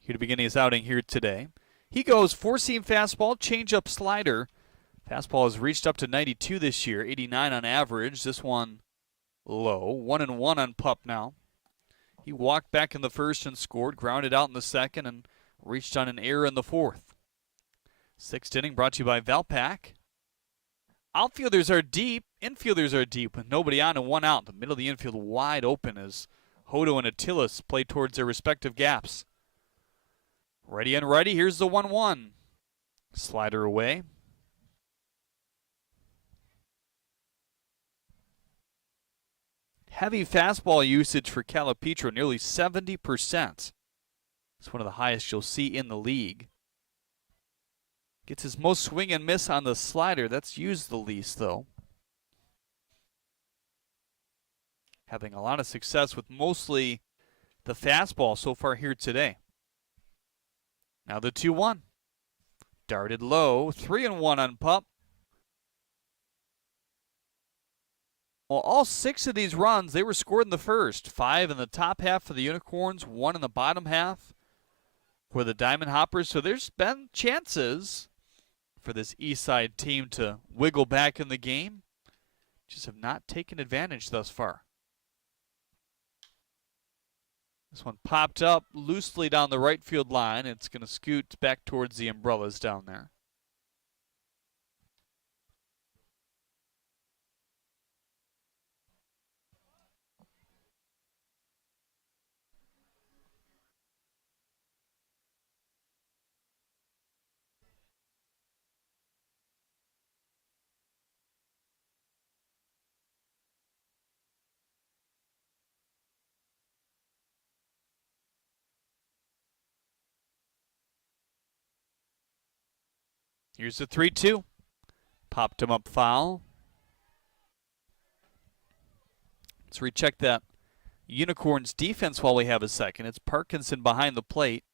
here to begin his outing here today. He goes 4-seam fastball, changeup slider. Fastball has reached up to 92 this year, 89 on average. This one low. 1-1 on Pup now. He walked back in the first and scored, grounded out in the second, and reached on an error in the fourth. Sixth inning brought to you by Ballpark. Outfielders are deep. Infielders are deep with nobody on and 1 out. The middle of the infield wide open as Hodo and Attilas play towards their respective gaps. Ready and ready. Here's the 1-1. Slider away. Heavy fastball usage for Calipetro, nearly 70%. It's one of the highest you'll see in the league. Gets his most swing and miss on the slider. That's used the least, though. Having a lot of success with mostly the fastball so far here today. Now the 2-1. Darted low. 3-1 on Pup. Well, all 6 of these runs, they were scored in the first. 5 in the top half for the Unicorns, 1 in the bottom half for the Diamond Hoppers. So there's been chances for this Eastside team to wiggle back in the game. Just have not taken advantage thus far. This one popped up loosely down the right field line. It's going to scoot back towards the umbrellas down there. Here's the 3-2. Popped him up foul. Let's recheck that Unicorns defense while we have a second. It's Parkinson behind the plate.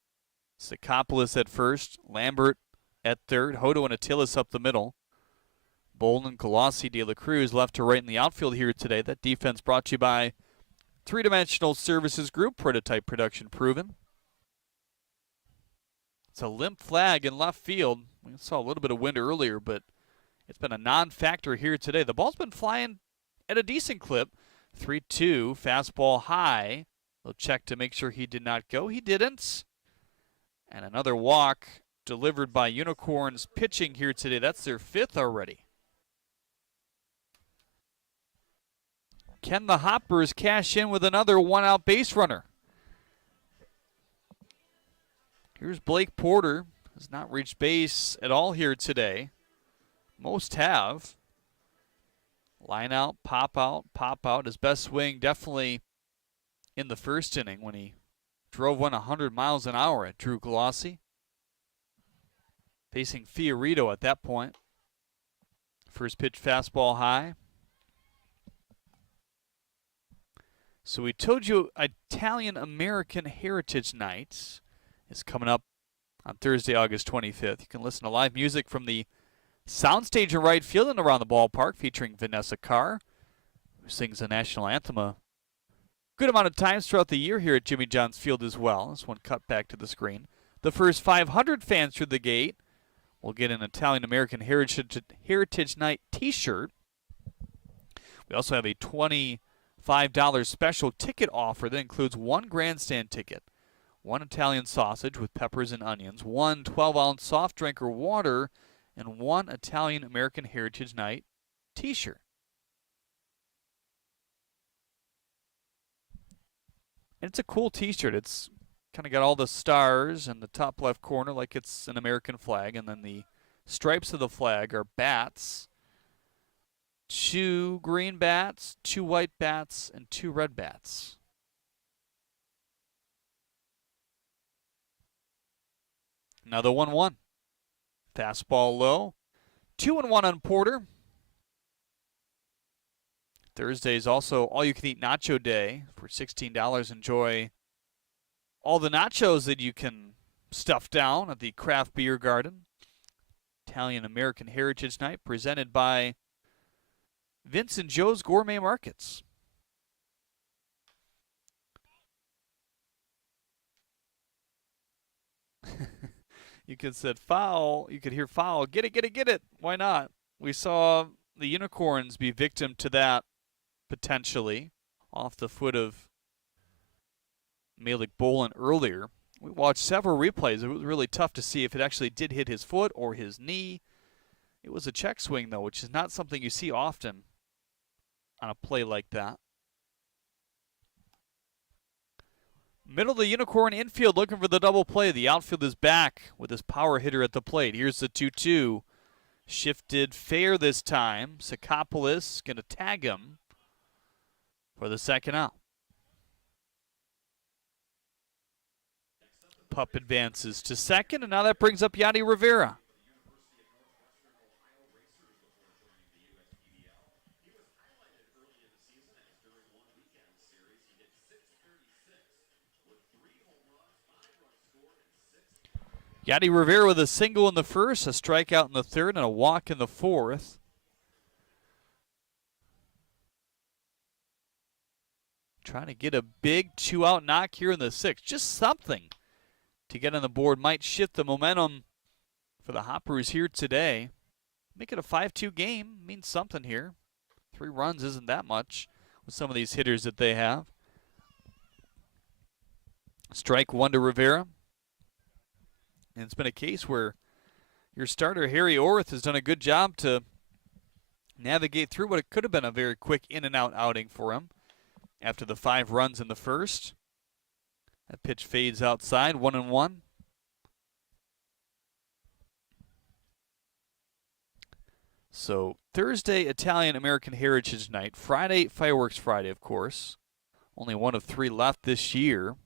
Sakopoulos at first. Lambert at third. Hodo and Attilis up the middle. Bolin, Colossi, De La Cruz left to right in the outfield here today. That defense brought to you by Three-Dimensional Services Group. Prototype production proven. It's a limp flag in left field. We saw a little bit of wind earlier, but it's been a non-factor here today. The ball's been flying at a decent clip. 3-2, fastball high. They'll check to make sure he did not go. He didn't. And another walk delivered by Unicorns pitching here today. That's their 5th already. Can the Hoppers cash in with another one-out base runner? Here's Blake Porter. Has not reached base at all here today. Most have. Line out, pop out, pop out. His best swing definitely in the first inning when he drove one 100 miles an hour at Drew Colossi. Facing Fiorito at that point. First pitch fastball high. So we told you Italian-American Heritage Night is coming up on Thursday, August 25th. You can listen to live music from the soundstage in right field and around the ballpark featuring Vanessa Carr, who sings the national anthem a good amount of times throughout the year here at Jimmy John's Field as well. This one cut back to the screen. The first 500 fans through the gate will get an Italian-American Heritage Night t-shirt. We also have a $25 special ticket offer that includes one grandstand ticket, one Italian sausage with peppers and onions, one 12-ounce soft drink or water, and one Italian-American Heritage Night t-shirt. And it's a cool t-shirt. It's kind of got all the stars in the top left corner like it's an American flag, and then the stripes of the flag are bats. 2 green bats, 2 white bats, and 2 red bats. Another 1-1. Fastball low. 2-1 on Porter. Thursday is also all-you-can-eat nacho day. For $16, enjoy all the nachos that you can stuff down at the Craft Beer Garden. Italian-American Heritage Night presented by Vince and Joe's Gourmet Markets. You could said foul. You could hear foul. Get it, get it, get it. Why not? We saw the Unicorns be victim to that potentially off the foot of Malik Bolin earlier. We watched several replays. It was really tough to see if it actually did hit his foot or his knee. It was a check swing, though, which is not something you see often on a play like that. Middle of the Unicorn infield looking for the double play. The outfield is back with his power hitter at the plate. Here's the 2-2. Shifted fair this time. Sakopoulos going to tag him for the second out. Pup advances to second, and now that brings up Yadi Rivera. Yadi Rivera with a single in the first, a strikeout in the third, and a walk in the fourth. Trying to get a big 2-out knock here in the sixth. Just something to get on the board might shift the momentum for the Hoppers here today. Make it a 5-2 game. Means something here. 3 runs isn't that much with some of these hitters that they have. Strike 1 to Rivera. And it's been a case where your starter, Harry Orth, has done a good job to navigate through what it could have been a very quick in-and-out outing for him after the 5 runs in the first. That pitch fades outside, 1-1. So Thursday, Italian American Heritage Night. Friday, Fireworks Friday, of course. Only one of 3 left this year.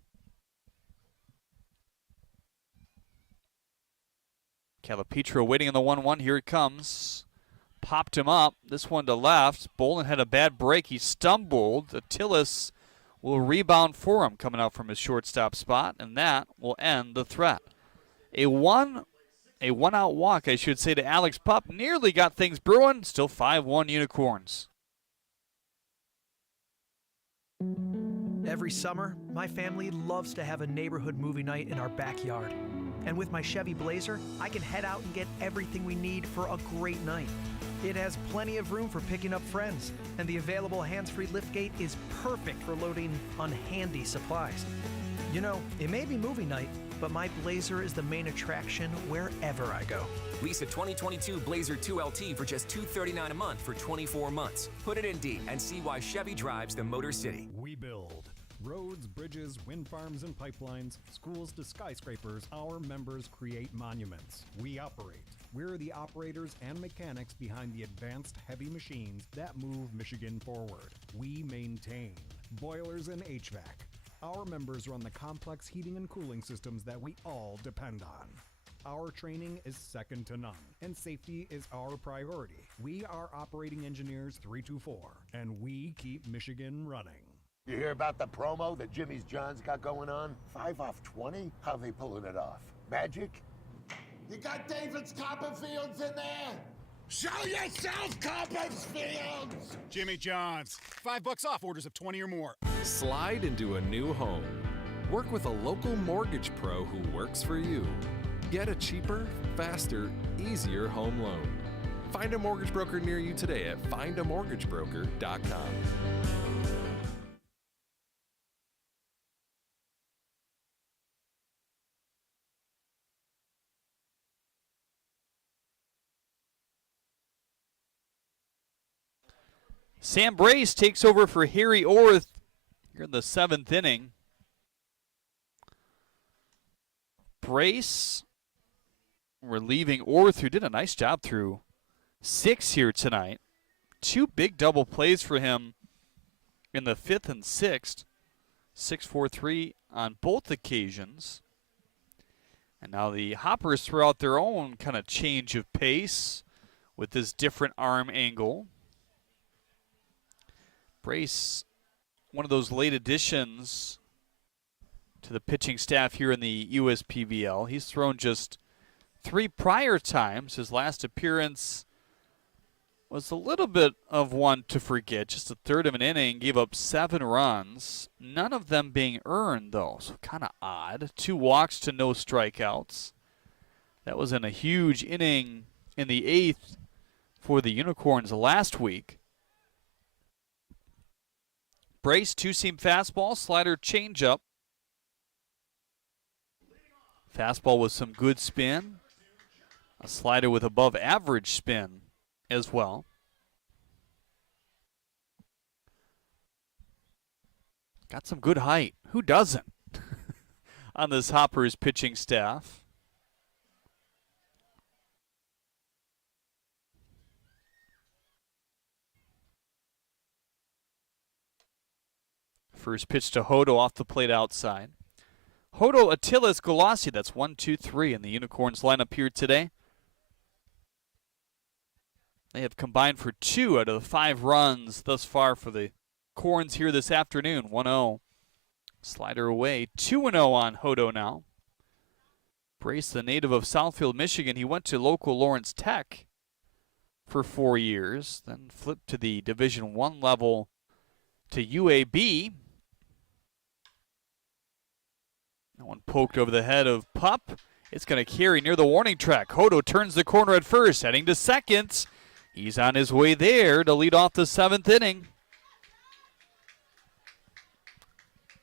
Calipetro waiting on the 1-1. Here it comes. Popped him up. This one to left. Bolin had a bad break. He stumbled. Attilis will rebound for him coming out from his shortstop spot, and that will end the threat. A one-out walk, I should say, to Alex Pup. Nearly got things brewing. Still 5-1 Unicorns. Every summer, my family loves to have a neighborhood movie night in our backyard. And with my Chevy Blazer, I can head out and get everything we need for a great night. It has plenty of room for picking up friends, and the available hands-free liftgate is perfect for loading unhandy supplies. You know, it may be movie night, but my Blazer is the main attraction wherever I go. Lease a 2022 Blazer 2LT for just $239 a month for 24 months. Put it in D and see why Chevy drives the Motor City. We build roads, bridges, wind farms, and pipelines, schools to skyscrapers. Our members create monuments. We operate. We're the operators and mechanics behind the advanced heavy machines that move Michigan forward. We maintain boilers and HVAC. Our members run the complex heating and cooling systems that we all depend on. Our training is second to none, and safety is our priority. We are Operating Engineers 324, and we keep Michigan running. You hear about the promo that Jimmy's John's got going on? 5 off 20? How they pulling it off? Magic? You got David's Copperfields in there? Show yourself, Copperfields! Jimmy John's. $5 off orders of 20 or more. Slide into a new home. Work with a local mortgage pro who works for you. Get a cheaper, faster, easier home loan. Find a mortgage broker near you today at findamortgagebroker.com. Sam Brace takes over for Harry Orth here in the 7th inning. Brace relieving Orth, who did a nice job through 6 here tonight. 2 big double plays for him in the 5th and 6th. 6-4-3 on both occasions. And now the Hoppers throw out their own kind of change of pace with this different arm angle. Brace, one of those late additions to the pitching staff here in the USPBL. He's thrown just 3 prior times. His last appearance was a little bit of one to forget. Just a third of an inning, gave up 7 runs. None of them being earned, though, so kind of odd. 2 walks to no strikeouts. That was in a huge inning in the 8th for the Unicorns last week. Brace, 2-seam fastball, slider, changeup. Fastball with some good spin. A slider with above average spin as well. Got some good height. Who doesn't on this Hoppers pitching staff? First pitch to Hodo off the plate outside. Hodo, Attilis, Galassi. That's 1, 2, 3 in the Unicorns lineup here today. They have combined for 2 out of the 5 runs thus far for the Corns here this afternoon. 1-0. Slider away. 2-0 on Hodo now. Brace, the native of Southfield, Michigan. He went to local Lawrence Tech for 4 years, then flipped to the Division I level to UAB. That one poked over the head of Pup. It's going to carry near the warning track. Hodo turns the corner at first, heading to second. He's on his way there to lead off the 7th inning.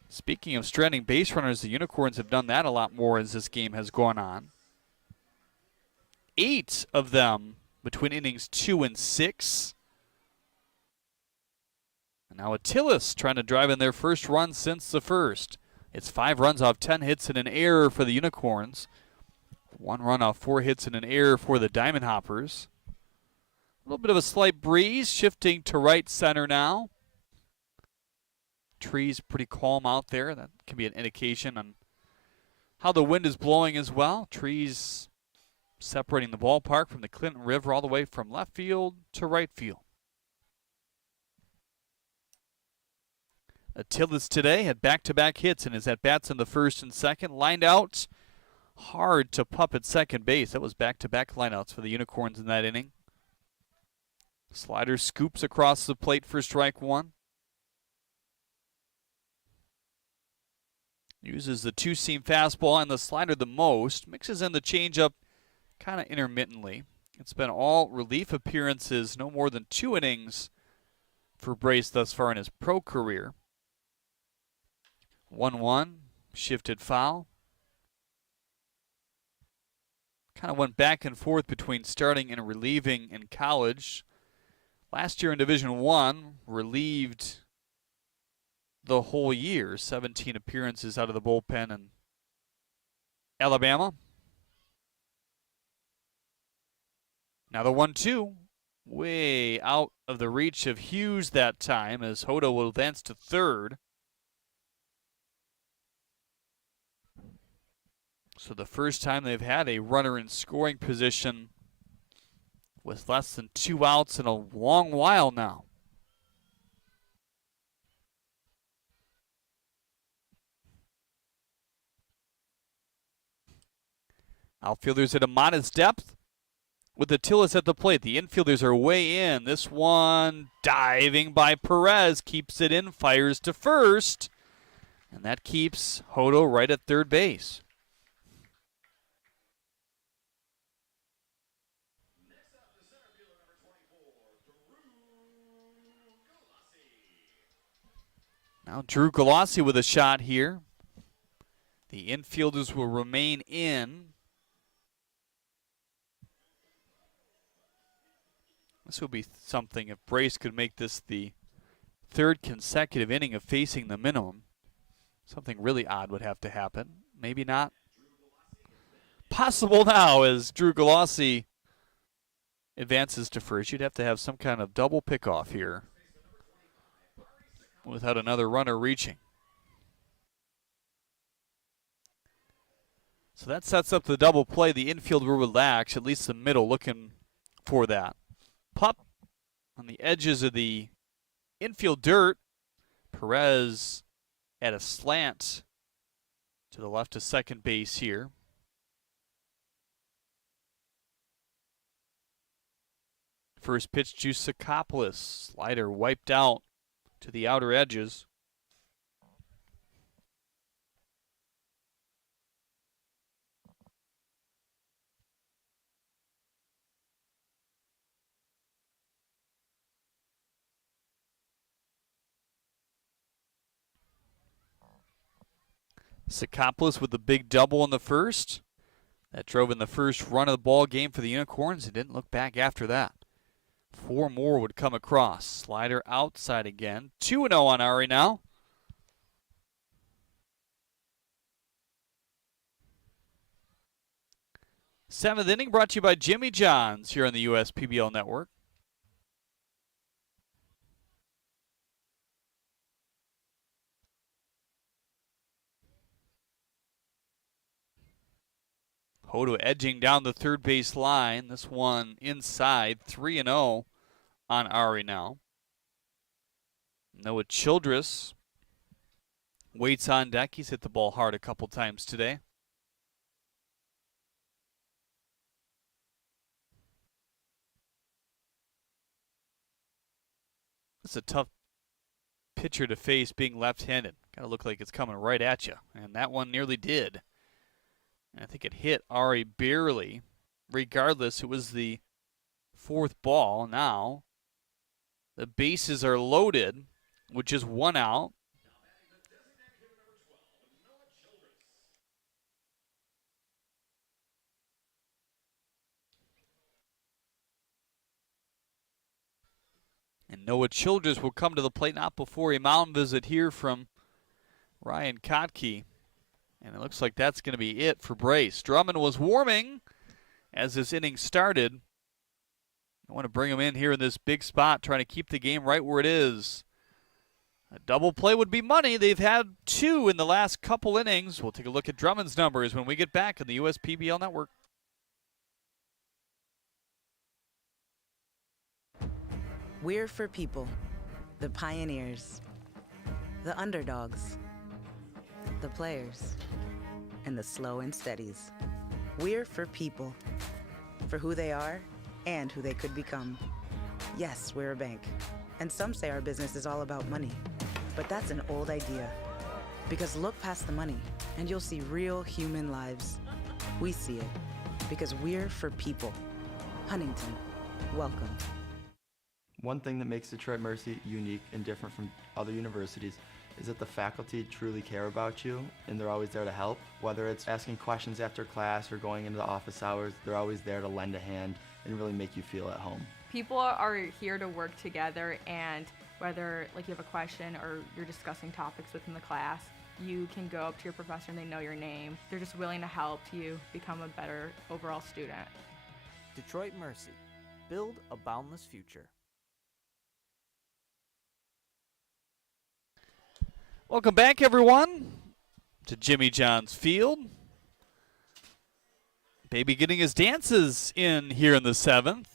Speaking of stranding base runners, the Unicorns have done that a lot more as this game has gone on. 8 of them between innings 2 and 6. And now Attilis trying to drive in their first run since the first. It's 5 runs off 10 hits and an error for the Unicorns. 1 run off 4 hits and an error for the Diamond Hoppers. A little bit of a slight breeze shifting to right center now. Trees pretty calm out there. That can be an indication on how the wind is blowing as well. Trees separating the ballpark from the Clinton River all the way from left field to right field. Attilis today had back-to-back hits in his at-bats in the first and second. Lined out hard to Pup at second base. That was back-to-back lineouts for the Unicorns in that inning. Slider scoops across the plate for strike 1. Uses the two-seam fastball and the slider the most. Mixes in the changeup kind of intermittently. It's been all relief appearances, no more than 2 innings for Brace thus far in his pro career. 1-1, shifted foul. Kind of went back and forth between starting and relieving in college. Last year in Division I, relieved the whole year. 17 appearances out of the bullpen in Alabama. Now the 1-2, way out of the reach of Hughes that time as Hodo will advance to third. So the first time they've had a runner in scoring position with less than 2 outs in a long while now. Outfielders at a modest depth with Attilis at the plate. The infielders are way in. This one diving by Perez keeps it in, fires to first, and that keeps Hodo right at third base. Now Drew Galassi with a shot here. The infielders will remain in. This would be something if Brace could make this the 3rd consecutive inning of facing the minimum. Something really odd would have to happen. Maybe not possible now as Drew Galassi advances to first. You'd have to have some kind of double pickoff here without another runner reaching. So that sets up the double play. The infield will relax, at least the middle looking for that. Pup on the edges of the infield dirt. Perez at a slant to the left of second base here. First pitch to Sakopoulos. Slider wiped out to the outer edges. Sakopoulos with the big double in the first. That drove in the first run of the ball game for the Unicorns. It didn't look back after that. 4 more would come across. Slider outside again. 2-0 on Ari now. Seventh inning brought to you by Jimmy John's here on the USPBL Network. Hodo edging down the third base line. This one inside, 3-0 on Ari now. Noah Childress waits on deck. He's hit the ball hard a couple times today. It's a tough pitcher to face being left-handed. Got to look like it's coming right at you, and that one nearly did. I think it hit Ari barely. Regardless, it was the fourth ball. Now the bases are loaded with just one out. And Noah Childress will come to the plate not before a mound visit here from Ryan Kotke. And it looks like that's going to be it for Brace. Drummond was warming as this inning started. I want to bring him in here in this big spot, trying to keep the game right where it is. A double play would be money. They've had two in the last couple innings. We'll take a look at Drummond's numbers when we get back on the USPBL Network. We're for people, the pioneers, the underdogs, the players, and the slow and steadies. We're for people, for who they are and who they could become. Yes, we're a bank, and some say our business is all about money, but that's an old idea. Because look past the money, and you'll see real human lives. We see it, because we're for people. Huntington, welcome. One thing that makes Detroit Mercy unique and different from other universities is that the faculty truly care about you and they're always there to help. Whether it's asking questions after class or going into the office hours, they're always there to lend a hand and really make you feel at home. People are here to work together, and whether like you have a question or you're discussing topics within the class, you can go up to your professor and they know your name. They're just willing to help you become a better overall student. Detroit Mercy. Build a boundless future. Welcome back, everyone, to Jimmy John's Field. Baby getting his dances in here in the seventh.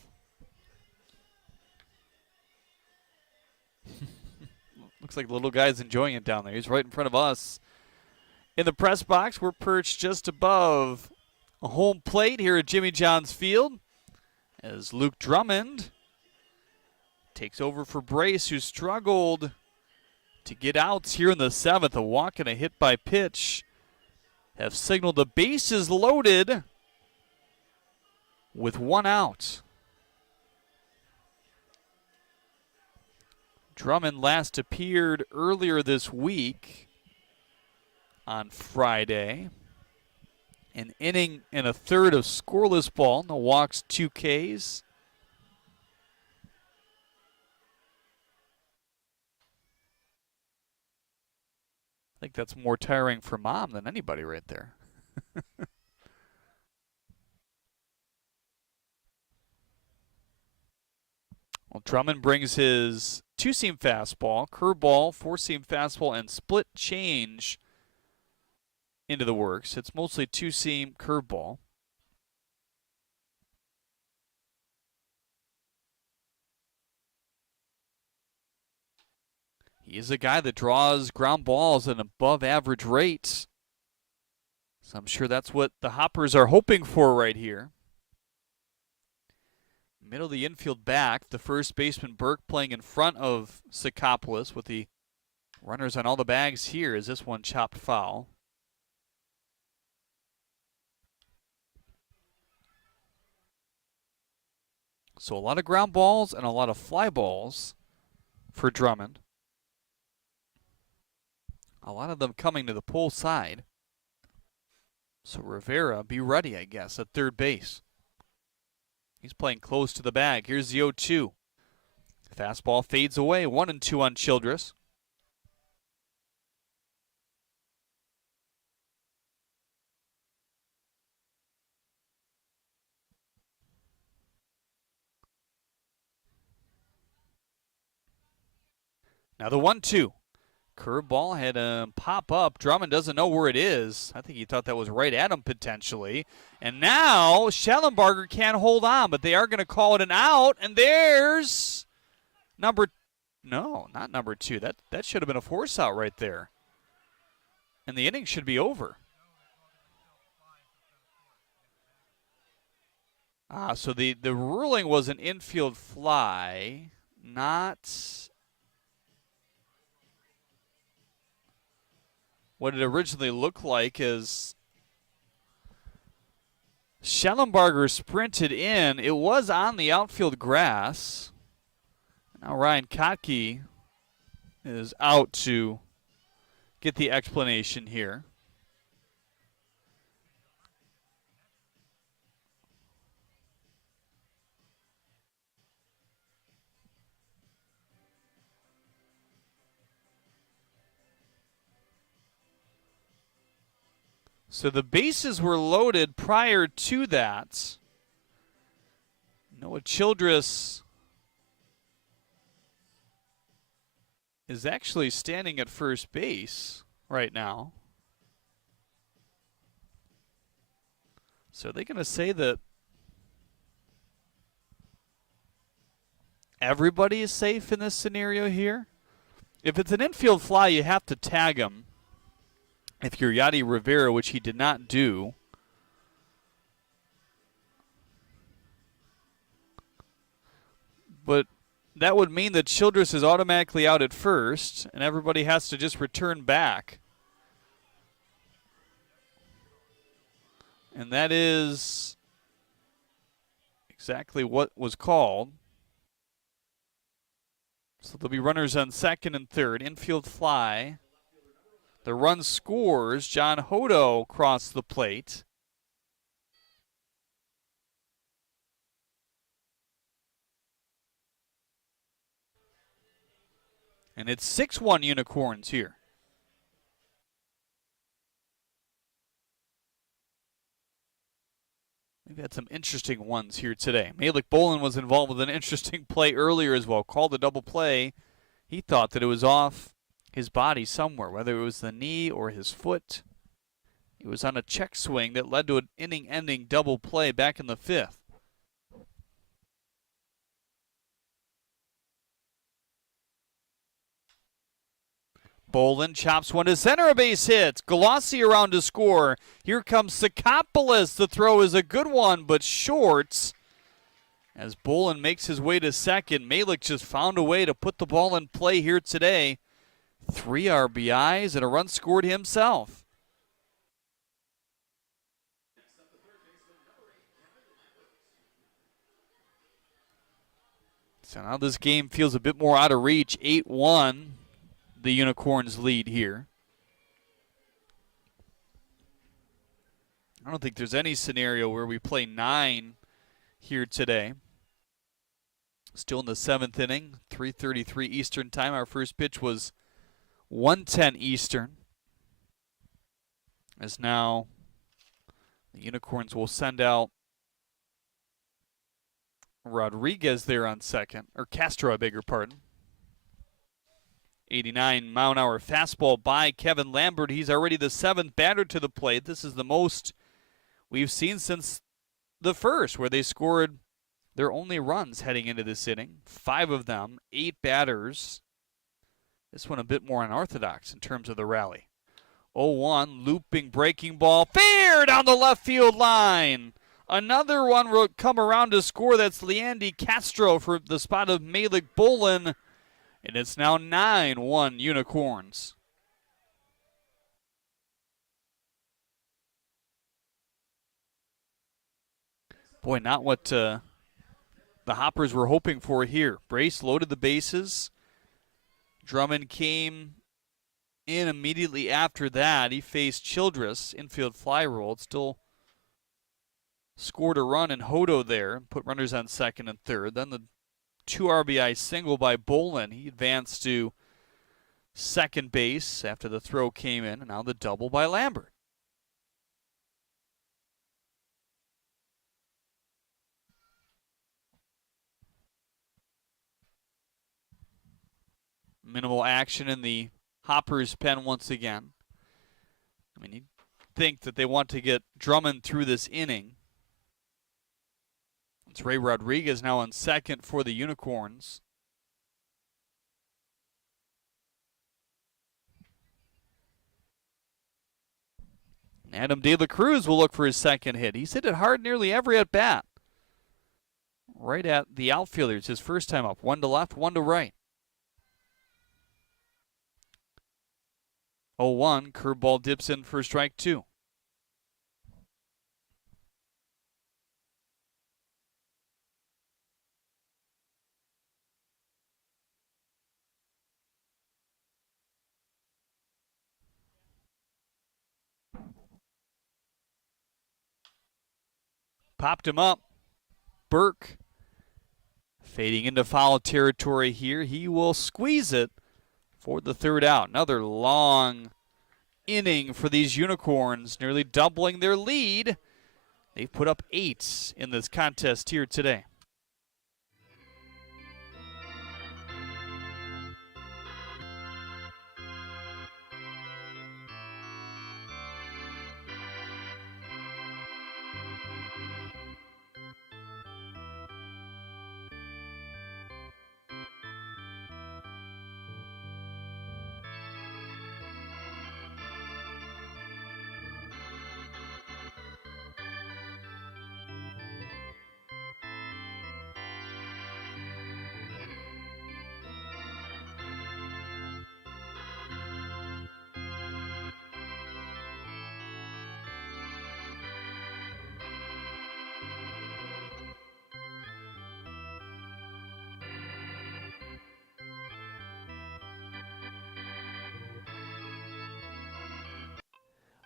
Looks like the little guy's enjoying it down there. He's right in front of us. In the press box, we're perched just above a home plate here at Jimmy John's Field as Luke Drummond takes over for Brace, who struggled to get outs here in the seventh. A walk and a hit by pitch have signaled the bases loaded with one out. Drummond last appeared earlier this week on Friday. An inning and a third of scoreless ball. No walks, 2 Ks. I think that's more tiring for Mom than anybody right there. Well, Drummond brings his two-seam fastball, curveball, four-seam fastball, and split change into the works. It's mostly two-seam curveball. He is a guy that draws ground balls at an above-average rate. So I'm sure that's what the Hoppers are hoping for right here. Middle of the infield back, the first baseman Burke playing in front of Sikopoulos with the runners on all the bags here as this one chopped foul. So a lot of ground balls and a lot of fly balls for Drummond. A lot of them coming to the pull side. So Rivera, be ready, I guess, at third base. He's playing close to the bag. Here's the 0-2. Fastball fades away. 1-2 on Childress. Now the 1-2. Curveball had him pop up. Drummond doesn't know where it is. I think he thought that was right at him potentially. And now Schellenbarger can't hold on, but they are going to call it an out. And there's not number 2. That should have been a force out right there. And the inning should be over. So the ruling was an infield fly, not what it originally looked like. Is Schellenbarger sprinted in. It was on the outfield grass. Now Ryan Kotke is out to get the explanation here. So the bases were loaded prior to that. Noah Childress is actually standing at first base right now. So are they going to say that everybody is safe in this scenario here? If it's an infield fly, you have to tag him. If you're Yadi Rivera, which he did not do. But that would mean that Childress is automatically out at first, and everybody has to just return back. And that is exactly what was called. So there'll be runners on second and third. Infield fly. The run scores. John Hodo crossed the plate. And it's 6-1 Unicorns here. We've had some interesting ones here today. Malik Bolin was involved with an interesting play earlier as well. Called a double play. He thought that it was off his body somewhere, whether it was the knee or his foot. It was on a check swing that led to an inning-ending double play back in the fifth. Bolin chops one to center, a base hit. Galassi around to score. Here comes Sakopoulos. The throw is a good one, but short. As Bolin makes his way to second, Malik just found a way to put the ball in play here today. 3 RBIs and a run scored himself. So now this game feels a bit more out of reach. 8-1, the Unicorns lead here. I don't think there's any scenario where we play 9 here today. Still in the 7th inning, 3:33 Eastern time. Our first pitch was 1:10 Eastern. As now the Unicorns will send out Rodriguez there on second, or Castro, I beg your pardon. 89-mile-an-hour fastball by Kevin Lambert. He's already the 7th batter to the plate. This is the most we've seen since the first, where they scored their only runs heading into this inning. 5 of them, 8 batters. This one a bit more unorthodox in terms of the rally. 0-1, looping breaking ball. Fair down the left field line. Another one will come around to score. That's Leandy Castro for the spot of Malik Bolin. And it's now 9-1 Unicorns. Boy, not what the Hoppers were hoping for here. Brace loaded the bases. Drummond came in immediately after that. He faced Childress, infield fly rolled, still scored a run, and Hodo there put runners on second and third. Then the 2 RBI single by Bolin. He advanced to second base after the throw came in, and now the double by Lambert. Minimal action in the Hoppers' pen once again. I mean, you'd think that they want to get Drummond through this inning. It's Ray Rodriguez now on second for the Unicorns. Adam De La Cruz will look for his second hit. He's hit it hard nearly every at-bat. Right at the outfielders his first time up. 1 to left, 1 to right. 0-1, curveball dips in for strike 2. Popped him up. Burke fading into foul territory here. He will squeeze it for the third out. Another long inning for these Unicorns, nearly doubling their lead. They've put up 8 in this contest here today.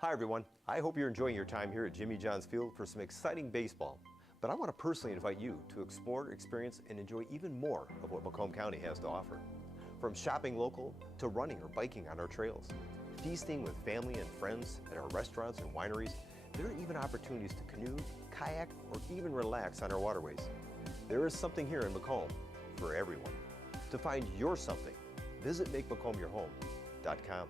Hi everyone, I hope you're enjoying your time here at Jimmy John's Field for some exciting baseball. But I want to personally invite you to explore, experience, and enjoy even more of what Macomb County has to offer. From shopping local to running or biking on our trails, feasting with family and friends at our restaurants and wineries, there are even opportunities to canoe, kayak, or even relax on our waterways. There is something here in Macomb for everyone. To find your something, visit MakeMacombYourHome.com.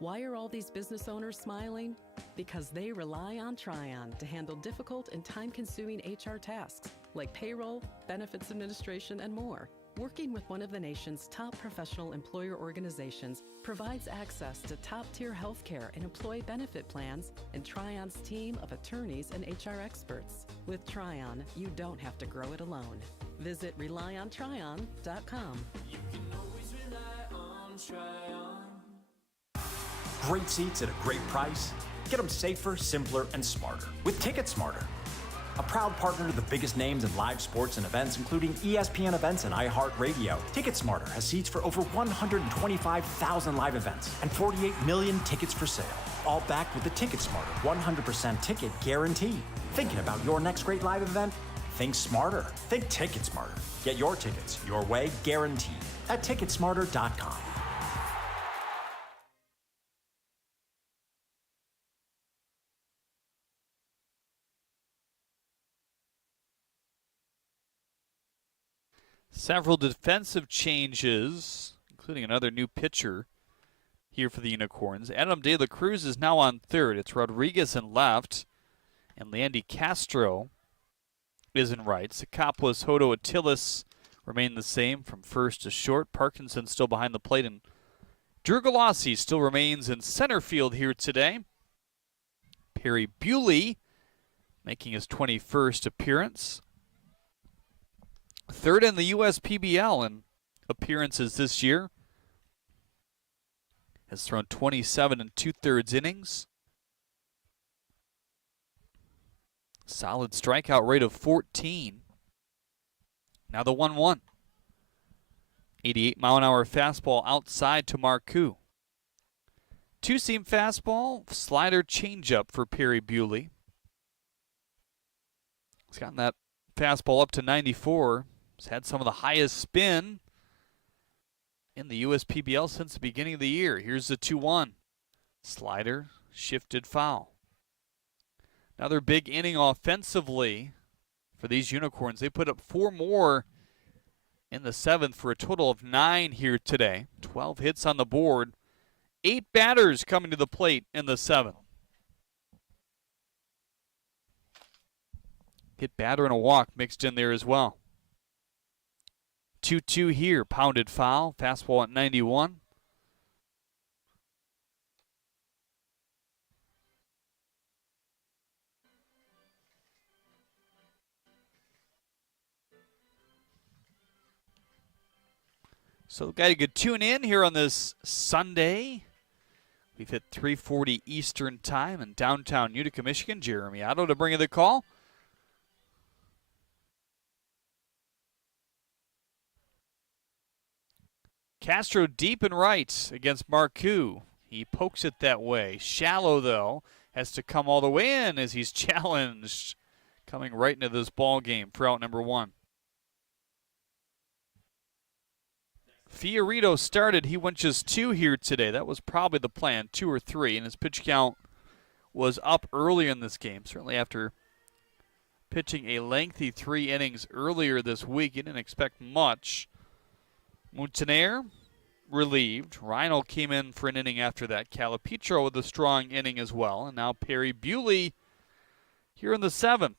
Why are all these business owners smiling? Because they rely on Tryon to handle difficult and time-consuming HR tasks like payroll, benefits administration, and more. Working with one of the nation's top professional employer organizations provides access to top-tier healthcare and employee benefit plans and Tryon's team of attorneys and HR experts. With Tryon, you don't have to grow it alone. Visit RelyOnTryon.com. You can always rely on Tryon. Great seats at a great price. Get them safer, simpler, and smarter with Ticket Smarter. A proud partner to the biggest names in live sports and events, including ESPN events and iHeartRadio. Ticket Smarter has seats for over 125,000 live events and 48 million tickets for sale. All backed with the Ticket Smarter 100% ticket guarantee. Thinking about your next great live event? Think smarter. Think Ticket Smarter. Get your tickets your way, guaranteed at Ticketsmarter.com. Several defensive changes, including another new pitcher here for the Unicorns. Adam De La Cruz is now on third. It's Rodriguez in left, and Landy Castro is in right. Sakopoulos, Hodo, Attilis remain the same from first to short. Parkinson still behind the plate, and Drew Galassi still remains in center field here today. Perry Bewley making his 21st appearance. Third in the USPBL in appearances this year. Has thrown 27 2/3 innings. Solid strikeout rate of 14. Now the 1-1. 88-mile-an-hour fastball outside to Marcoux. Two-seam fastball, slider changeup for Perry Bewley. He's gotten that fastball up to 94. He's had some of the highest spin in the USPBL since the beginning of the year. Here's the 2-1. Slider shifted foul. Another big inning offensively for these Unicorns. They put up 4 more in the 7th for a total of 9 here today. 12 hits on the board. 8 batters coming to the plate in the 7th. Hit batter and a walk mixed in there as well. 2-2 here, pounded foul, fastball at 91. So got a good tune in here on this Sunday. We've hit 3:40 Eastern time in downtown Utica, Michigan. Jeremy Otto to bring you the call. Castro deep and right against Marcoux. He pokes it that way. Shallow, though, has to come all the way in as he's challenged. Coming right into this ball game for out number 1. Fiorito started. He went just 2 here today. That was probably the plan, 2 or 3, and his pitch count was up early in this game. Certainly after pitching a lengthy 3 innings earlier this week, he didn't expect much. Montaner relieved. Reinl came in for an inning after that. Calipitro with a strong inning as well. And now Perry Bewley here in the 7th.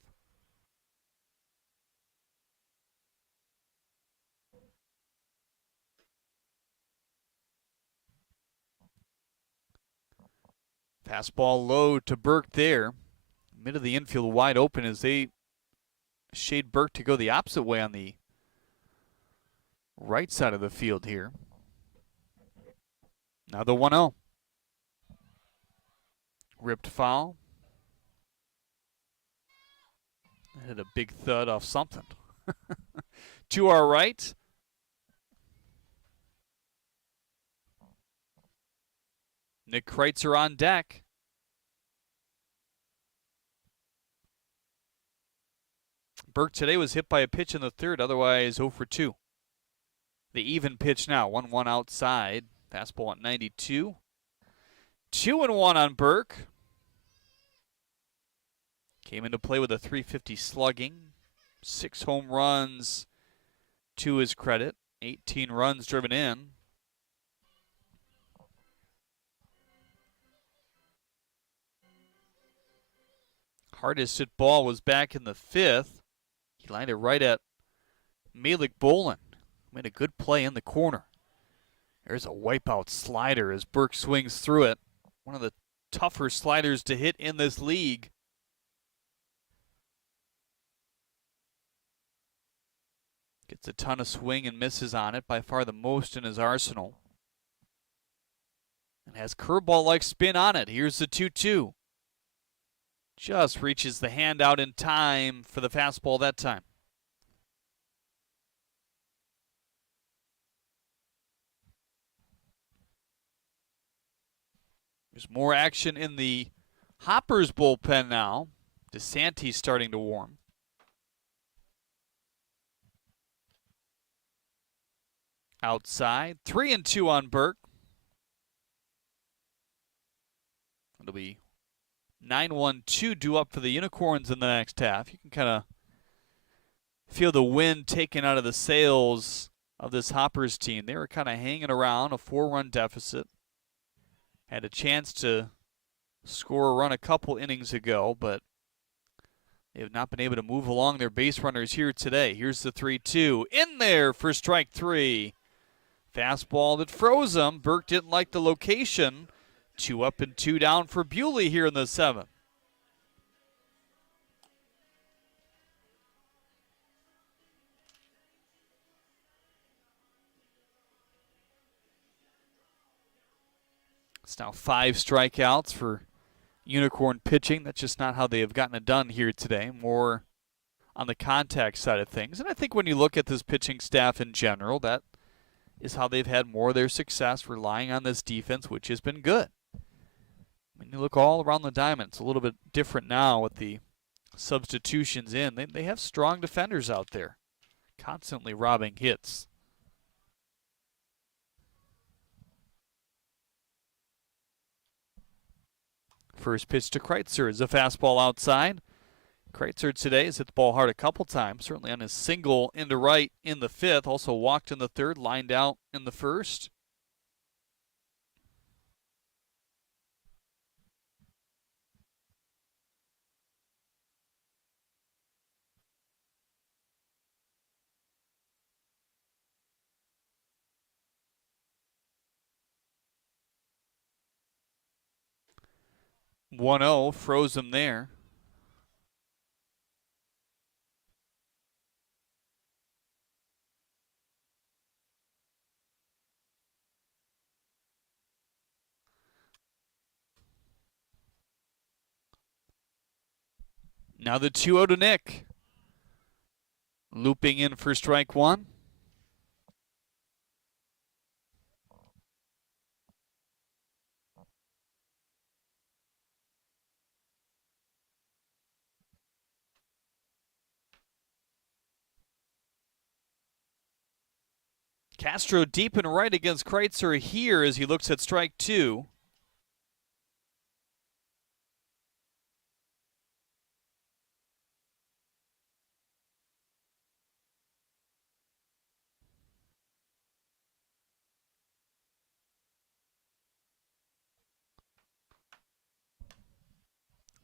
Fastball low to Burke there. Mid of the infield wide open as they shade Burke to go the opposite way on the right side of the field here. Now the 1-0. Ripped foul. Hit a big thud off something. To our right. Nick Kreitzer on deck. Burke today was hit by a pitch in the 3rd, otherwise 0 for 2. The even pitch now, 1-1 outside. Fastball at 92. 2-1 on Burke. Came into play with a .350 slugging. 6 home runs to his credit. 18 runs driven in. Hardest hit ball was back in the 5th. He lined it right at Malik Bolin. Made a good play in the corner. There's a wipeout slider as Burke swings through it. One of the tougher sliders to hit in this league. Gets a ton of swing and misses on it, by far the most in his arsenal. And has curveball-like spin on it. Here's the 2-2. Just reaches the hand out in time for the fastball that time. There's more action in the Hoppers bullpen now. DeSantis starting to warm. Outside, 3-2 on Burke. It'll be 9-1-2 due up for the Unicorns in the next half. You can kind of feel the wind taken out of the sails of this Hoppers team. They were kind of hanging around a 4-run deficit. Had a chance to score a run a couple innings ago, but they have not been able to move along their base runners here today. Here's the 3-2. In there for strike 3. Fastball that froze him. Burke didn't like the location. 2 up and 2 down for Bewley here in the 7th. It's now 5 strikeouts for Unicorn pitching. That's just not how they have gotten it done here today. More on the contact side of things. And I think when you look at this pitching staff in general, that is how they've had more of their success, relying on this defense, which has been good. When you look all around the diamond, it's a little bit different now with the substitutions in. They have strong defenders out there, constantly robbing hits. First pitch to Kreitzer is a fastball outside. Kreitzer today has hit the ball hard a couple times, certainly on his single into right in the 5th, also walked in the 3rd, lined out in the 1st. .1-0, froze him there. Now the 2-0 to Nick. Looping in for strike 1. Castro deep and right against Kreitzer here as he looks at strike 2.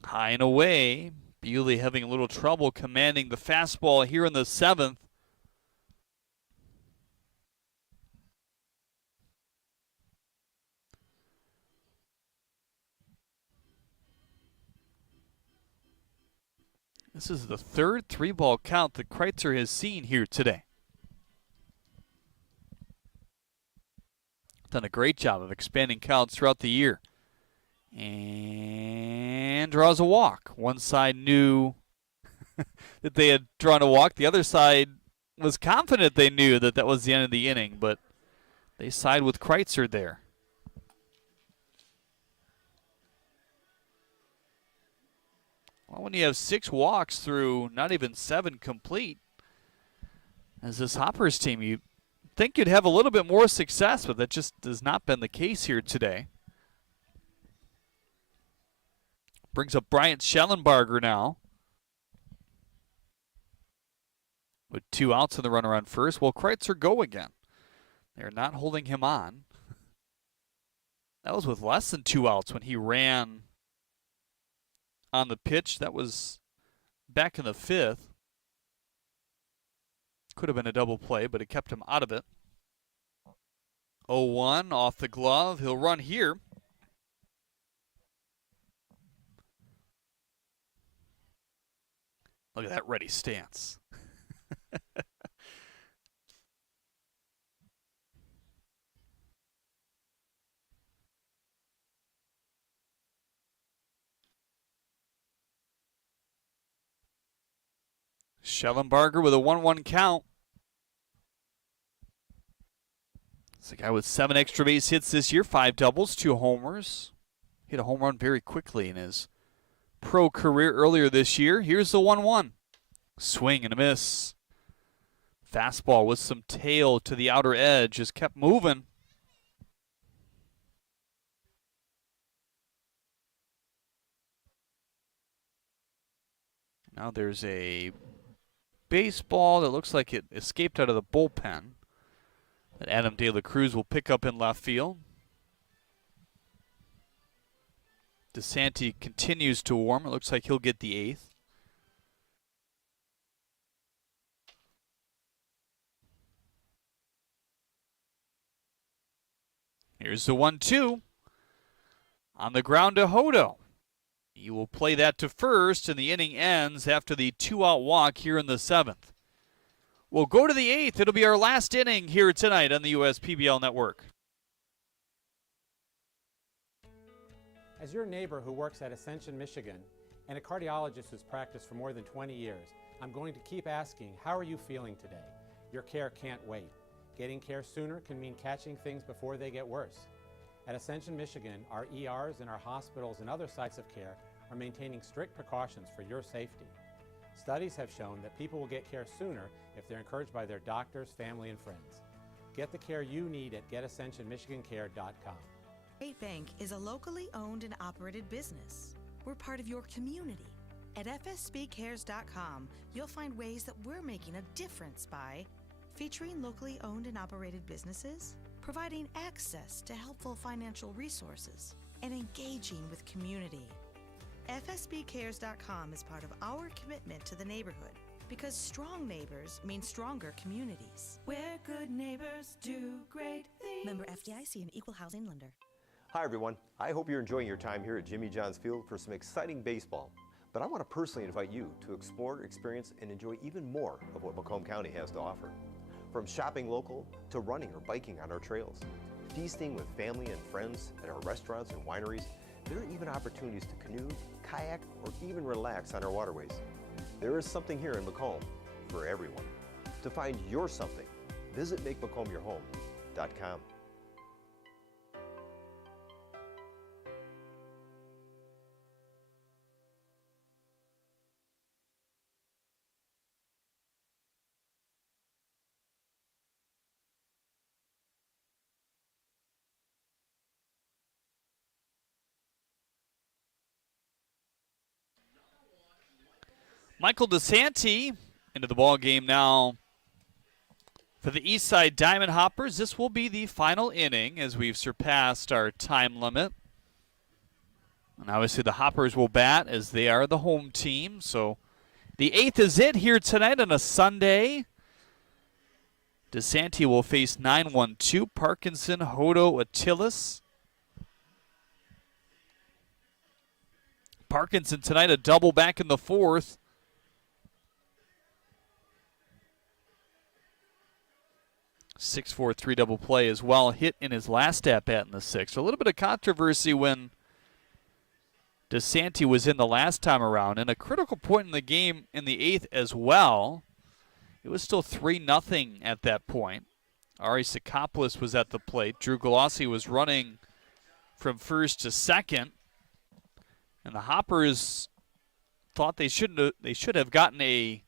High and away. Bewley having a little trouble commanding the fastball here in the 7th. This is the third 3-ball count that Kreitzer has seen here today. Done a great job of expanding counts throughout the year. And draws a walk. One side knew that they had drawn a walk. The other side was confident they knew that that was the end of the inning, but they side with Kreitzer there. Well, when you have 6 walks through not even 7 complete, as this Hoppers team, you think you'd have a little bit more success, but that just has not been the case here today. Brings up Bryant Schellenbarger now. With 2 outs and the runner on first. Will Kreitzer go again? They're not holding him on. That was with less than 2 outs when he ran on the pitch. That was back in the 5th. Could have been a double play, but it kept him out of it. 0-1 off the glove. He'll run here. Look at that ready stance. Schellenbarger with a 1-1 count. It's a guy with 7 extra base hits this year, 5 doubles, 2 homers. Hit a home run very quickly in his pro career earlier this year. Here's the 1-1. Swing and a miss. Fastball with some tail to the outer edge, just kept moving. Now there's a baseball that looks like it escaped out of the bullpen that Adam De La Cruz will pick up in left field. DeSanti continues to warm. It looks like he'll get the 8th. Here's the 1-2. On the ground to Hodo. He will play that to first, and the inning ends after the 2-out walk here in the 7th. We'll go to the 8th. It'll be our last inning here tonight on the USPBL Network. As your neighbor who works at Ascension, Michigan, and a cardiologist who's practiced for more than 20 years, I'm going to keep asking, how are you feeling today? Your care can't wait. Getting care sooner can mean catching things before they get worse. At Ascension, Michigan, our ERs and our hospitals and other sites of care are maintaining strict precautions for your safety. Studies have shown that people will get care sooner if they're encouraged by their doctors, family, and friends. Get the care you need at getascensionmichigancare.com. State Bank is a locally owned and operated business. We're part of your community. At fsbcares.com, you'll find ways that we're making a difference by featuring locally owned and operated businesses, providing access to helpful financial resources, and engaging with community. FSBcares.com is part of our commitment to the neighborhood because strong neighbors mean stronger communities. Where good neighbors do great things. Member FDIC, an equal housing lender. Hi everyone, I hope you're enjoying your time here at Jimmy John's Field for some exciting baseball. But I want to personally invite you to explore, experience, and enjoy even more of what Macomb County has to offer. From shopping local to running or biking on our trails, feasting with family and friends at our restaurants and wineries, there are even opportunities to canoe, kayak, or even relax on our waterways. There is something here in Macomb for everyone. To find your something, visit MakeMacombYourHome.com. Michael DeSanti into the ball game now for the Eastside Diamond Hoppers. This will be the final inning as we've surpassed our time limit. And obviously the Hoppers will bat as they are the home team. So the 8th is it here tonight on a Sunday. DeSanti will face 9-1-2, Parkinson, Hodo, Attilis. Parkinson tonight a double back in the 4th. (6-4-3) double play as well, hit in his last at-bat in the 6th. A little bit of controversy when DeSanti was in the last time around, and a critical point in the game in the 8th as well. It was still 3-0 at that point. Ari Sakopoulos was at the plate. Drew Galassi was running from first to second. And the Hoppers thought they should have gotten a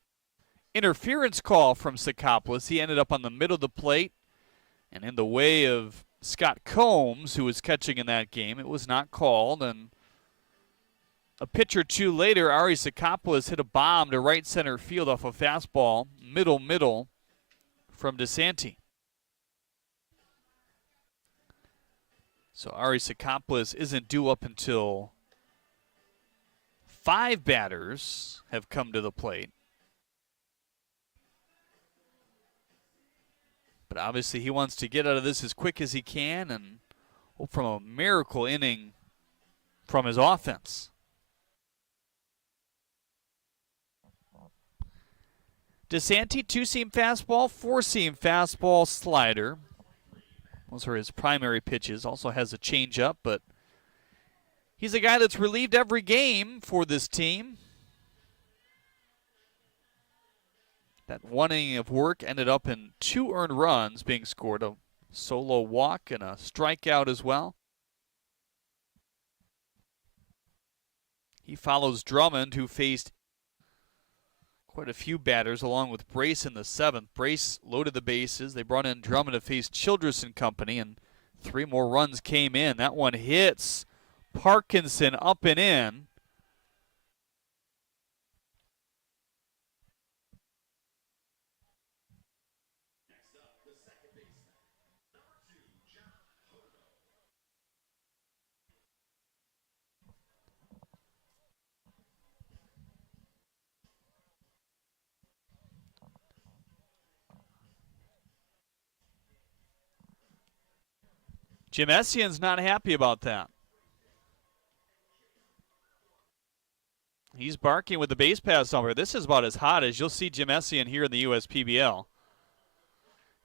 interference call from Sakopoulos. He ended up on the middle of the plate and in the way of Scott Combs, who was catching in that game. It was not called, and a pitch or two later, Ari Sakopoulos hit a bomb to right center field off a fastball, middle from DeSanti. So Ari Sakopoulos isn't due up until 5 batters have come to the plate. But obviously he wants to get out of this as quick as he can and hope from a miracle inning from his offense. DeSanti, 2-seam fastball, 4-seam fastball, slider. Those are his primary pitches. Also has a changeup, but he's a guy that's relieved every game for this team. That one inning of work ended up in 2 earned runs being scored, a solo walk and a strikeout as well. He follows Drummond, who faced quite a few batters along with Brace in the 7th. Brace loaded the bases. They brought in Drummond to face Childress and company, and 3 more runs came in. That one hits Parkinson up and in. Jim Essian's not happy about that. He's barking with the base pass over. This is about as hot as you'll see Jim Essian here in the USPBL.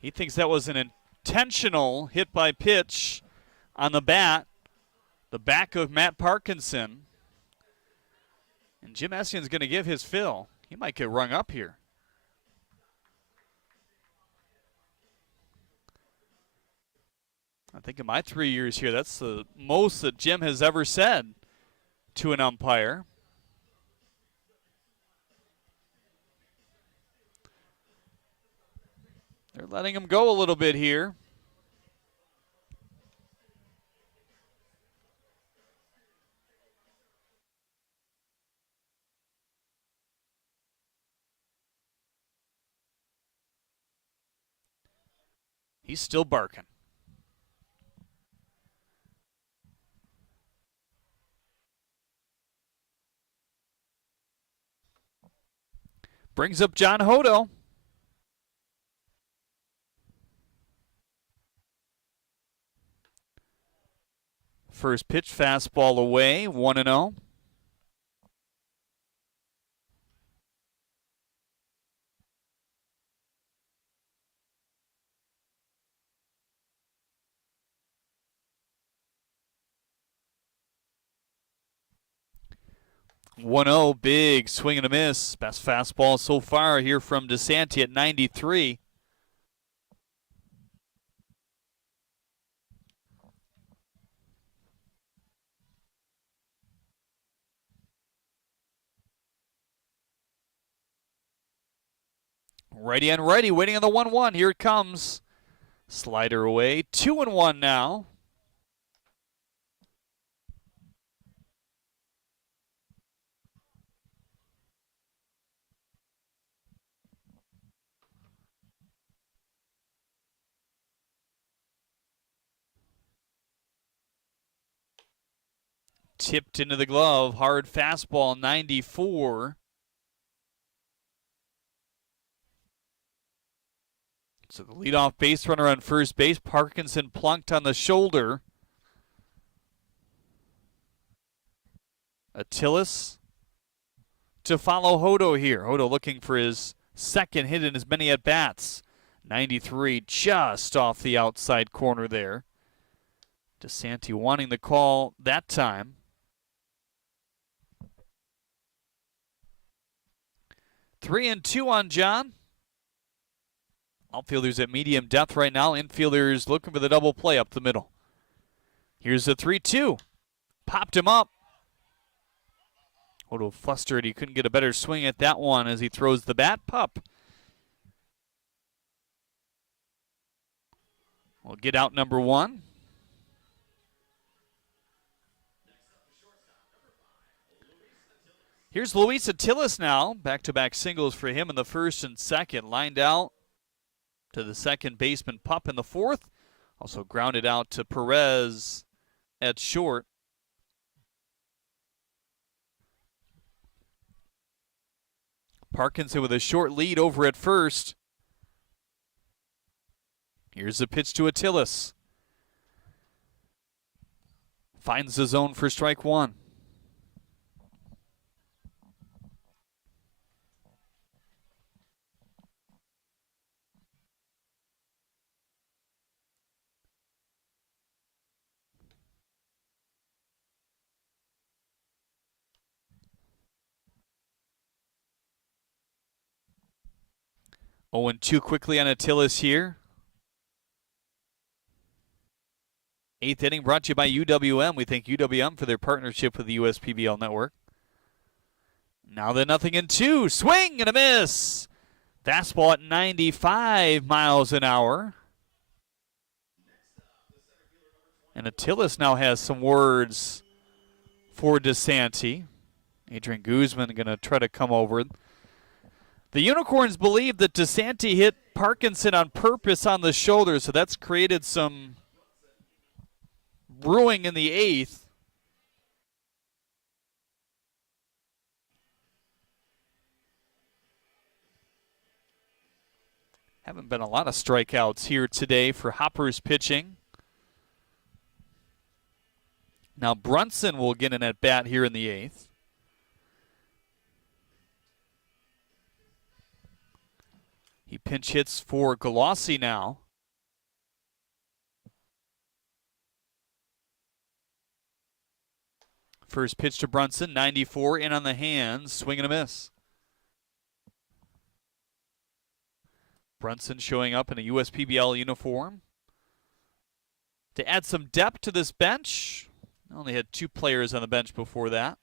He thinks that was an intentional hit by pitch on the bat, the back of Matt Parkinson. And Jim Essian's going to give his fill. He might get rung up here. I think in my 3 years here, that's the most that Jim has ever said to an umpire. They're letting him go a little bit here. He's still barking. Brings up John Hodo. First pitch, fastball away, 1-0. Big swing and a miss. Best fastball so far here from DeSanti at 93. Ready and ready, waiting on the 1-1. Here it comes. Slider away, 2-1 now. tipped into the glove. Hard fastball, 94. So the leadoff base runner on first base, Parkinson plunked on the shoulder. Attilis to follow Hodo here. Hodo looking for his second hit in as many at-bats. 93 just off the outside corner there. DeSanti wanting the call that time. Three and two on John. Outfielders at medium depth right now. Infielders looking for the double play up the middle. Here's the 3-2. Popped him up. Hodo flustered. He couldn't get a better swing at that one as he throws the bat. Pup. We'll get out number one. Here's Luis Attilis now. Back-to-back singles for him in the first and second. Lined out to the second baseman, Pup, in the fourth. Also grounded out to Perez at short. Parkinson with a short lead over at first. Here's the pitch to Attilis. Finds the zone for strike one. Oh, and 2 quickly on Attilis here. Eighth inning brought to you by UWM. We thank UWM for their partnership with the USPBL network. Now the 0-2. Swing and a miss. Fastball at 95 miles an hour. And Attilis now has some words for DeSanti. Adrian Guzman going to try to come over. The Unicorns believe that DeSanti hit Parkinson on purpose on the shoulder, so that's created some brewing in the eighth. Haven't been a lot of strikeouts here today for Hoppers pitching. Now Brunson will get an at-bat here in the eighth. He pinch hits for Galassi now. First pitch to Brunson, 94 in on the hands, swing and a miss. Brunson showing up in a USPBL uniform. To add some depth to this bench, only had 2 players on the bench before that.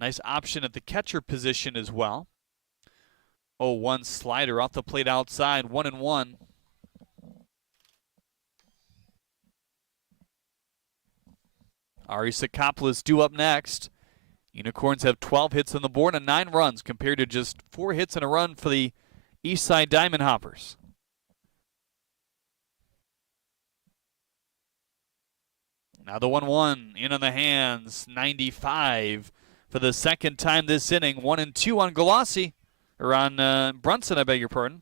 Nice option at the catcher position as well. 0-1 slider off the plate outside, 1-1. Ari Sakopoulos due up next. Unicorns have 12 hits on the board and 9 runs compared to just 4 hits and a run for the Eastside Diamond Hoppers. Now the 1-1 in on the hands, 95 for the second time this inning. 1-2 on Galassi. Or on Brunson, I beg your pardon.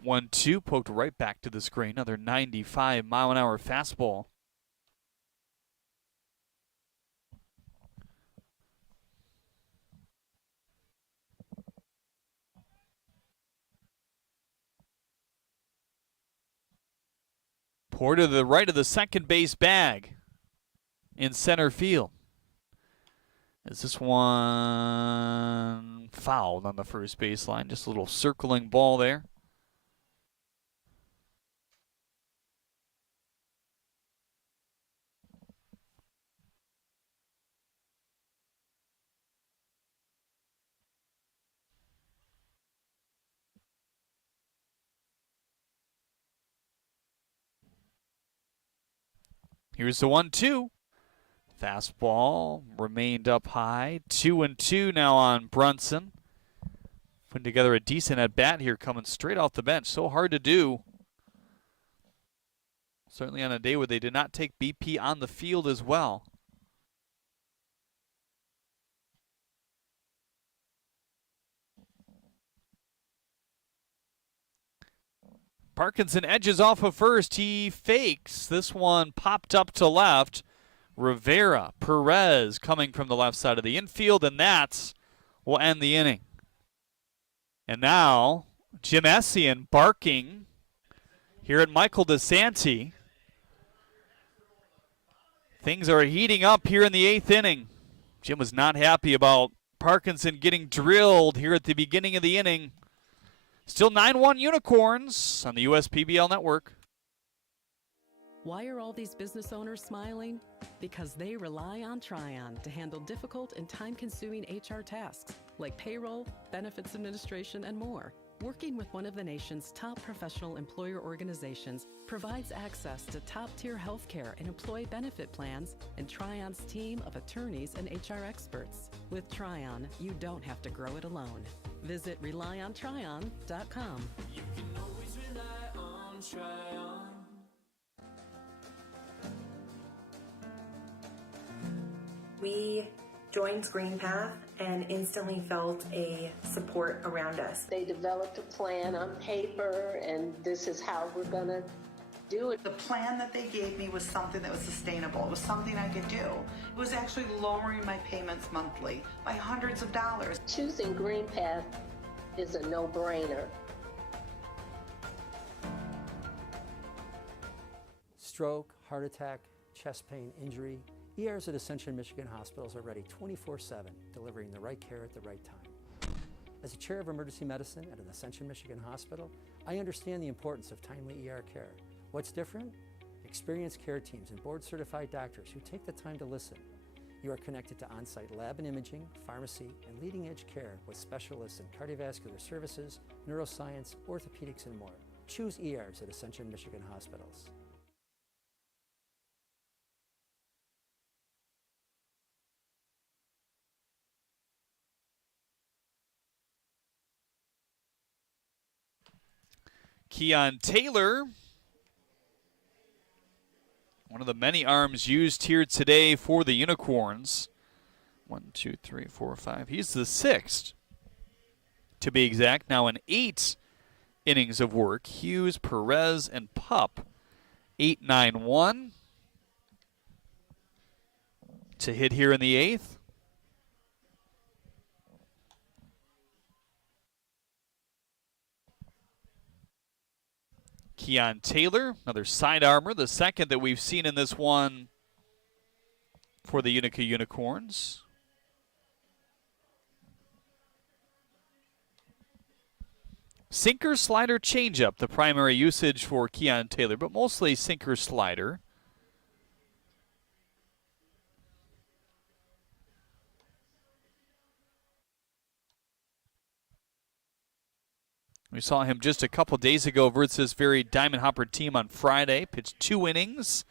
One, two, poked right back to the screen. Another 95-mile-an-hour fastball. Pour to the right of the second base bag in center field. Is this one fouled on the first baseline? Just a little circling ball there. Here's the 1-2. Fastball remained up high. 2-2 now on Brunson. Putting together a decent at-bat here coming straight off the bench. So hard to do. Certainly on a day where they did not take BP on the field as well. Parkinson edges off of first. He fakes. This one popped up to left. Rivera, Perez coming from the left side of the infield, and that will end the inning. And now, Jim Essien barking here at Michael DeSanti. Things are heating up here in the 8th inning. Jim was not happy about Parkinson getting drilled here at the beginning of the inning. Still 9-1 Unicorns on the USPBL network. Why are all these business owners smiling? Because they rely on Tryon to handle difficult and time-consuming HR tasks like payroll, benefits administration, and more. Working with one of the nation's top professional employer organizations provides access to top-tier healthcare and employee benefit plans and Tryon's team of attorneys and HR experts. With Tryon, you don't have to grow it alone. Visit RelyOnTryon.com. You can always rely on Tryon. We joined Green Path and instantly felt a support around us. They developed a plan on paper, and this is how we're going to do it. The plan that they gave me was something that was sustainable. It was something I could do. It was actually lowering my payments monthly by hundreds of dollars. Choosing Green Path is a no-brainer. Stroke, heart attack, chest pain, injury. ERs at Ascension Michigan hospitals are ready 24/7, delivering the right care at the right time. As a chair of emergency medicine at an Ascension Michigan hospital, I understand the importance of timely ER care. What's different? Experienced care teams and board-certified doctors who take the time to listen. You are connected to on-site lab and imaging, pharmacy, and leading-edge care with specialists in cardiovascular services, neuroscience, orthopedics, and more. Choose ERs at Ascension Michigan hospitals. Keon Taylor, one of the many arms used here today for the Unicorns. 1, 2, 3, 4, 5. He's the 6th, to be exact. Now in 8 innings of work. Hughes, Perez, and Pup. 8-9-1 to hit here in the 8th. Keon Taylor, another side armor, the second that we've seen in this one for the Utica Unicorns. Sinker, slider, changeup, the primary usage for Keon Taylor, but mostly sinker, slider. We saw him just a couple days ago versus this very Diamond Hopper team on Friday. Pitched 2 innings,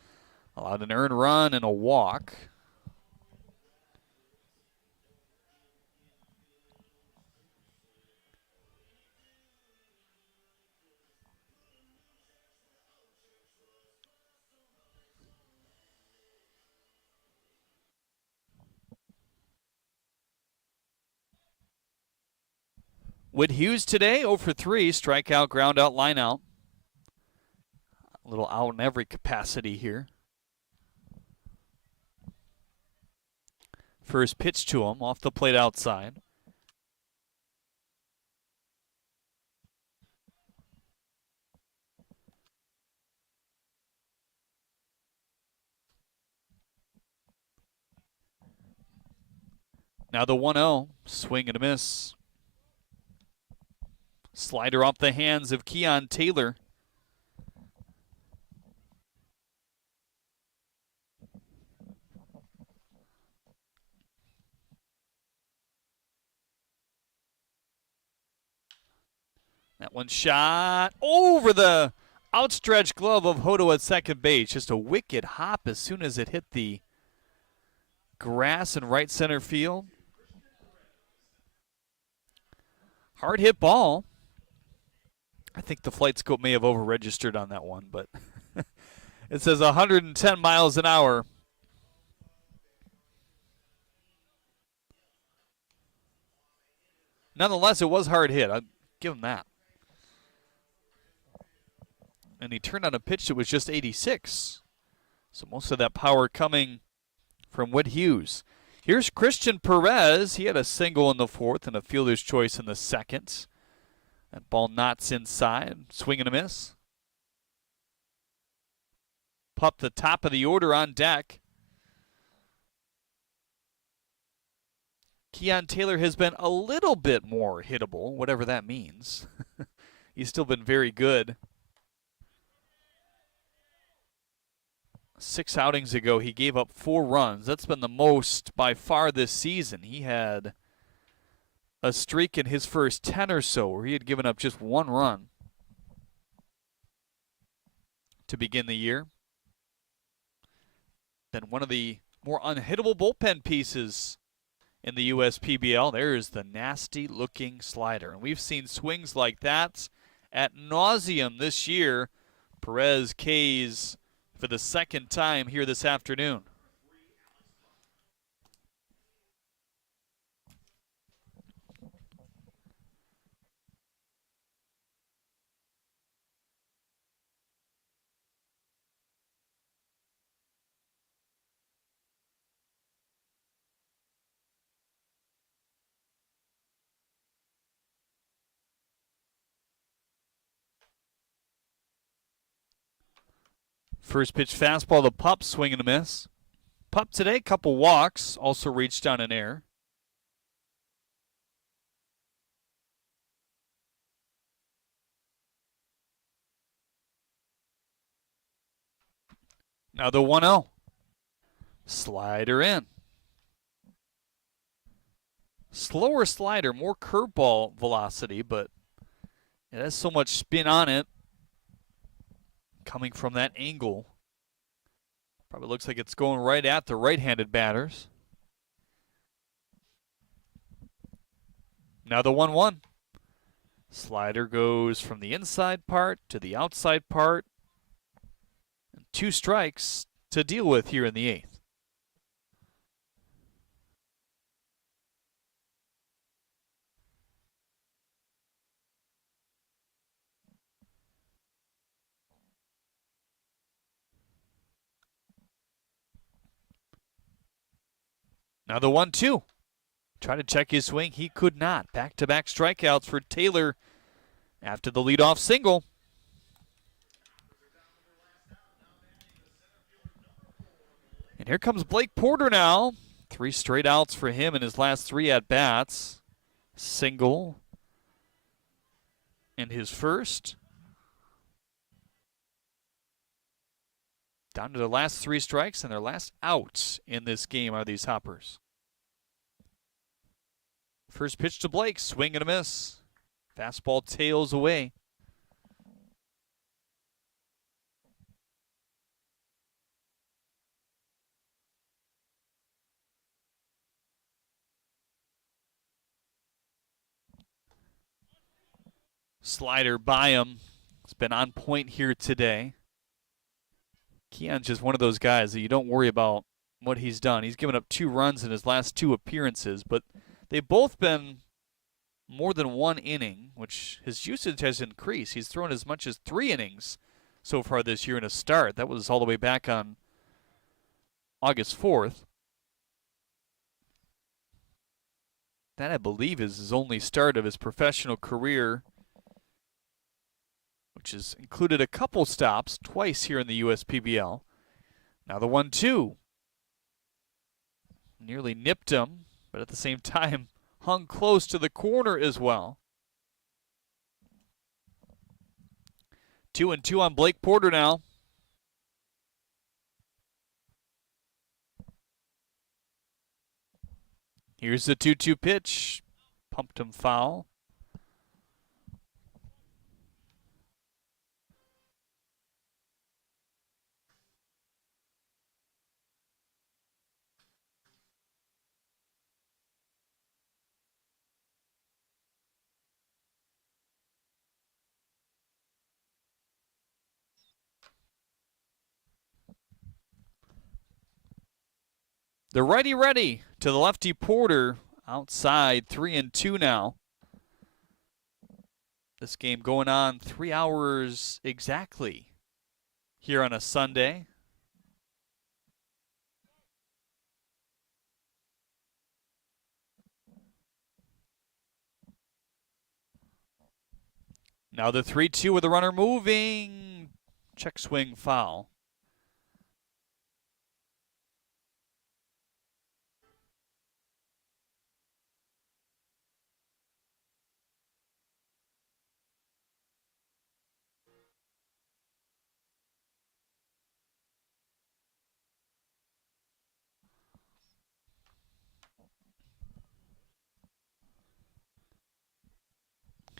allowed an earned run and a walk. With Hughes today, 0 for 3, strikeout, ground out, line out. A little out in every capacity here. First pitch to him, off the plate outside. Now the 1-0, swing and a miss. Slider off the hands of Keon Taylor. That one shot over the outstretched glove of Hodo at second base. Just a wicked hop as soon as it hit the grass in right center field. Hard hit ball. I think the flight scope may have over-registered on that one, but it says 110 miles an hour. Nonetheless, it was hard hit. I'll give him that. And he turned on a pitch that was just 86. So most of that power coming from Whit Hughes. Here's Christian Perez. He had a single in the fourth and a fielder's choice in the second. That ball knots inside. Swing and a miss. Pup the top of the order on deck. Keon Taylor has been a little bit more hittable, whatever that means. He's still been very good. 6 outings ago, he gave up 4 runs. That's been the most by far this season. He had a streak in his first 10 or so where he had given up just 1 run to begin the year. Then one of the more unhittable bullpen pieces in the USPBL, there's the nasty-looking slider. And we've seen swings like that ad nauseum this year. Perez K's for the second time here this afternoon. First pitch fastball, the Pup, swing and a miss. Pup today, couple walks, also reached down in air. Now the 1-0. Slider in. Slower slider, more curveball velocity, but it has so much spin on it. Coming from that angle. Probably looks like it's going right at the right-handed batters. Now the 1-1. Slider goes from the inside part to the outside part. And 2 strikes to deal with here in the 8th. Now the 1-2. Trying to check his swing. He could not. Back-to-back strikeouts for Taylor after the leadoff single. And here comes Blake Porter now. 3 straight outs for him in his last 3 at-bats. Single in his first. Down to their last 3 strikes and their last outs in this game are these Hoppers. First pitch to Blake, swing and a miss. Fastball tails away. Slider by him. It's been on point here today. Keon's just one of those guys that you don't worry about what he's done. He's given up 2 runs in his last 2 appearances, but they've both been more than 1 inning, which his usage has increased. He's thrown as much as 3 innings so far this year in a start. That was all the way back on August 4th. That, I believe, is his only start of his professional career, which has included a couple stops, twice here in the USPBL. Now the 1-2. Nearly nipped him, but at the same time hung close to the corner as well. 2-2 on Blake Porter now. Here's the 2-2 pitch. Pumped him foul. The righty to the lefty Porter. Outside, 3-2 now. This game going on 3 hours exactly here on a Sunday. Now the 3-2 with the runner moving. Check swing foul.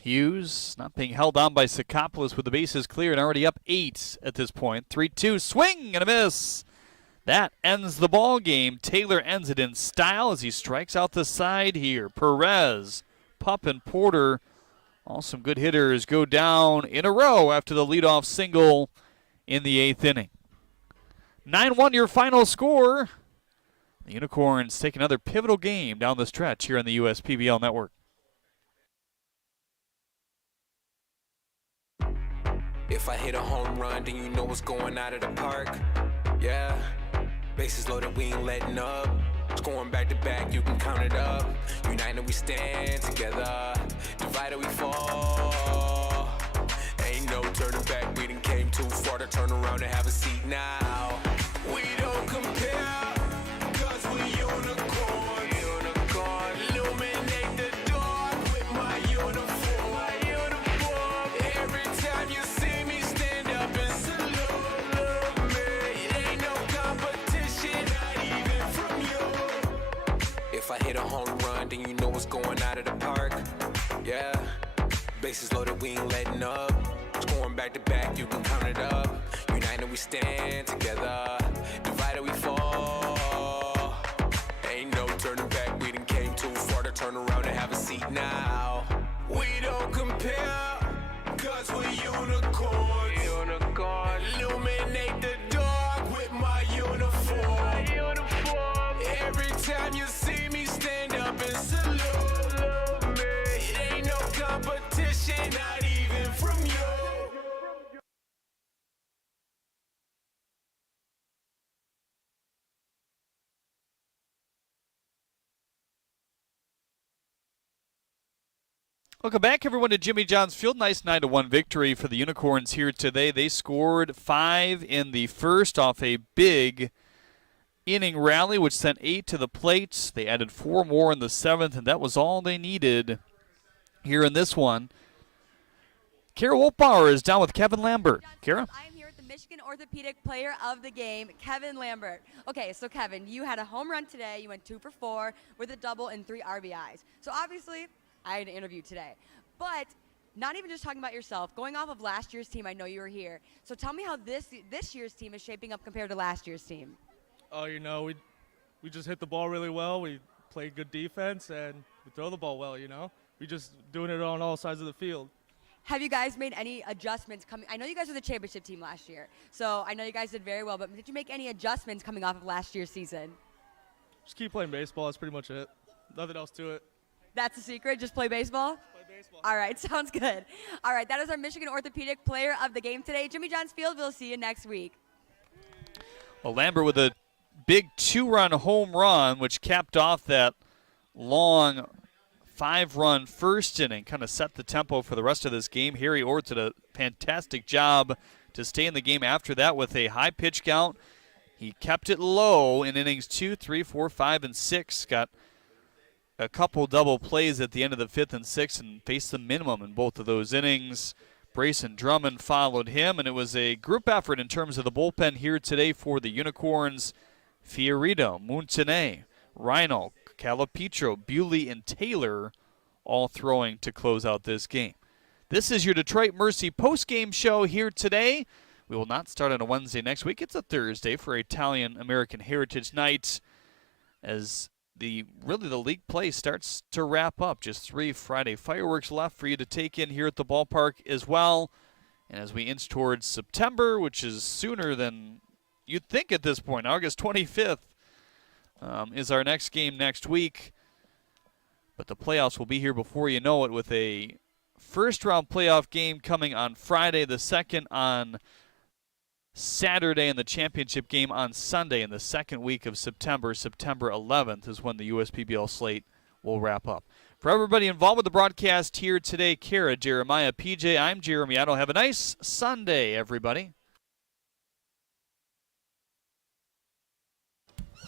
Hughes not being held on by Sakopoulos with the bases clear and already up 8 at this point. 3-2, swing and a miss. That ends the ball game. Taylor ends it in style as he strikes out the side here. Perez, Pup, and Porter, all some good hitters, go down in a row after the leadoff single in the 8th inning. 9-1 your final score. The Unicorns take another pivotal game down the stretch here on the USPBL Network. If I hit a home run, then you know what's going out of the park. Yeah, bases loaded, we ain't letting up. Scoring back to back, you can count it up. United we stand together, divided we fall. Ain't no turning back, we done came too far to turn around and have a seat now. We don't compare, cause we unicorn. Unicorn, illuminate the dark with my uniform. My uniform. Every time you see me stand up and salute me. It ain't no competition, not even from you. If I hit a home run, then you know what's going out of the park. Yeah, bases loaded, we ain't letting up. Scoring back to back, you can count it up. United we stand together, divided we fall. Ain't no turning back, we done came too far to turn around and have a seat now. We don't compare, cause we unicorns. Unicorn, illuminate the dark with my uniform. My uniform. Every time you see me stand up and salute me. It ain't no competition, not even from you. Welcome back, everyone, to Jimmy John's Field. Nice 9-1 victory for the Unicorns here today. They scored 5 in the first off a big inning rally, which sent 8 to the plate. They added 4 more in the 7th, and that was all they needed here in this one. Kara Wolfbauer is down with Kevin Lambert. Kara? I am here with the Michigan Orthopedic Player of the Game, Kevin Lambert. Okay, so Kevin, you had a home run today. You went 2 for 4 with a double and 3 RBIs. So obviously, I had an interview today. But not even just talking about yourself, going off of last year's team, I know you were here. So tell me how this year's team is shaping up compared to last year's team. Oh, you know, we just hit the ball really well. We played good defense, and we throw the ball well, you know. We just doing it on all sides of the field. Have you guys made any adjustments coming? I know you guys were the championship team last year, so I know you guys did very well, but did you make any adjustments coming off of last year's season? Just keep playing baseball. That's pretty much it. Nothing else to it. That's the secret? Just play baseball? Play baseball. All right, sounds good. All right, that is our Michigan Orthopedic Player of the Game today. Jimmy John's Field, we'll see you next week. Well, Lambert with a big 2-run home run, which capped off that long 5-run first inning, kind of set the tempo for the rest of this game. Harry Orr did a fantastic job to stay in the game after that with a high pitch count. He kept it low in innings 2, 3, 4, 5, and 6. Got a couple double plays at the end of the 5th and 6th and faced the minimum in both of those innings. Brayson Drummond followed him, and it was a group effort in terms of the bullpen here today for the Unicorns. Fiorito, Montane, Rhino, Calipitro, Bewley, and Taylor all throwing to close out this game. This is your Detroit Mercy postgame show here today. We will not start on a Wednesday next week. It's a Thursday for Italian American Heritage Night as the league play starts to wrap up. Just 3 Friday fireworks left for you to take in here at the ballpark as well. And as we inch towards September, which is sooner than you'd think at this point, August 25th, is our next game next week. But the playoffs will be here before you know it, with a first-round playoff game coming on Friday, the second on Saturday, and the championship game on Sunday in the second week of September. September 11th is when the USPBL slate will wrap up. For everybody involved with the broadcast here today, Kara, Jeremiah, PJ, I'm Jeremy Otto. Have a nice Sunday, everybody.